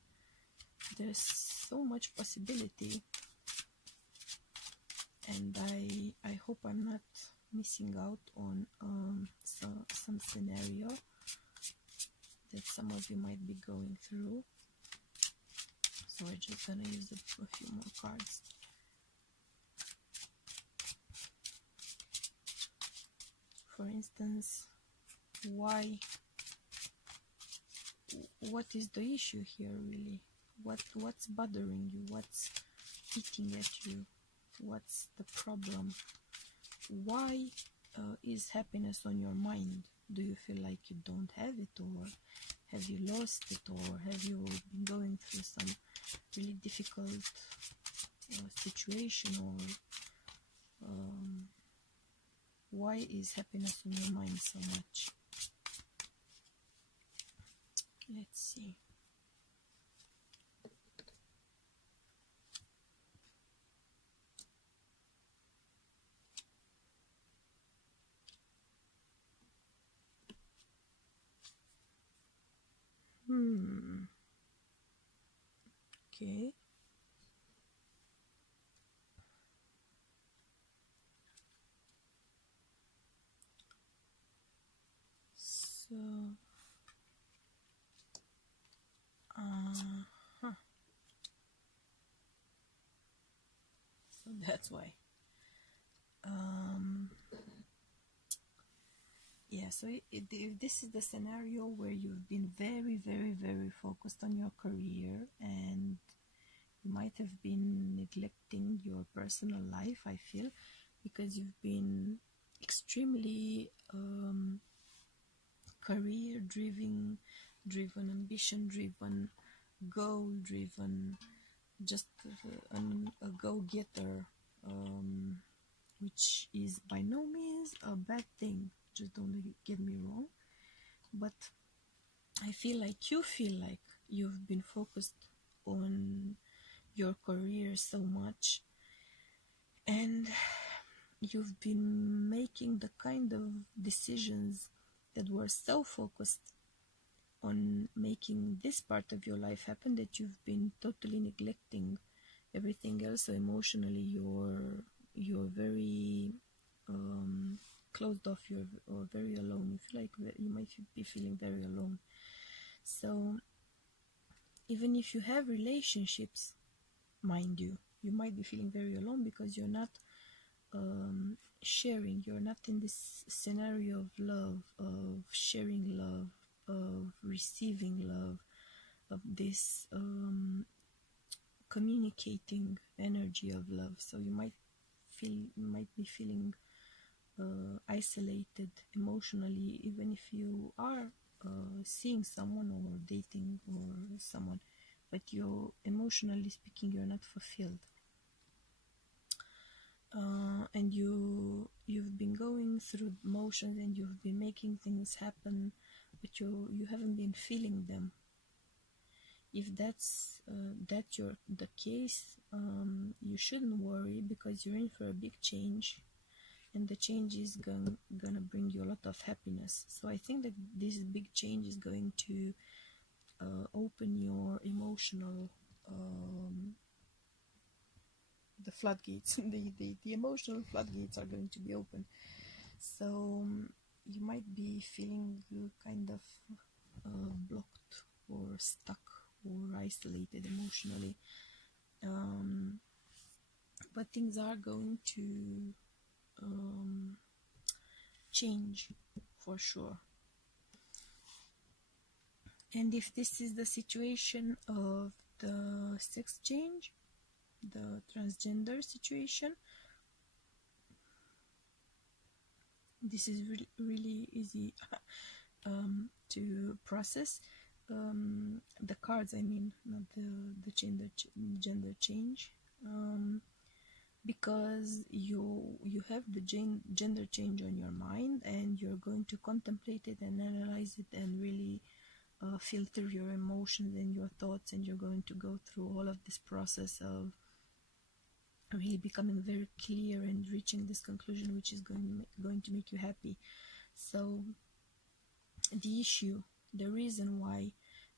there's so much possibility, and I hope I'm not missing out on some scenario that some of you might be going through. So we're just gonna use a few more cards. For instance, what is the issue here really? What's bothering you? What's eating at you? What's the problem? Why is happiness on your mind? Do you feel like you don't have it, or have you lost it, or have you been going through some really difficult situation, or why is happiness on your mind so much? Let's see. Okay. So, so that's why. Yeah, so if this is the scenario where you've been very focused on your career, and You might have been neglecting your personal life, I feel, because you've been extremely career driven, ambition driven, goal driven, just a go-getter, which is by no means a bad thing, just don't get me wrong. But I feel like you've been focused on your career so much, and you've been making the kind of decisions that were so focused on making this part of your life happen that you've been totally neglecting everything else. So emotionally you're very closed off, or very alone. You feel like you might be feeling very alone. So even if you have relationships, mind you, you might be feeling very alone because you're not sharing. You're not in this scenario of love, of sharing love, of receiving love, of this communicating energy of love. So you might be feeling isolated emotionally, even if you are seeing someone or dating or someone, but you, emotionally speaking, you're not fulfilled. And you've been going through motions and you've been making things happen, but you haven't been feeling them. If that's the case, you shouldn't worry, because you're in for a big change, and the change is gonna bring you a lot of happiness. So I think that this big change is going to open your emotional the floodgates. The emotional floodgates are going to be open. So you might be feeling kind of blocked or stuck or isolated emotionally, but things are going to change for sure. And if this is the situation of the sex change, the transgender situation, this is really easy to process. The cards, I mean, not the gender change, because you have the gender change on your mind, and you're going to contemplate it and analyze it and really filter your emotions and your thoughts, and you're going to go through all of this process of really becoming very clear and reaching this conclusion, which is going to make you happy. So the issue, the reason why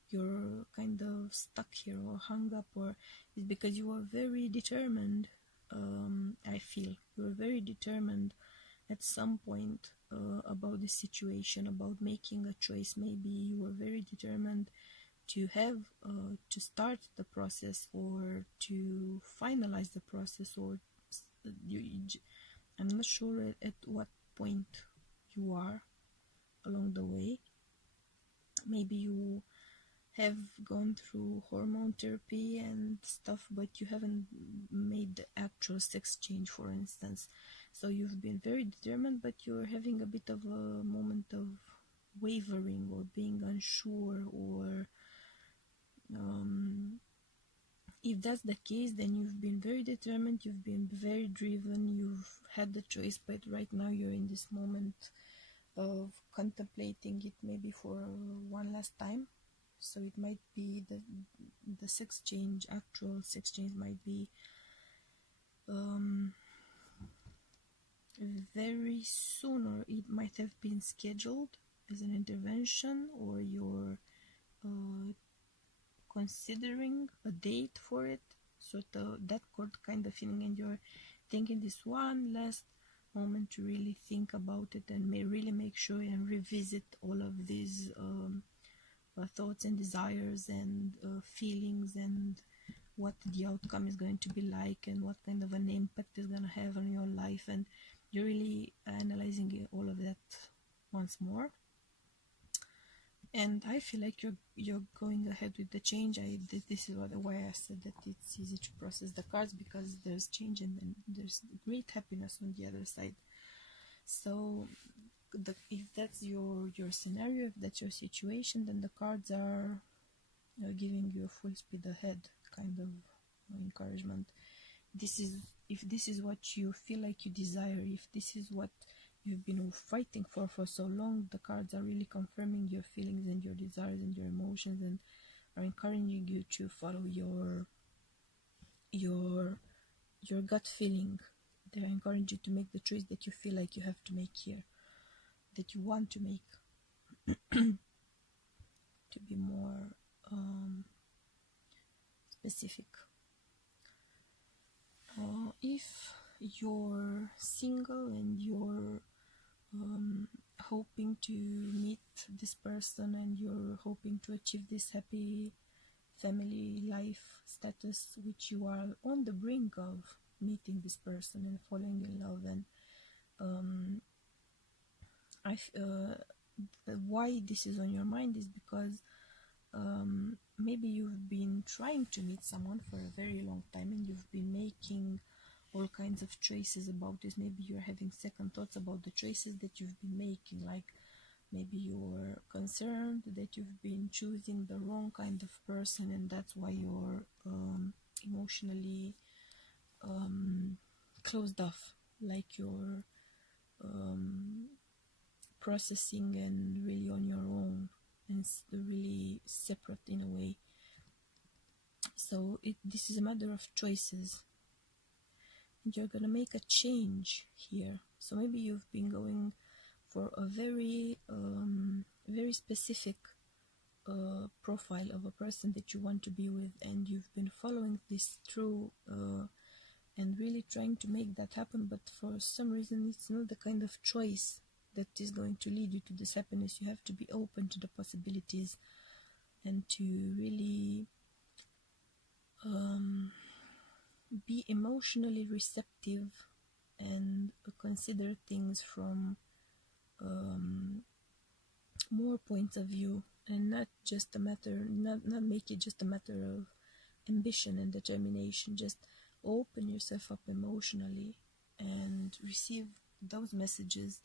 you're kind of stuck here or hung up, or is because you are very determined. I feel you're very determined at some point about this situation, about making a choice. Maybe you were very determined to have to start the process, or to finalize the process, or I'm not sure at what point you are along the way. Maybe you have gone through hormone therapy and stuff, but you haven't made the actual sex change, for instance. So you've been very determined, but you're having a bit of a moment of wavering or being unsure, or if that's the case, then you've been very determined, you've been very driven, you've had the choice, but right now you're in this moment of contemplating it, maybe for one last time. So it might be the sex change, actual sex change, might be very soon, or it might have been scheduled as an intervention, or you're considering a date for it, sort of that kind of feeling, and you're taking this one last moment to really think about it and really make sure and revisit all of these thoughts and desires and feelings, and what the outcome is going to be like, and what kind of an impact is going to have on your life, and you're really analyzing all of that once more. And I feel like you're going ahead with the change. This is why I said that it's easy to process the cards, because there's change and then there's great happiness on the other side. So if that's your scenario, if that's your situation, then the cards are giving you a full speed ahead kind of encouragement. If this is what you feel like you desire, if this is what you've been fighting for so long, the cards are really confirming your feelings and your desires and your emotions, and are encouraging you to follow your gut feeling. They encourage you to make the choice that you feel like you have to make here, that you want to make. To be more specific, if you're single and you're hoping to meet this person, and you're hoping to achieve this happy family life status, which you are on the brink of meeting this person and falling in love, and why this is on your mind is because maybe you've been trying to meet someone for a very long time, and you've been making all kinds of choices about this. Maybe you're having second thoughts about the choices that you've been making, like maybe you're concerned that you've been choosing the wrong kind of person, and that's why you're emotionally closed off, like you're processing and really on your own, and really separate in a way. So this is a matter of choices, and you're gonna make a change here. So maybe you've been going for a very very specific profile of a person that you want to be with, and you've been following this through and really trying to make that happen, but for some reason it's not the kind of choice that is going to lead you to this happiness. You have to be open to the possibilities, and to really be emotionally receptive, and consider things from more points of view, and not make it just a matter of ambition and determination. Just open yourself up emotionally and receive those messages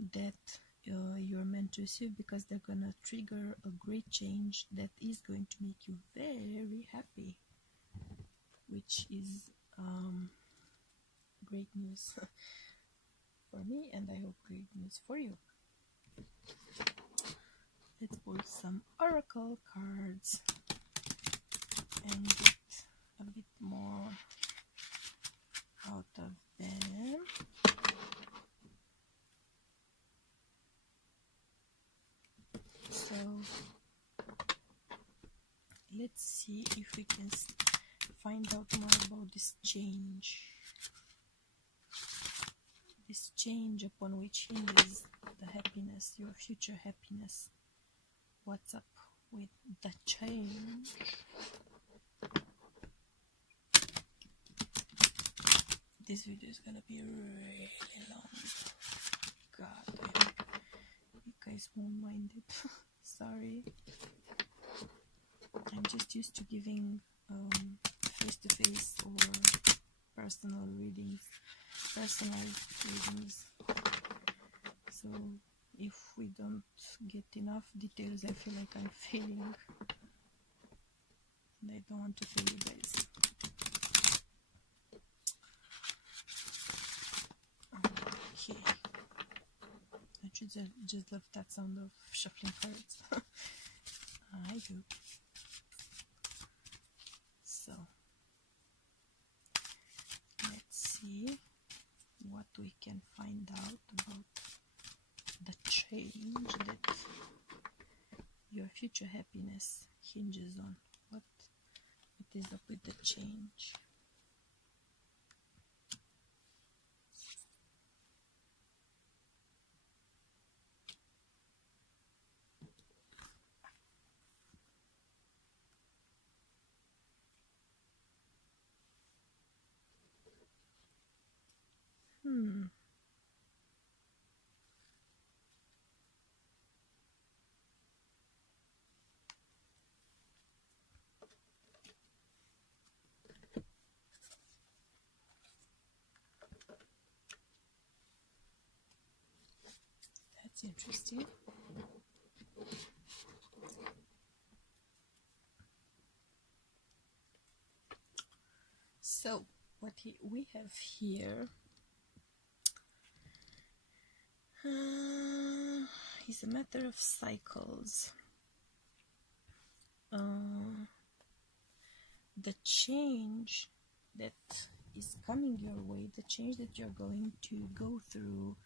that you're meant to receive, because they're gonna trigger a great change that is going to make you very happy, which is great news for me, and I hope great news for you. Let's pull some oracle cards and get a bit more out of them. So let's see if we can find out more about this change. This change upon which hinges the happiness, your future happiness. What's up with the change? This video is gonna be really long. God, I hope you guys won't mind it. Sorry. I'm just used to giving face-to-face or personalized readings. So if we don't get enough details, I feel like I'm failing, and I don't want to fail you guys. Okay, I should just love that sound of shuffling cards. I do. So let's see what we can find out about the change that your future happiness hinges on. What is up with the change? It's interesting. So what we have here is a matter of cycles. The change that is coming your way, the change that you're going to go through,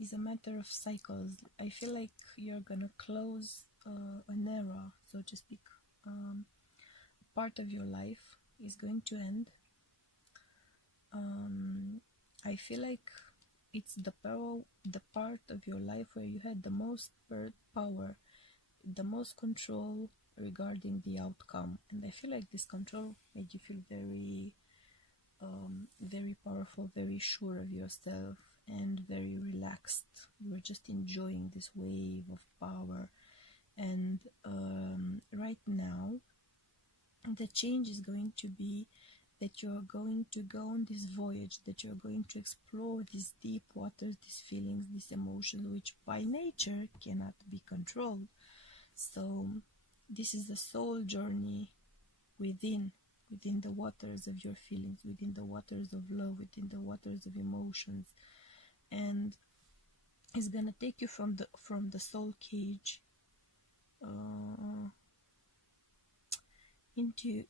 is a matter of cycles. I feel like you're gonna close an era, so to speak. Part of your life is going to end. I feel like it's the part of your life where you had the most power, the most control regarding the outcome, and I feel like this control made you feel very very powerful, very sure of yourself, and very relaxed. You were just enjoying this wave of power. And right now the change is going to be that you're going to go on this voyage, that you're going to explore these deep waters, these feelings, these emotions, which by nature cannot be controlled. So this is a soul journey within the waters of your feelings, within the waters of love, within the waters of emotions. And it's gonna take you from the soul cage into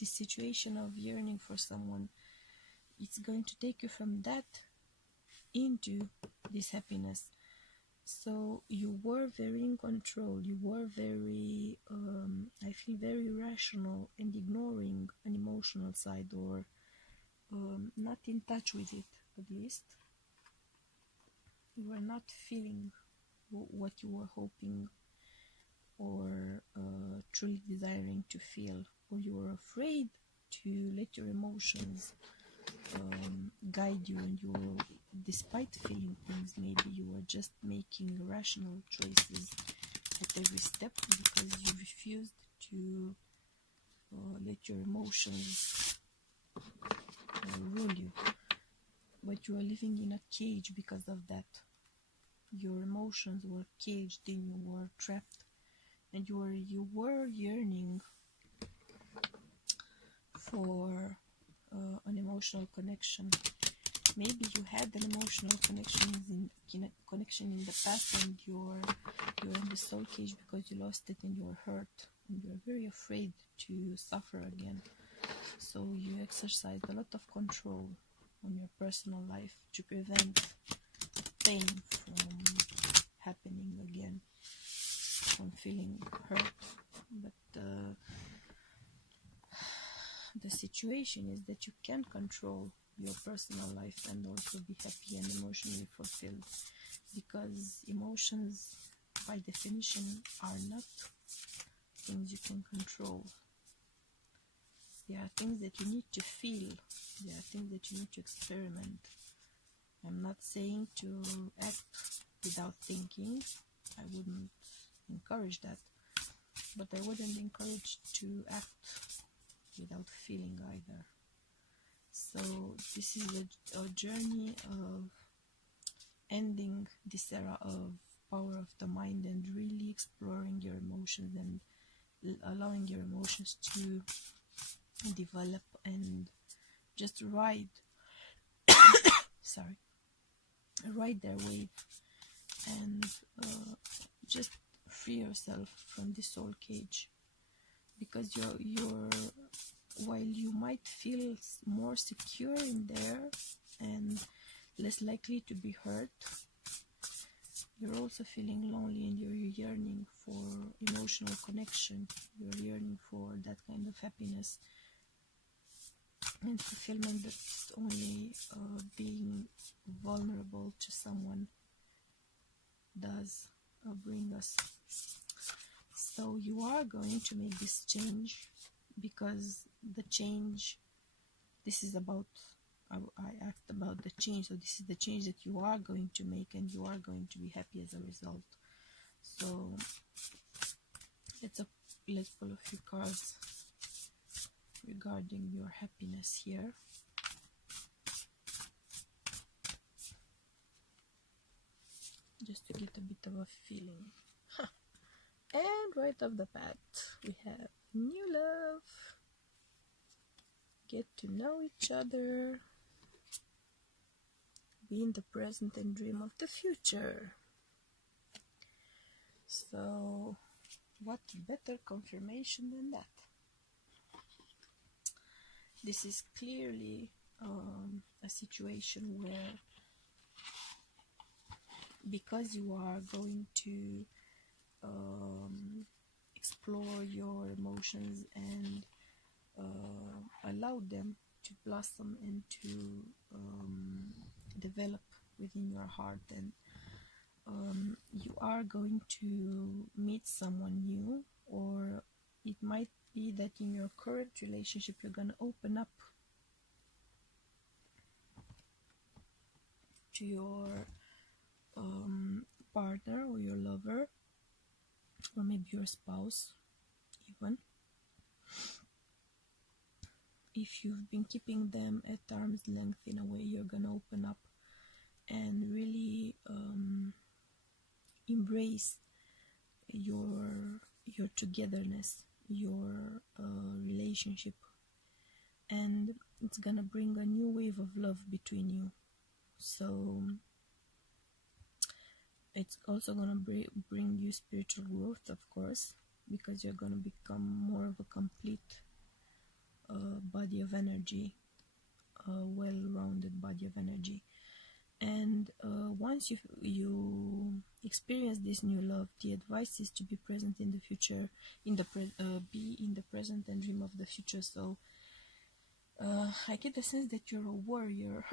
this situation of yearning for someone. It's going to take you from that into this happiness. So you were very in control, you were very I feel very rational and ignoring an emotional side, or not in touch with it. At least you were not feeling what you were hoping or truly desiring to feel, or you were afraid to let your emotions guide you, and you were, despite feeling things, maybe you were just making rational choices at every step because you refused to let your emotions rule you. But you are living in a cage because of that. Your emotions were caged in, you were trapped, and you were yearning for an emotional connection. Maybe you had an emotional connection in the past, and you're in the soul cage because you lost it and you're hurt, and you're very afraid to suffer again. So you exercised a lot of control on your personal life to prevent pain from happening again, from feeling hurt. But the situation is that you can control your personal life and also be happy and emotionally fulfilled, because emotions by definition are not things you can control. They are things that you need to feel. They are things that you need to experiment. I'm not saying to act without thinking. I wouldn't encourage that. But I wouldn't encourage to act without feeling either. So this is a journey of ending this era of power of the mind and really exploring your emotions and allowing your emotions to develop and just ride ride their wave, and just free yourself from the soul cage, because you're while you might feel more secure in there and less likely to be hurt, you're also feeling lonely, and you're yearning for emotional connection. You're yearning for that kind of happiness and fulfillment that's only being vulnerable to someone does bring us. So you are going to make this change, because the change, this is about, I asked about the change, so this is the change that you are going to make, and you are going to be happy as a result. So let's pull a few cards regarding your happiness here. just to get a bit of a feeling. And right off the bat, we have new love. Get to know each other. Be in the present and dream of the future. So, what better confirmation than that? This is clearly a situation where, because you are going to explore your emotions and allow them to blossom and to develop within your heart, and you are going to meet someone new, or it might be that in your current relationship you're going to open up to your partner or your lover, or maybe your spouse even. If you've been keeping them at arm's length in a way, you're gonna open up and really embrace your togetherness, your relationship, and it's gonna bring a new wave of love between you. So it's also gonna bring you spiritual growth, of course, because you're gonna become more of a complete body of energy, a well-rounded body of energy. And once you experience this new love, the advice is to be present in the future, be in the present and dream of the future. So I get the sense that you're a warrior.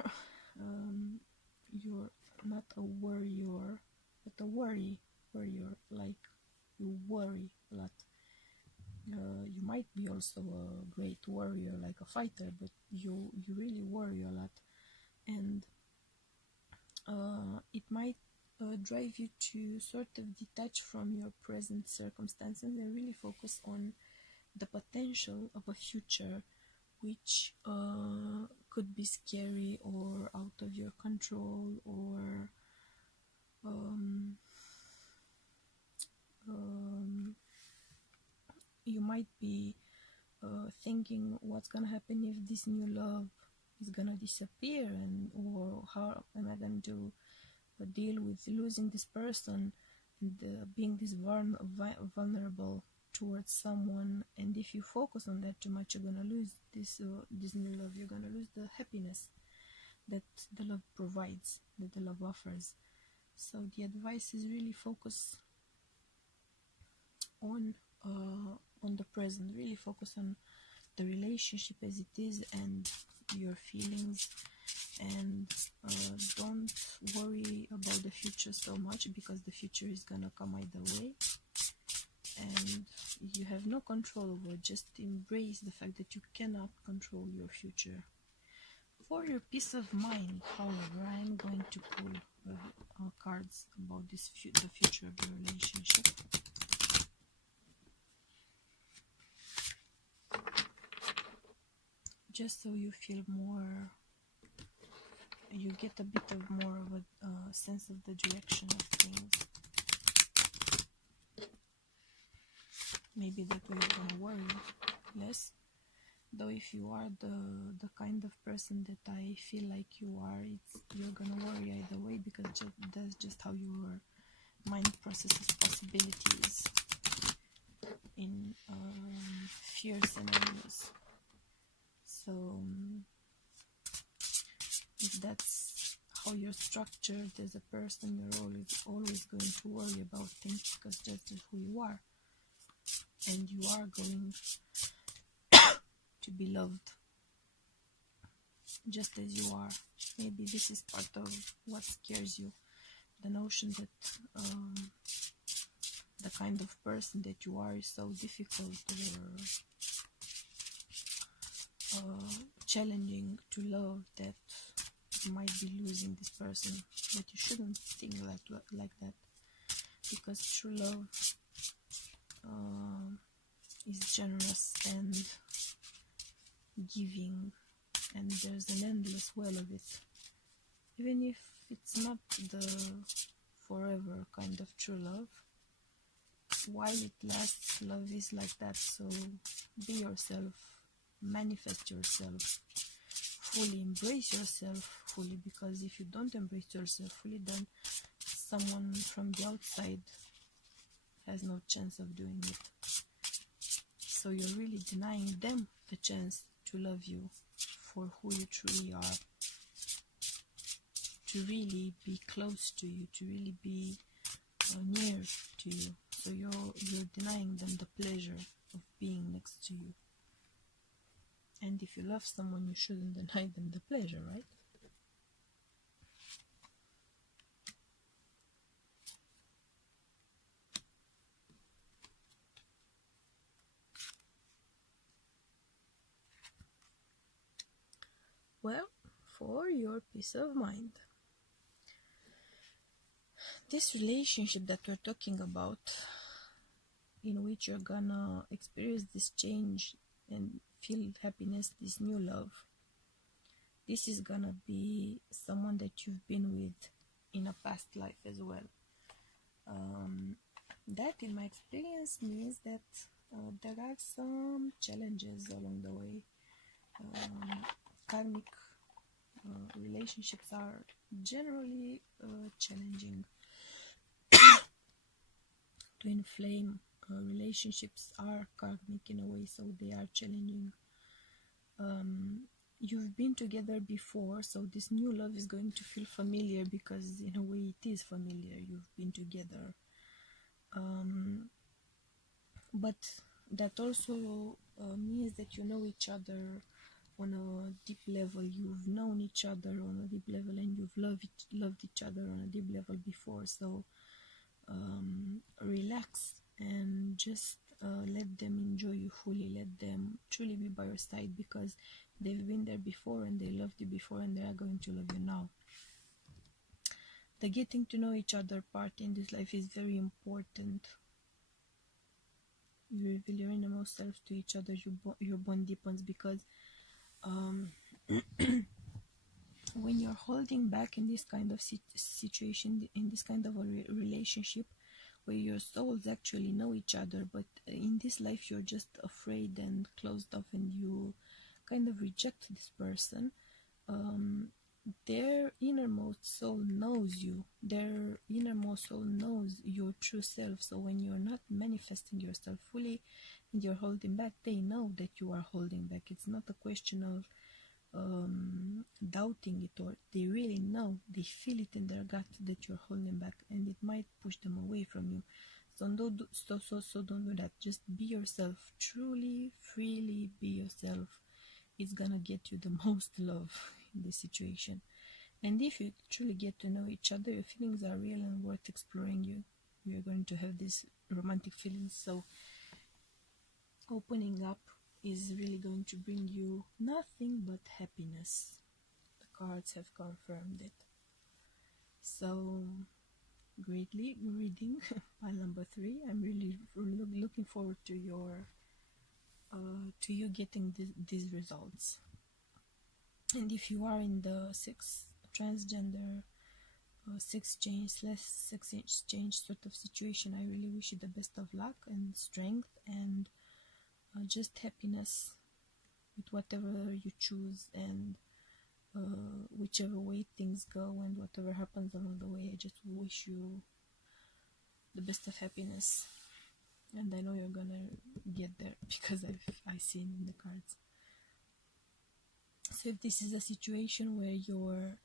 You're not a warrior, but a warrior. Like, you worry a lot. You might be also a great warrior, like a fighter, but you really worry a lot, and it might drive you to sort of detach from your present circumstances and really focus on the potential of a future, which could be scary or out of your control, or you might be thinking, what's gonna happen if this new love is gonna disappear, and or how am I going to deal with losing this person, and being this vulnerable towards someone. And if you focus on that too much, you're gonna lose this new love. You're gonna lose the happiness that the love provides, that the love offers. So the advice is really focus on the present. Really focus on the relationship as it is and your feelings, and don't worry about the future so much, because the future is gonna come either way and you have no control over it. Just embrace the fact that you cannot control your future. For your peace of mind, however, I'm going to pull cards about the future of your relationship. Just so you feel more, you get a bit of more of a sense of the direction of things. Maybe that way you're gonna worry less. Though if you are the kind of person that I feel like you are, you're gonna worry either way, because that's just how your mind processes possibilities in fear scenarios. So if that's how you're structured as a person, you're always going to worry about things, because that's just who you are, and you are going to be loved just as you are. Maybe this is part of what scares you, the notion that the kind of person that you are is so difficult or challenging to love, that you might be losing this person. But you shouldn't think like that, because true love is generous and giving, and there's an endless well of it. Even if it's not forever kind of true love. While it lasts, love is like that. So be yourself, manifest yourself fully, embrace yourself fully, because if you don't embrace yourself fully, then someone from the outside has no chance of doing it. So you're really denying them the chance to love you for who you truly are, to really be close to you, to really be near to you. So you're denying them the pleasure of being next to you. And if you love someone, you shouldn't deny them the pleasure, right? Well, for your peace of mind, this relationship that we're talking about, in which you're gonna experience this change and feel happiness, this new love, this is gonna be someone that you've been with in a past life as well. That, in my experience, means that there are some challenges along the way. Karmic relationships are generally challenging. Twin flame relationships are karmic in a way, so they are challenging. You've been together before, so this new love is going to feel familiar, because in a way it is familiar. You've been together, but that also means that you know each other on a deep level. You've known each other on a deep level, and you've loved each other on a deep level before. So relax and just let them enjoy you fully. Let them truly be by your side, because they've been there before and they loved you before, and they are going to love you now. The getting to know each other part in this life is very important. You reveal your innermost self to each other, your bond deepens, because when you're holding back in this kind of situation, in this kind of a relationship where your souls actually know each other, but in this life you're just afraid and closed off, and you kind of reject this person, their innermost soul knows you. Their innermost soul knows your true self. So when you're not manifesting yourself fully and you're holding back, they know that you are holding back. It's not a question of doubting it, or they really know, they feel it in their gut that you're holding back, and it might push them away from you. So don't do that. Just be yourself, truly, freely be yourself. It's gonna get you the most love in this situation. And if you truly get to know each other, your feelings are real and worth exploring. You're going to have these romantic feelings. So opening up is really going to bring you nothing but happiness. The cards have confirmed it. So, greatly reading pile number 3. I'm really looking forward to you getting these results. And if you are in the transgender, sex exchange sort of situation, I really wish you the best of luck and strength, and just happiness with whatever you choose, and whichever way things go and whatever happens along the way. I just wish you the best of happiness, and I know you're gonna get there, because I've seen in the cards. So if this is a situation where you're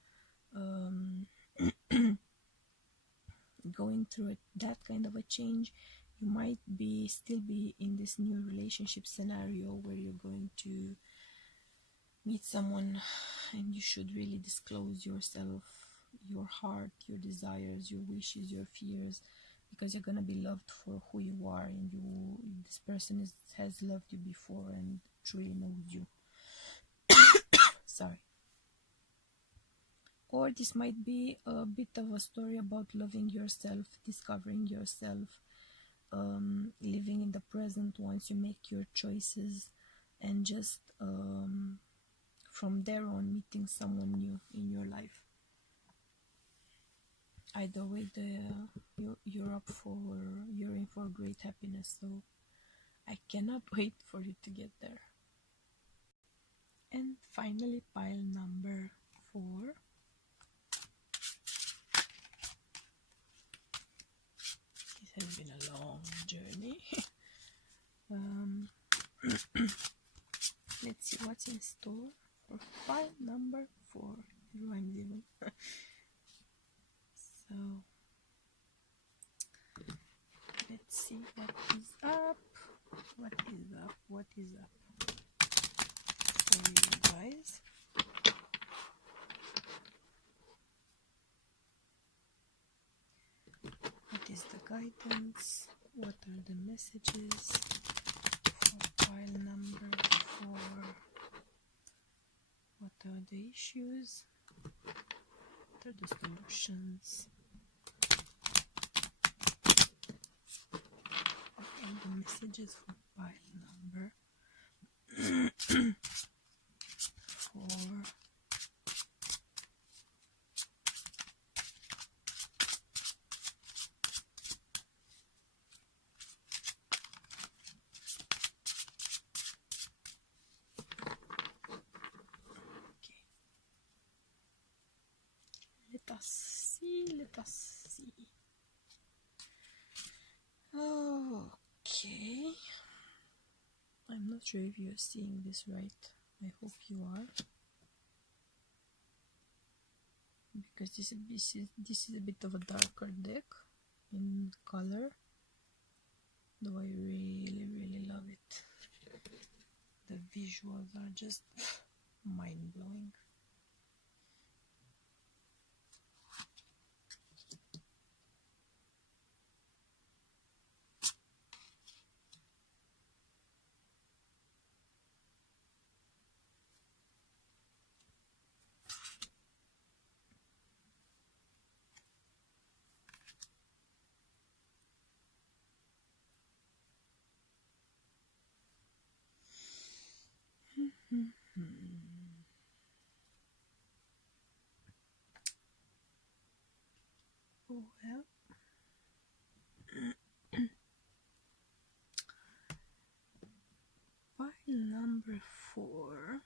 going through that kind of a change, you might still be in this new relationship scenario where you're going to meet someone, and you should really disclose yourself, your heart, your desires, your wishes, your fears, because you're gonna be loved for who you are, and this person has loved you before and truly knows you. Sorry. Or this might be a bit of a story about loving yourself, discovering yourself, living in the present once you make your choices, and just from there on meeting someone new in your life. either way, you're in for great happiness. So I cannot wait for you to get there. And finally, pile number 4. This has been a long journey. Let's see what's in store for pile number 4. It rhymes even. So let's see what is up. What is up? What is up for you guys? What is the guidance? What are the messages for pile number 4? What are the issues? What are the solutions? What are the messages for pile number 4? Let us see. Okay. I'm not sure if you're seeing this right. I hope you are. Because this is a bit of a darker deck in color. Though I really love it. The visuals are just mind-blowing. Oh well. Pile number 4.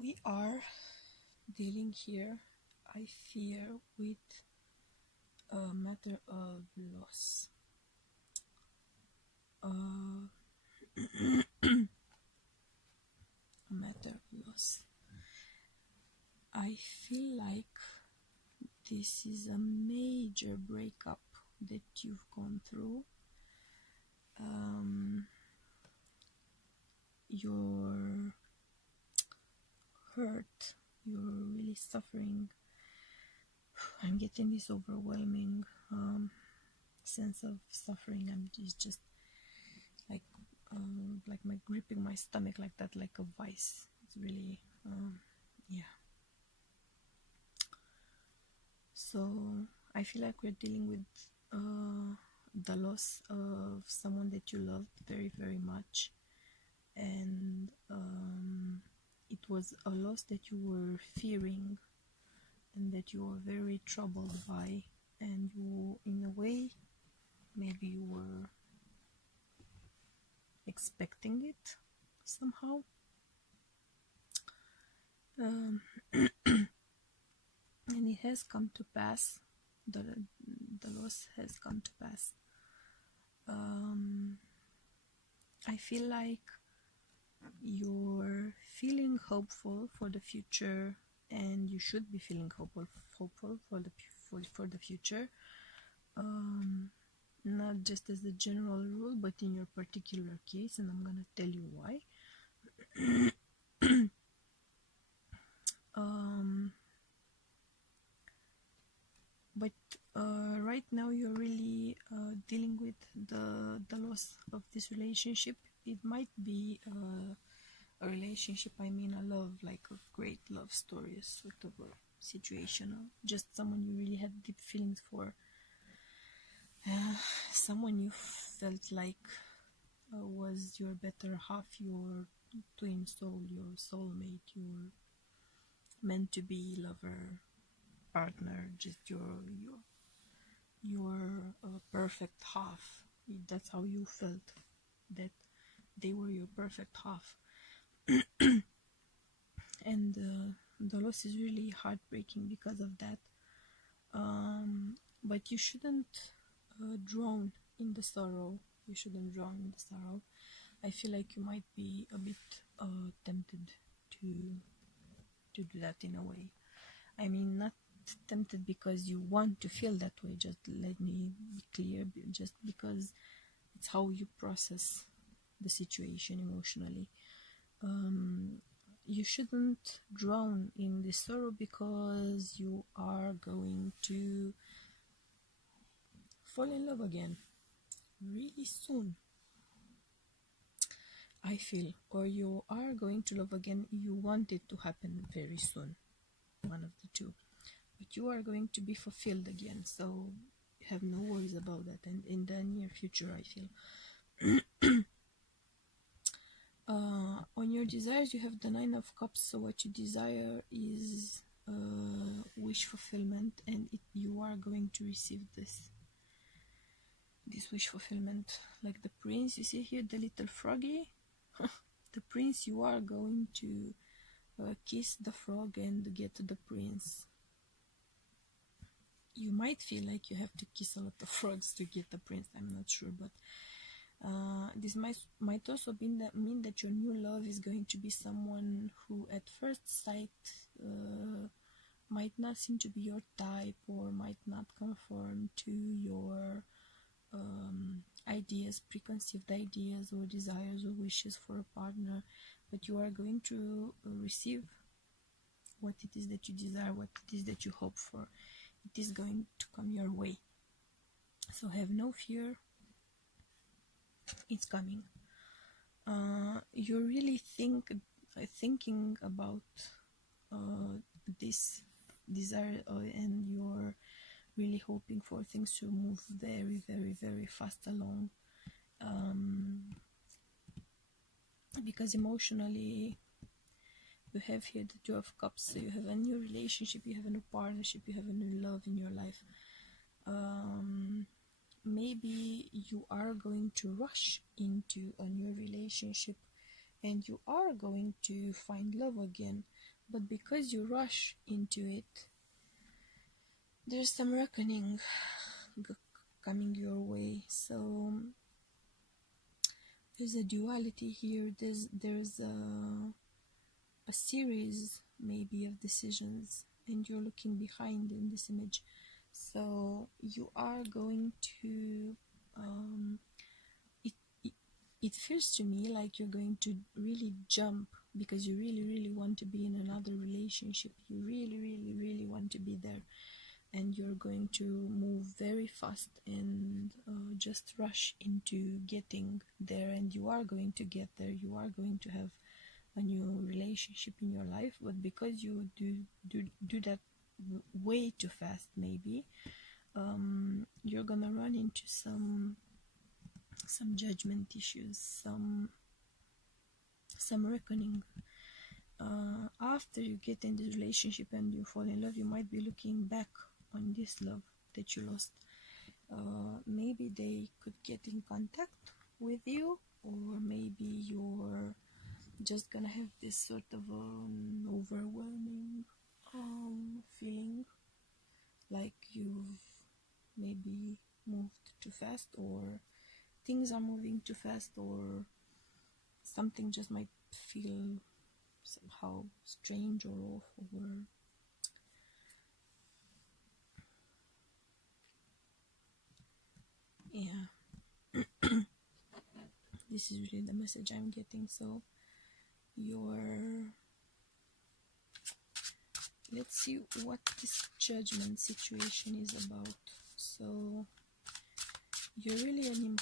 We are dealing here, I fear, with a matter of loss. A matter of loss. I feel like this is a major breakup that you've gone through. You're hurt, you're really suffering. I'm getting this overwhelming sense of suffering. It's just like my gripping my stomach like that, like a vice. It's really yeah. So I feel like we're dealing with the loss of someone that you loved very much, and it was a loss that you were fearing and that you were very troubled by, and you, in a way, maybe you were expecting it somehow. And it has come to pass. The loss has come to pass. I feel like you're feeling hopeful for the future, and you should be feeling hopeful for the future. Not just as a general rule, but in your particular case, and I'm gonna tell you why. But right now you're really dealing with the loss of this relationship. It might be a relationship, I mean a love, like a great love story, sort of a situation, or just someone you really had deep feelings for, someone you felt like was your better half, your twin soul, your soulmate, your meant to be lover, partner, just your perfect half. That's how you felt, that they were your perfect half. And the loss is really heartbreaking because of that. But you shouldn't drown in the sorrow. You shouldn't drown in the sorrow. I feel like you might be a bit tempted to do that in a way. I mean, not tempted because you want to feel that way, just let me be clear, just because it's how you process the situation emotionally. You shouldn't drown in the sorrow because you are going to fall in love again really soon, I feel, or you are going to love again. You want it to happen very soon, one of the two, but you are going to be fulfilled again, so have no worries about that. And in the near future, I feel. On your desires, you have the Nine of Cups, so what you desire is wish fulfillment, and you are going to receive this wish fulfillment. Like the prince, you see here, the little froggy, the prince, you are going to kiss the frog and get the prince. You might feel like you have to kiss a lot of frogs to get the prince, I'm not sure, but this might also mean that your new love is going to be someone who at first sight might not seem to be your type, or might not conform to your ideas, preconceived ideas or desires or wishes for a partner, but you are going to receive what it is that you desire, what it is that you hope for. It is going to come your way, so have no fear. It's coming. You're really thinking about this desire, and you're really hoping for things to move very, very, very fast along, because emotionally you have here the Two of Cups, so you have a new relationship, you have a new partnership, you have a new love in your life. Maybe you are going to rush into a new relationship and you are going to find love again, but because you rush into it, there's some reckoning coming your way. So there's a duality here. There's a series maybe of decisions, and you're looking behind in this image. So you are going to it feels to me like you're going to really jump, because you really, really want to be in another relationship. You really, really, really want to be there, and you're going to move very fast and just rush into getting there, and you are going to get there. You are going to have a new relationship in your life, but because you do that way too fast, maybe you're gonna run into some judgment issues, some reckoning. After you get in this relationship and you fall in love, you might be looking back on this love that you lost. Maybe they could get in contact with you, or maybe you're just gonna have this sort of an overwhelming feeling, like you've maybe moved too fast, or things are moving too fast, or something just might feel somehow strange or off, or yeah. This is really the message I'm getting. So let's see what this judgment situation is about. So you're really an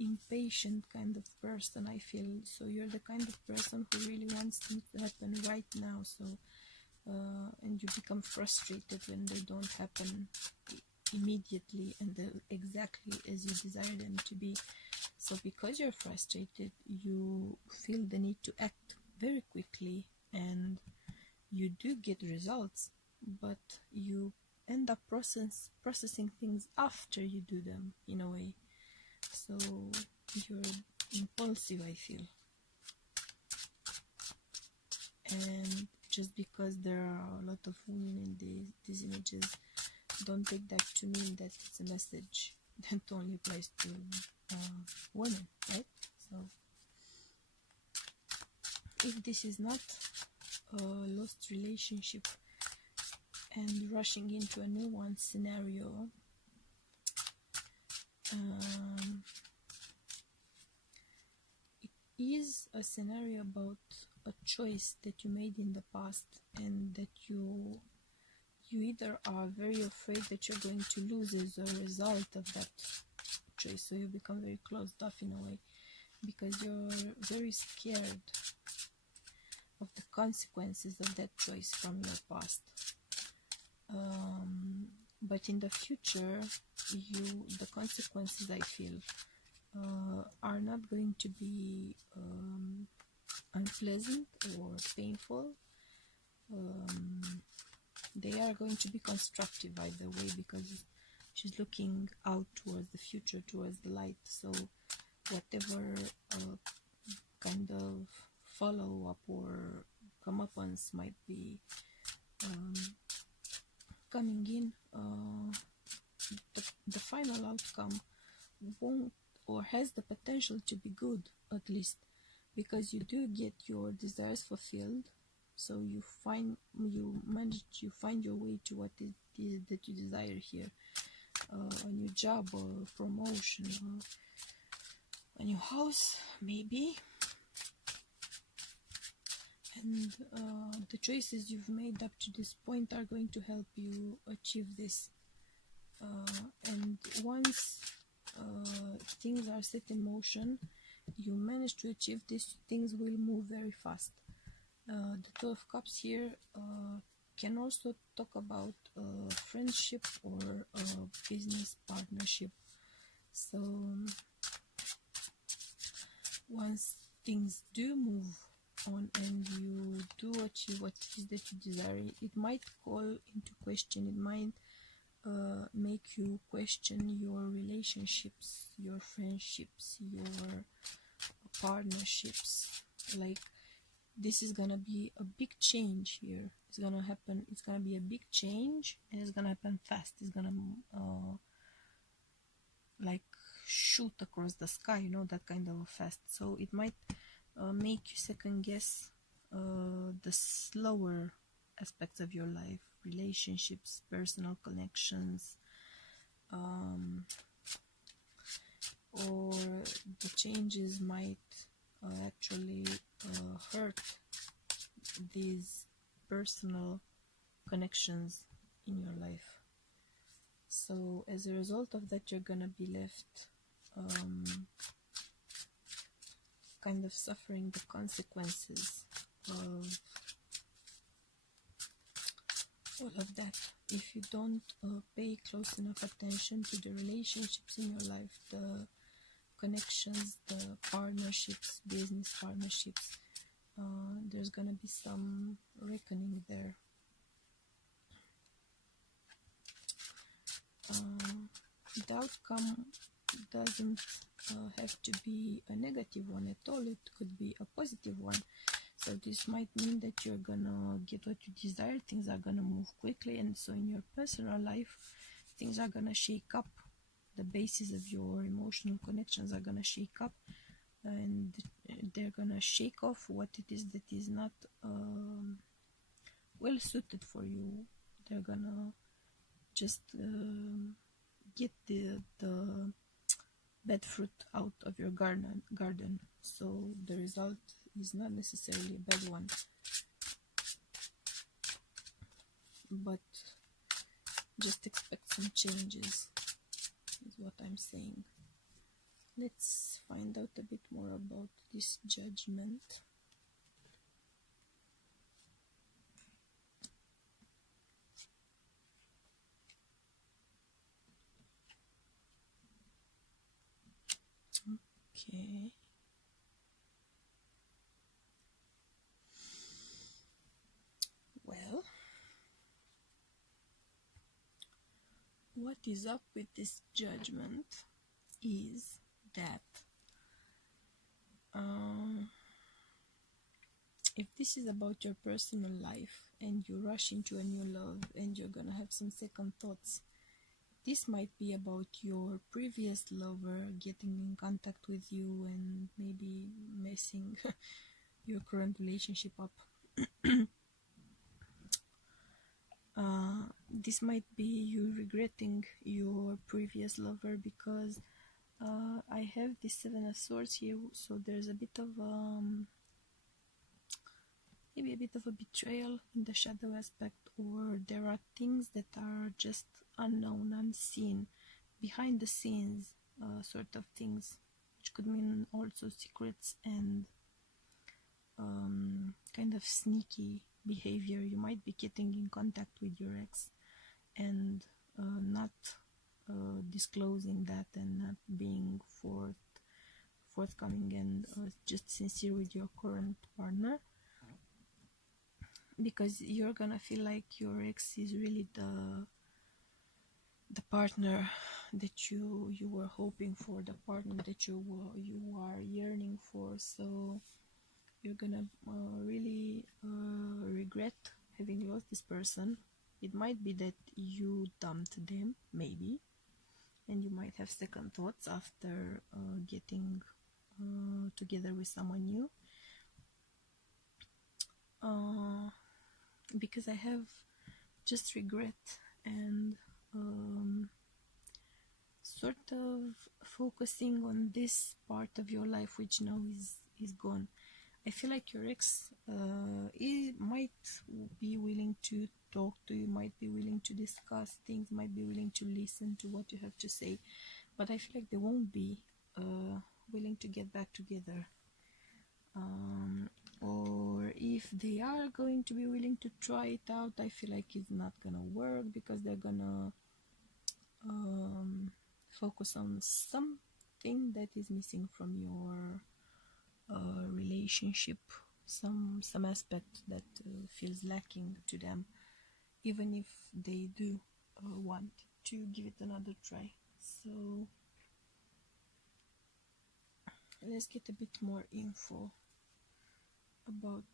impatient kind of person, I feel. So you're the kind of person who really wants things to happen right now. So and you become frustrated when they don't happen immediately and exactly as you desire them to be. So because you're frustrated, you feel the need to act very quickly, and you do get results, but you end up processing things after you do them, in a way. So you're impulsive, I feel. And just because there are a lot of women in these images, don't take that to mean that it's a message that only applies to women, right? So if this is not a lost relationship and rushing into a new one scenario, it is a scenario about a choice that you made in the past, and that you either are very afraid that you're going to lose as a result of that choice, so you become very closed off in a way, because you're very scared of the consequences of that choice from your past. But in the future, the consequences, I feel, are not going to be unpleasant or painful. They are going to be constructive either way, because she's looking out towards the future, towards the light. So whatever kind of follow-up or comeuppance might be coming in, the final outcome won't, or has the potential to be good, at least, because you do get your desires fulfilled. So you find your way to what it is that you desire here, a new job or promotion, or a new house maybe. And the choices you've made up to this point are going to help you achieve this. And once things are set in motion, you manage to achieve this, things will move very fast. The Two of Cups here can also talk about friendship or business partnership. So once things do move on and you do achieve what it is that you desire, it might call into question, it might make you question your relationships, your friendships, your partnerships. Like, this is gonna be a big change here. It's gonna happen. It's gonna be a big change, and it's gonna happen fast. It's gonna like shoot across the sky, you know, that kind of fast. So it might make you second guess the slower aspects of your life, relationships, personal connections, or the changes might actually hurt these personal connections in your life. So as a result of that, you're gonna be left kind of suffering the consequences of all of that if you don't pay close enough attention to the relationships in your life, the connections, the partnerships, business partnerships. There's gonna be some reckoning there. The outcome doesn't have to be a negative one at all. It could be a positive one. So this might mean that you're gonna get what you desire, things are gonna move quickly, and so in your personal life, things are gonna shake up. The basis of your emotional connections are gonna shake up, and they're gonna shake off what it is that is not well suited for you. They're gonna just get the bad fruit out of your garden. So the result is not necessarily a bad one, but just expect some changes, is what I'm saying. Let's find out a bit more about this Judgment. Okay. Well, what is up with this judgment is that if this is about your personal life and you rush into a new love and you're gonna have some second thoughts, this might be about your previous lover getting in contact with you and maybe messing your current relationship up. This might be you regretting your previous lover because I have this Seven of Swords here, so there's a bit of maybe a bit of a betrayal in the shadow aspect, or there are things that are just unknown, unseen, behind the scenes sort of things, which could mean also secrets and kind of sneaky behavior. You might be getting in contact with your ex and not disclosing that and not being forthcoming and just sincere with your current partner, because you're gonna feel like your ex is really the partner that you were hoping for, the partner that you are yearning for. So you're gonna really regret having lost this person. It might be that you dumped them, maybe, and you might have second thoughts after getting together with someone new. Because I have just regret and sort of focusing on this part of your life which now is gone. I feel like your ex might be willing to talk to you, might be willing to discuss things, might be willing to listen to what you have to say, but I feel like they won't be willing to get back together. Or if they are going to be willing to try it out, I feel like it's not gonna work because they're gonna focus on something that is missing from your relationship, some aspect that feels lacking to them, even if they do want to give it another try. So let's get a bit more info about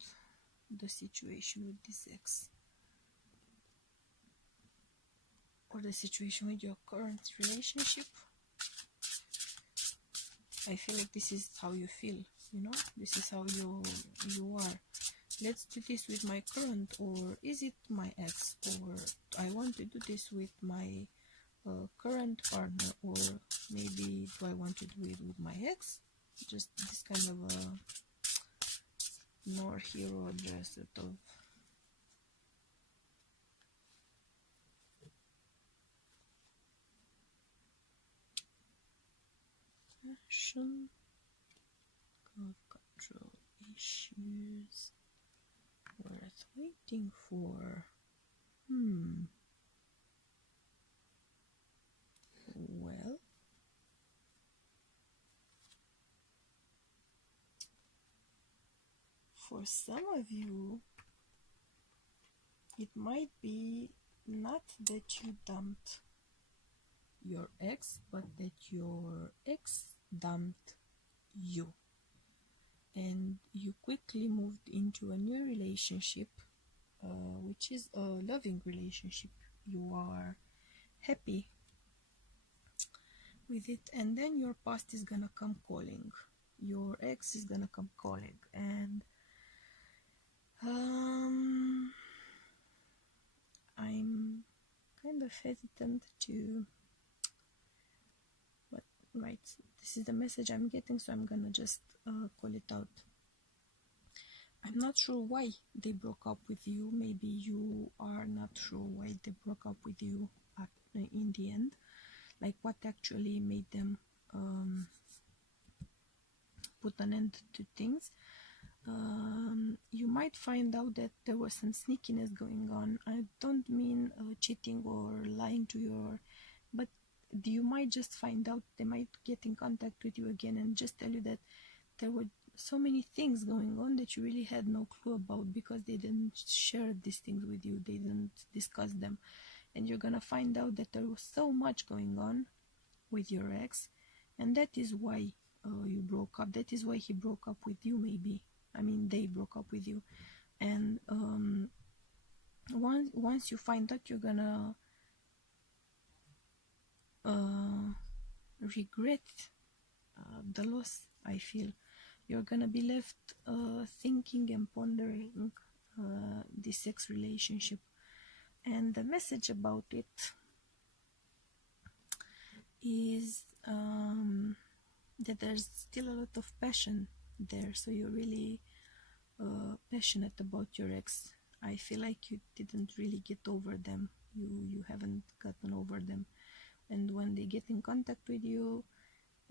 the situation with this ex, or the situation with your current relationship. I feel like this is how you feel, you know, this is how you are. Let's do this with my current, or is it my ex, or I want to do this with my current partner, or maybe do I want to do it with my ex? Just this kind of a more hero address sort of passion, control issues worth waiting for. Well, for some of you, it might be not that you dumped your ex, but that your ex dumped you, and you quickly moved into a new relationship, which is a loving relationship. You are happy with it, and then your past is gonna come calling, your ex is gonna come calling, and I'm kind of hesitant to, but right, this is the message I'm getting, so I'm gonna just call it out. I'm not sure why they broke up with you. Maybe you are not sure why they broke up with you in the end, like what actually made them put an end to things. You might find out that there was some sneakiness going on. I don't mean cheating or lying to your, but you might just find out, they might get in contact with you again and just tell you that there were so many things going on that you really had no clue about, because they didn't share these things with you, they didn't discuss them. And you're gonna find out that there was so much going on with your ex, and that is why you broke up. That is why he broke up with you, maybe. I mean, they broke up with you. And once you find out, you're gonna regret the loss, I feel. You're gonna be left thinking and pondering this sex relationship. And the message about it is that there's still a lot of passion there. So you're really passionate about your ex. I feel like you didn't really get over them. You haven't gotten over them. And when they get in contact with you,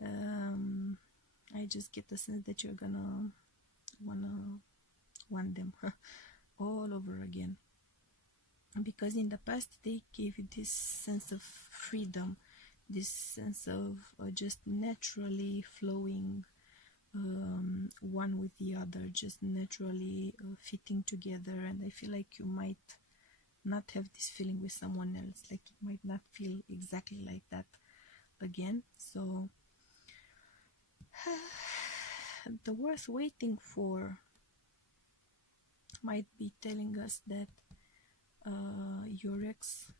I just get the sense that you're gonna want them all over again. Because in the past they gave you this sense of freedom, this sense of just naturally flowing one with the other, just naturally fitting together. And I feel like you might not have this feeling with someone else, like it might not feel exactly like that again. So the worth waiting for might be telling us that your ex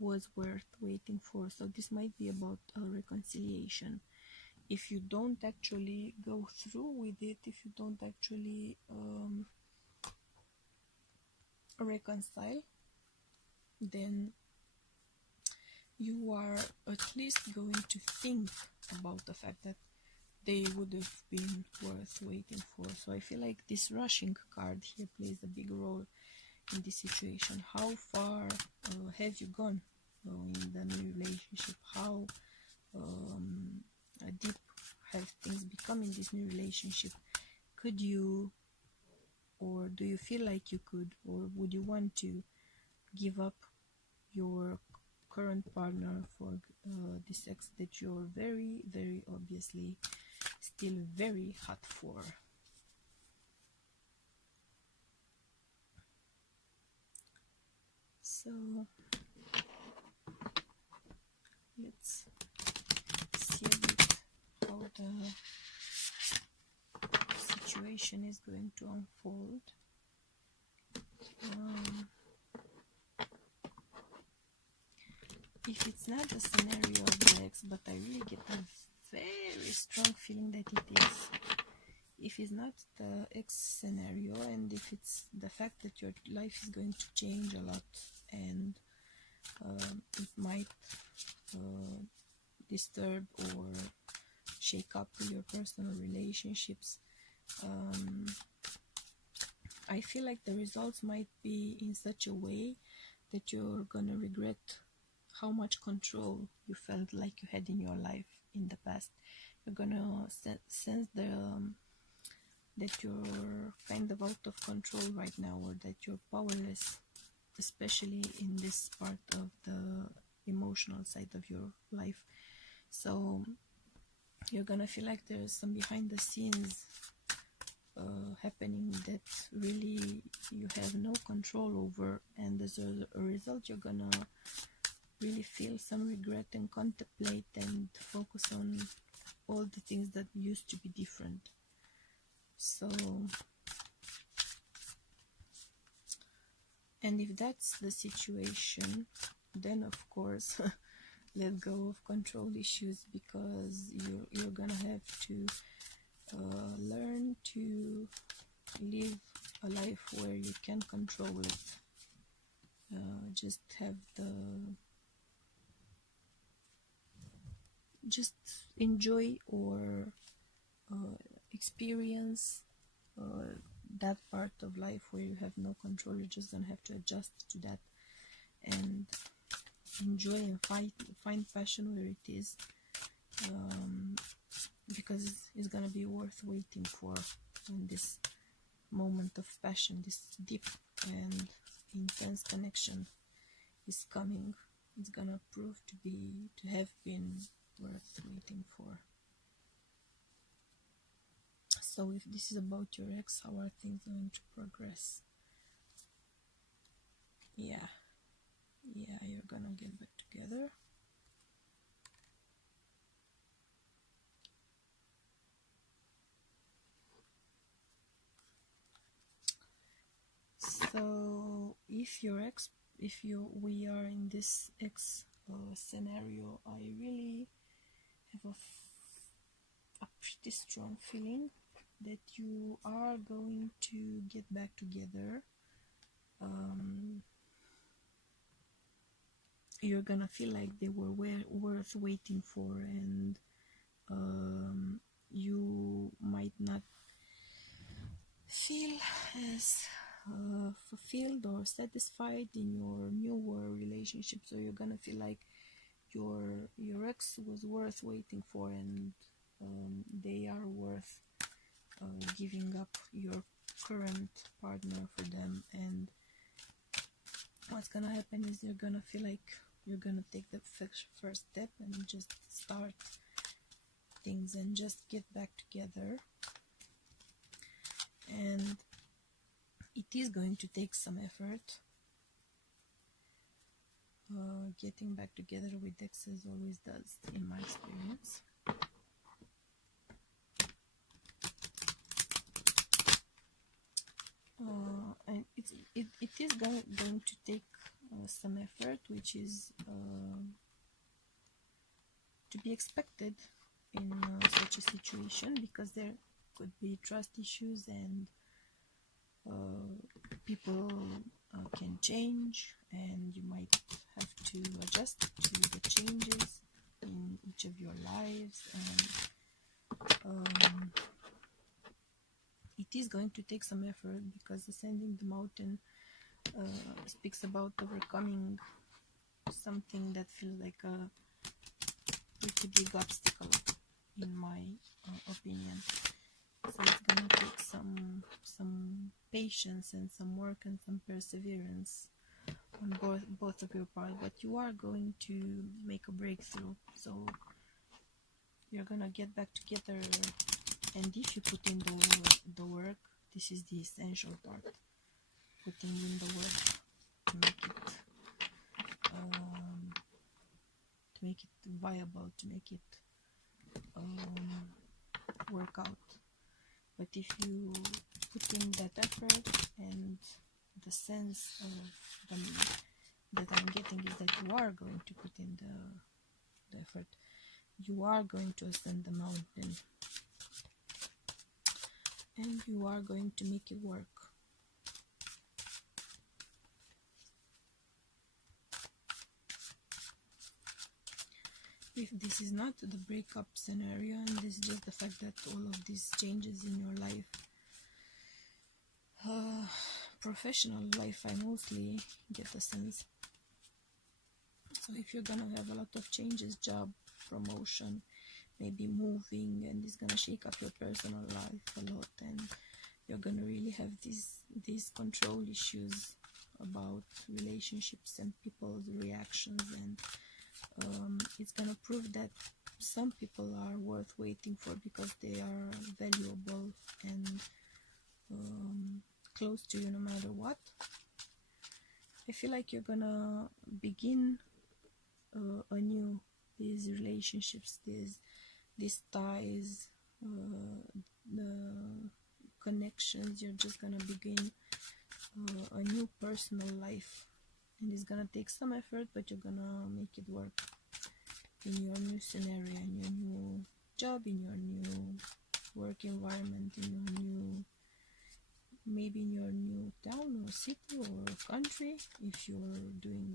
was worth waiting for. So this might be about a reconciliation. If you don't actually go through with it, if you don't actually reconcile, then you are at least going to think about the fact that they would have been worth waiting for. So I feel like this rushing card here plays a big role in this situation. How far have you gone in the new relationship? How deep have things become in this new relationship? Could you, or do you feel like you could, or would you want to give up your current partner for this ex that you're very, very obviously still very hot for? So let's see a bit how the situation is going to unfold. If it's not a scenario of the ex, but I really get a very strong feeling that it is. If it's not the ex scenario, and if it's the fact that your life is going to change a lot, and it might disturb or shake up your personal relationships, I feel like the results might be in such a way that you're gonna regret how much control you felt like you had in your life in the past. You're gonna sense that you're kind of out of control right now, or that you're powerless, especially in this part of the emotional side of your life. So you're gonna feel like there's some behind the scenes happening that really you have no control over, and as a result you're gonna really feel some regret and contemplate and focus on all the things that used to be different. So, and if that's the situation, then of course let go of control issues, because you're gonna have to learn to live a life where you can control it. Just enjoy or experience that part of life where you have no control. You're just gonna have to adjust to that and enjoy and find passion where it is, because it's gonna be worth waiting for when this moment of passion, this deep and intense connection is coming. it's gonna prove to have been worth waiting for. So if this is about your ex, how are things going to progress? Yeah, you're gonna get back together. So if we are in this ex scenario, I really have a pretty strong feeling that you are going to get back together. You're gonna feel like they were worth waiting for, and you might not feel as fulfilled or satisfied in your new relationship. So you're gonna feel like your ex was worth waiting for, and they are worth giving up your current partner for them. And what's gonna happen is you're gonna feel like you're gonna take the first step and just start things and just get back together. And it is going to take some effort. Getting back together with exes always does, in my experience. And it is going to take some effort, which is to be expected in such a situation, because there could be trust issues, and people can change, and you might have to adjust to the changes in each of your lives. And it is going to take some effort, because ascending the mountain speaks about overcoming something that feels like a pretty big obstacle, in my opinion. So it's gonna take some patience and some work and some perseverance on both of your part, but you are going to make a breakthrough. So you're gonna get back together, and if you put in the work, this is the essential part, putting in the work to make it viable, to make it work out. But if you put in that effort, and the sense of that I'm getting is that you are going to put in the effort, you are going to ascend the mountain, and you are going to make it work. If this is not the breakup scenario, and this is just the fact that all of these changes in your life, professional life, I mostly get the sense. So if you're gonna have a lot of changes, job, promotion, maybe moving, and it's gonna shake up your personal life a lot, and you're gonna really have these control issues about relationships and people's reactions, and it's gonna prove that some people are worth waiting for, because they are valuable and close to you no matter what. I feel like you're gonna begin anew these relationships, these ties, the connections. You're just gonna begin a new personal life, and it's gonna take some effort, but you're gonna make it work in your new scenario, in your new job, in your new work environment, in your new, maybe in your new town or city or country, if you're doing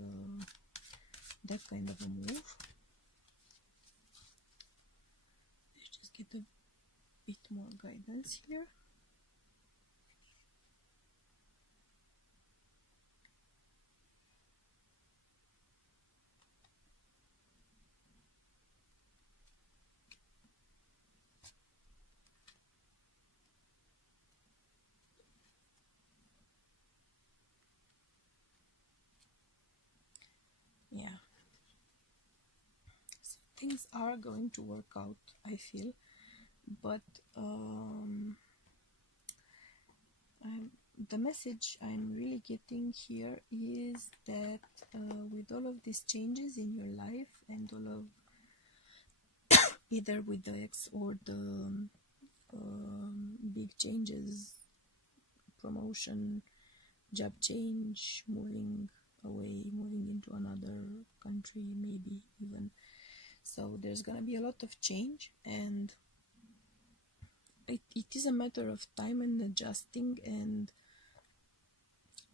that kind of a move. Let's just get a bit more guidance here. Yeah, things are going to work out, I feel, but the message I'm really getting here is that with all of these changes in your life, and all of either with the ex or the big changes, promotion, job change, moving away, moving into another country, maybe even, so there's gonna be a lot of change, and it is a matter of time and adjusting and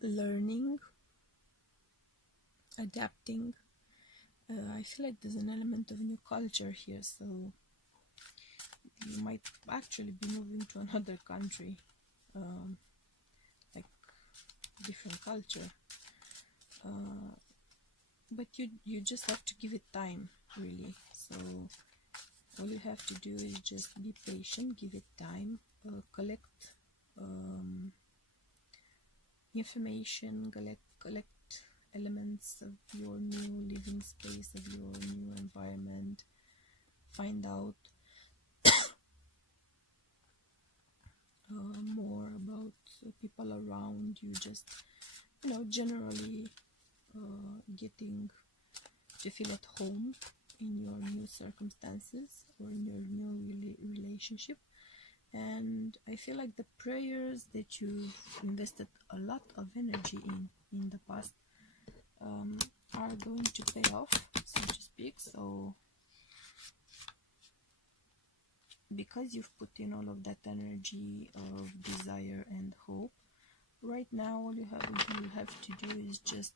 learning, adapting. I feel like there's an element of new culture here, so you might actually be moving to another country, like different culture, but you just have to give it time, really. So all you have to do is just be patient, give it time, collect information, collect elements of your new living space, of your new environment, find out more about people around you, just, you know, generally getting to feel at home in your new circumstances or in your new relationship. And I feel like the prayers that you've invested a lot of energy in the past are going to pay off, so to speak. So because you've put in all of that energy of desire and hope, right now all you have to do is just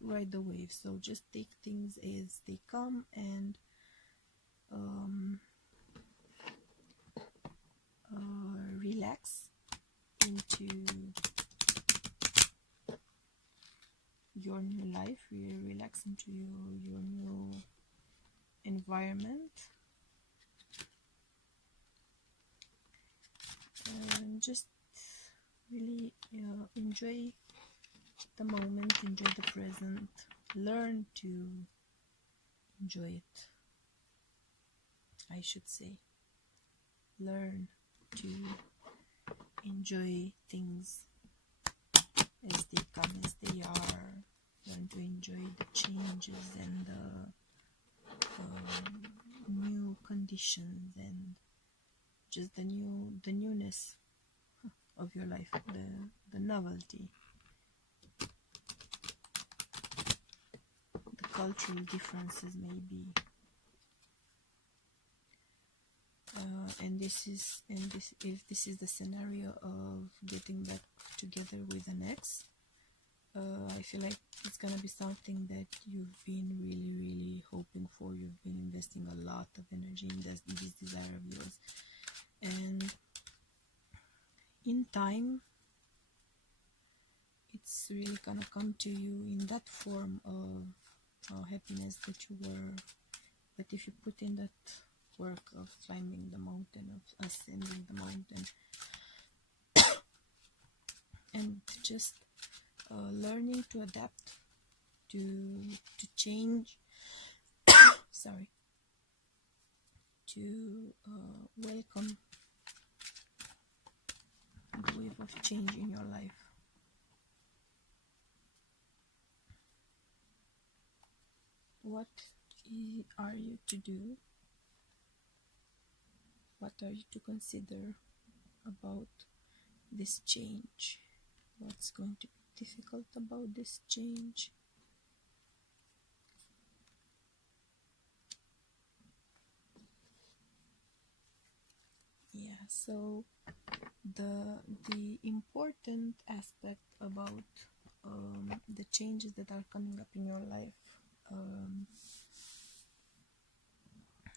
ride the wave. So just take things as they come, and relax into your new life, relax into your new environment, and just really enjoy the moment, enjoy the present, learn to enjoy it, I should say. Learn to enjoy things as they come, as they are. Learn to enjoy the changes and the new conditions, and just the newness of your life, the novelty, the cultural differences maybe. If this is the scenario of getting back together with an ex, I feel like it's gonna be something that you've been really hoping for. You've been investing a lot of energy in this desire of yours, and in time it's really gonna come to you in that form of happiness that you were. But if you put in that work of climbing the mountain, of ascending the mountain, and just learning to adapt, to change, sorry, to welcome the wave of change in your life. What are you to do? What are you to consider about this change? What's going to be difficult about this change? Yeah, so the important aspect about the changes that are coming up in your life,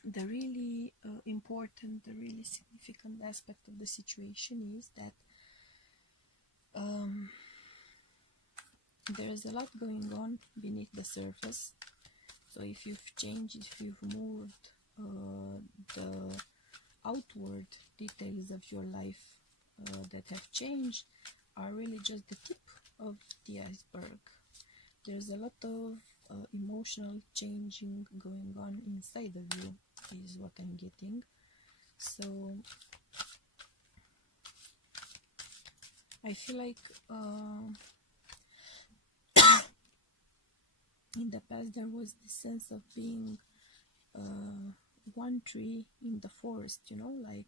the really important, the really significant aspect of the situation is that there is a lot going on beneath the surface. So if you've changed, if you've moved, the outward details of your life that have changed are really just the tip of the iceberg. There's a lot of emotional changing going on inside of you, is what I'm getting. So I feel like in the past there was this sense of being one tree in the forest, you know, like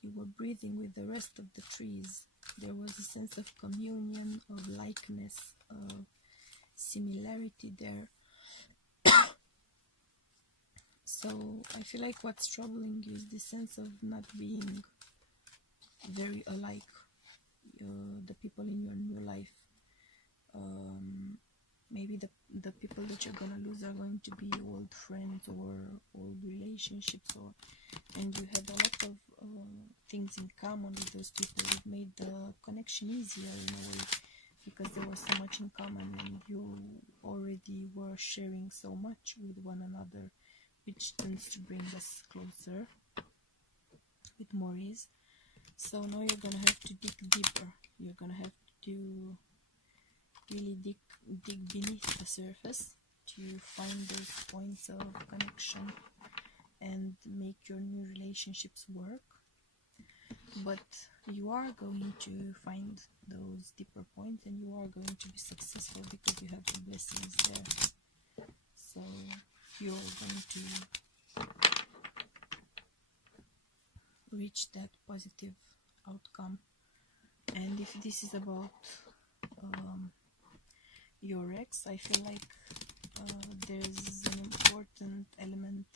you were breathing with the rest of the trees. There was a sense of communion, of likeness, of similarity there. So I feel like what's troubling you is the sense of not being very alike, the people in your new life. Maybe the people that you're gonna lose are going to be old friends or old relationships, and you had a lot of things in common with those people. It made the connection easier in a way, because there was so much in common and you already were sharing so much with one another, which tends to bring us closer with more ease. So now you're gonna have to dig deeper. You're gonna have to really dig beneath the surface to find those points of connection and make your new relationships work. But you are going to find those deeper points, and you are going to be successful because you have the blessings there. So you're going to reach that positive outcome. And if this is about your ex, I feel like there's an important element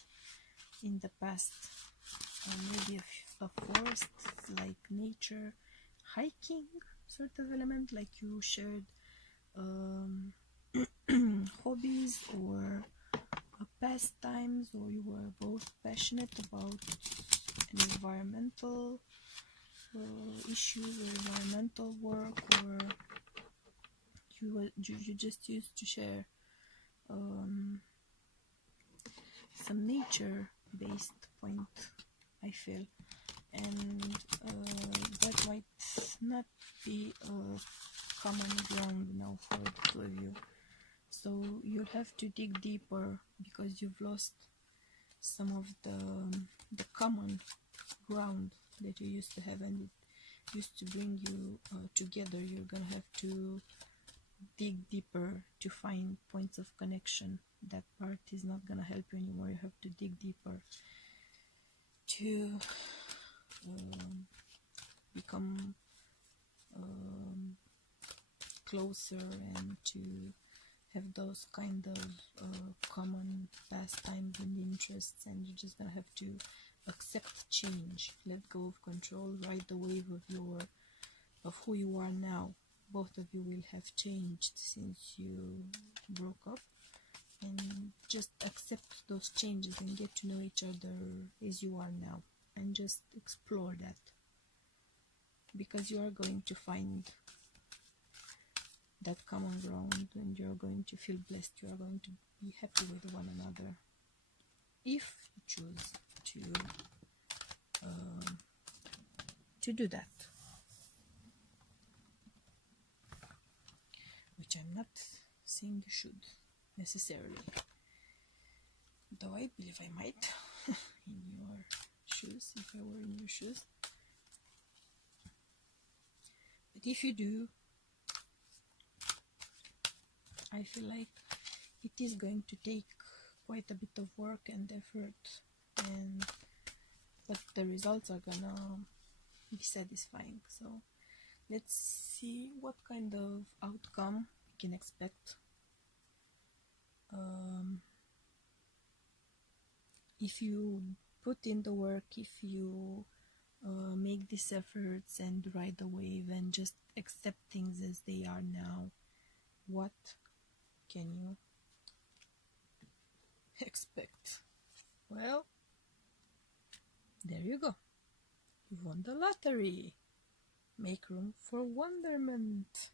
in the past, maybe a forest, like nature, hiking sort of element, like you shared hobbies or pastimes, or you were both passionate about an environmental issues or environmental work, or you just used to share some nature-based point, I feel, and that might not be a common ground now for the two of you. So you'll have to dig deeper, because you've lost some of the common ground that you used to have, and it used to bring you together. You're gonna have to dig deeper to find points of connection. That part is not gonna help you anymore. You have to dig deeper to become closer and to have those kind of common pastimes and interests. And you're just gonna have to accept change, let go of control, ride the wave of who you are now. Both of you will have changed since you broke up, and just accept those changes and get to know each other as you are now, and just explore that, because you are going to find that common ground, and you're going to feel blessed. You are going to be happy with one another if you choose to do that, which I'm not saying you should necessarily, though I believe I might in your shoes, if I were in your shoes. But if you do, I feel like it is going to take quite a bit of work and effort, but the results are gonna be satisfying. So let's see what kind of outcome we can expect if you put in the work, if you make these efforts and ride the wave and just accept things as they are now. What can you expect? Well, there you go. You won the lottery. Make room for wonderment.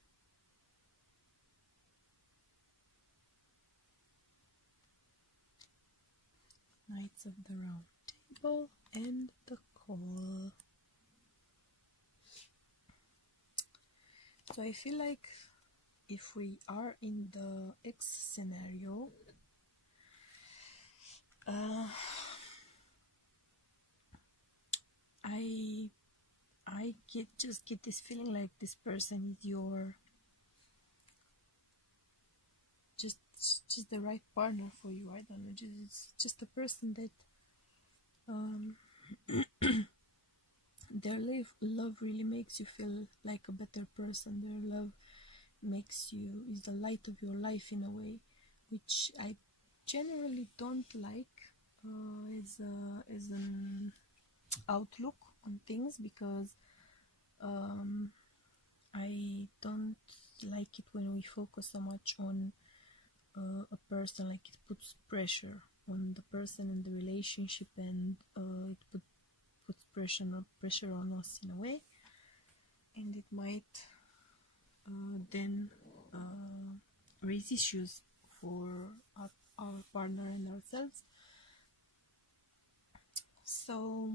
Knights of the Round Table and the Call. So I feel like if we are in the X scenario, I just get this feeling like this person is your just the right partner for you. I don't know, it's just a person that their love really makes you feel like a better person. Their love is the light of your life in a way, which I generally don't like as an outlook on things, because I don't like it when we focus so much on a person, like it puts pressure on the person and the relationship, and it puts pressure on us in a way, and it might then raise issues for our partner and ourselves. So,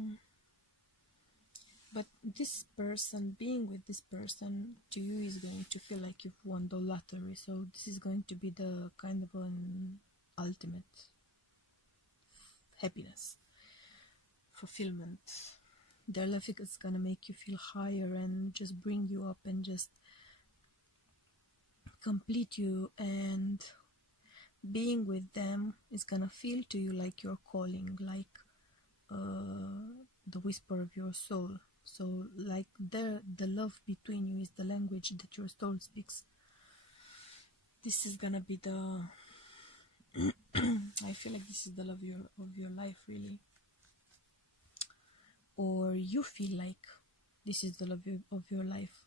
but this person, being with this person to you, is going to feel like you've won the lottery. So this is going to be the kind of an ultimate happiness, fulfillment. Their love is gonna make you feel higher and just bring you up and just complete you, and being with them is gonna feel to you like you're calling, like the whisper of your soul. So like the love between you is the language that your soul speaks. This is gonna be the I feel like this is the love of your life, really, or you feel like this is the love of your life,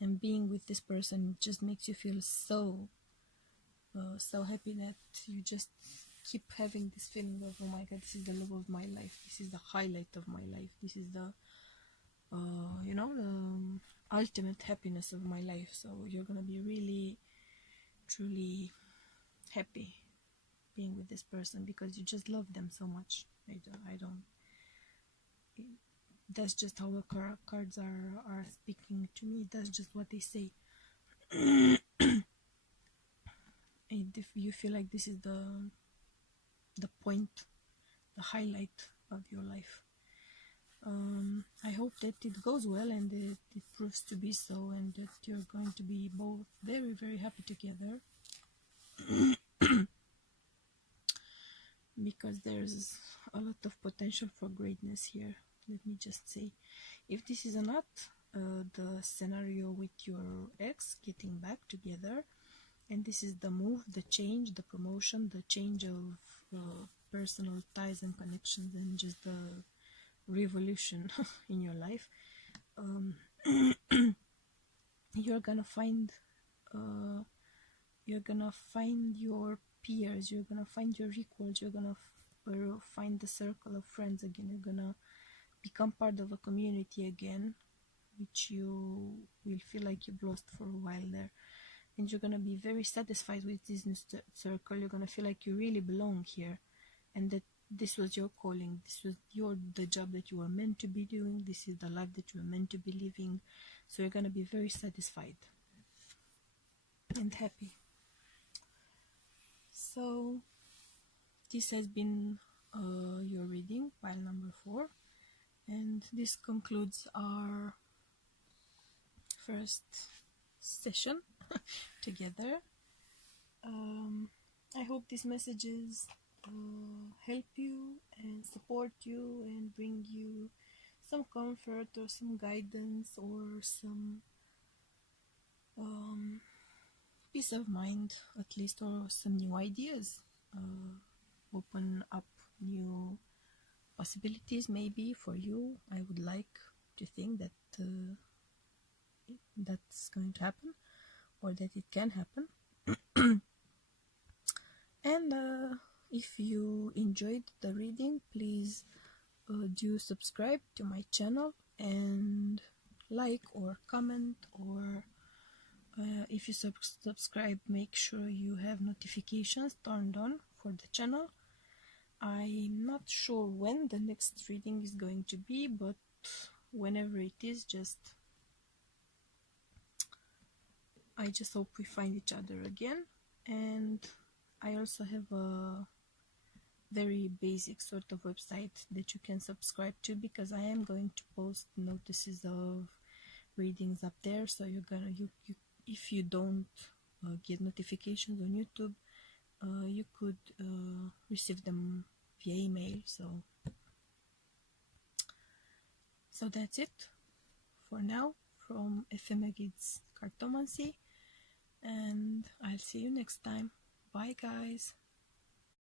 and being with this person just makes you feel so happy that you just keep having this feeling of, oh my god, this is the love of my life, this is the highlight of my life, this is the the ultimate happiness of my life. So you're gonna be really truly happy being with this person because you just love them so much. I don't that's just how the cards are speaking to me. That's just what they say. And if you feel like this is the point, the highlight of your life, I hope that it goes well and that it proves to be so, and that you're going to be both very, very happy together. Because there's a lot of potential for greatness here. Let me just say, if this is not the scenario with your ex getting back together, and this is the move, the change, the promotion, the change of personal ties and connections, and just the revolution in your life, you're gonna find your peers, you're gonna find your equals, you're gonna find the circle of friends again, you're gonna become part of a community again, which you will feel like you've lost for a while there, and you're gonna be very satisfied with this new circle. You're gonna feel like you really belong here, and that this was your calling, this was the job that you were meant to be doing, this is the life that you were meant to be living. So you're gonna be very satisfied and happy. So this has been your reading, pile number 4, and this concludes our first session together. I hope these messages help you and support you and bring you some comfort or some guidance or some peace of mind, at least, or some new ideas, open up new possibilities maybe for you. I would like to think that that's going to happen, or that it can happen. And if you enjoyed the reading, please do subscribe to my channel and like or comment, or if you subscribe, make sure you have notifications turned on for the channel. I'm not sure when the next reading is going to be, but whenever it is, just I just hope we find each other again. And I also have a very basic sort of website that you can subscribe to, because I am going to post notices of readings up there. So you're gonna if you don't get notifications on YouTube, you could receive them via email. So that's it for now from Ephemerides Cartomancy, and I'll see you next time. Bye guys.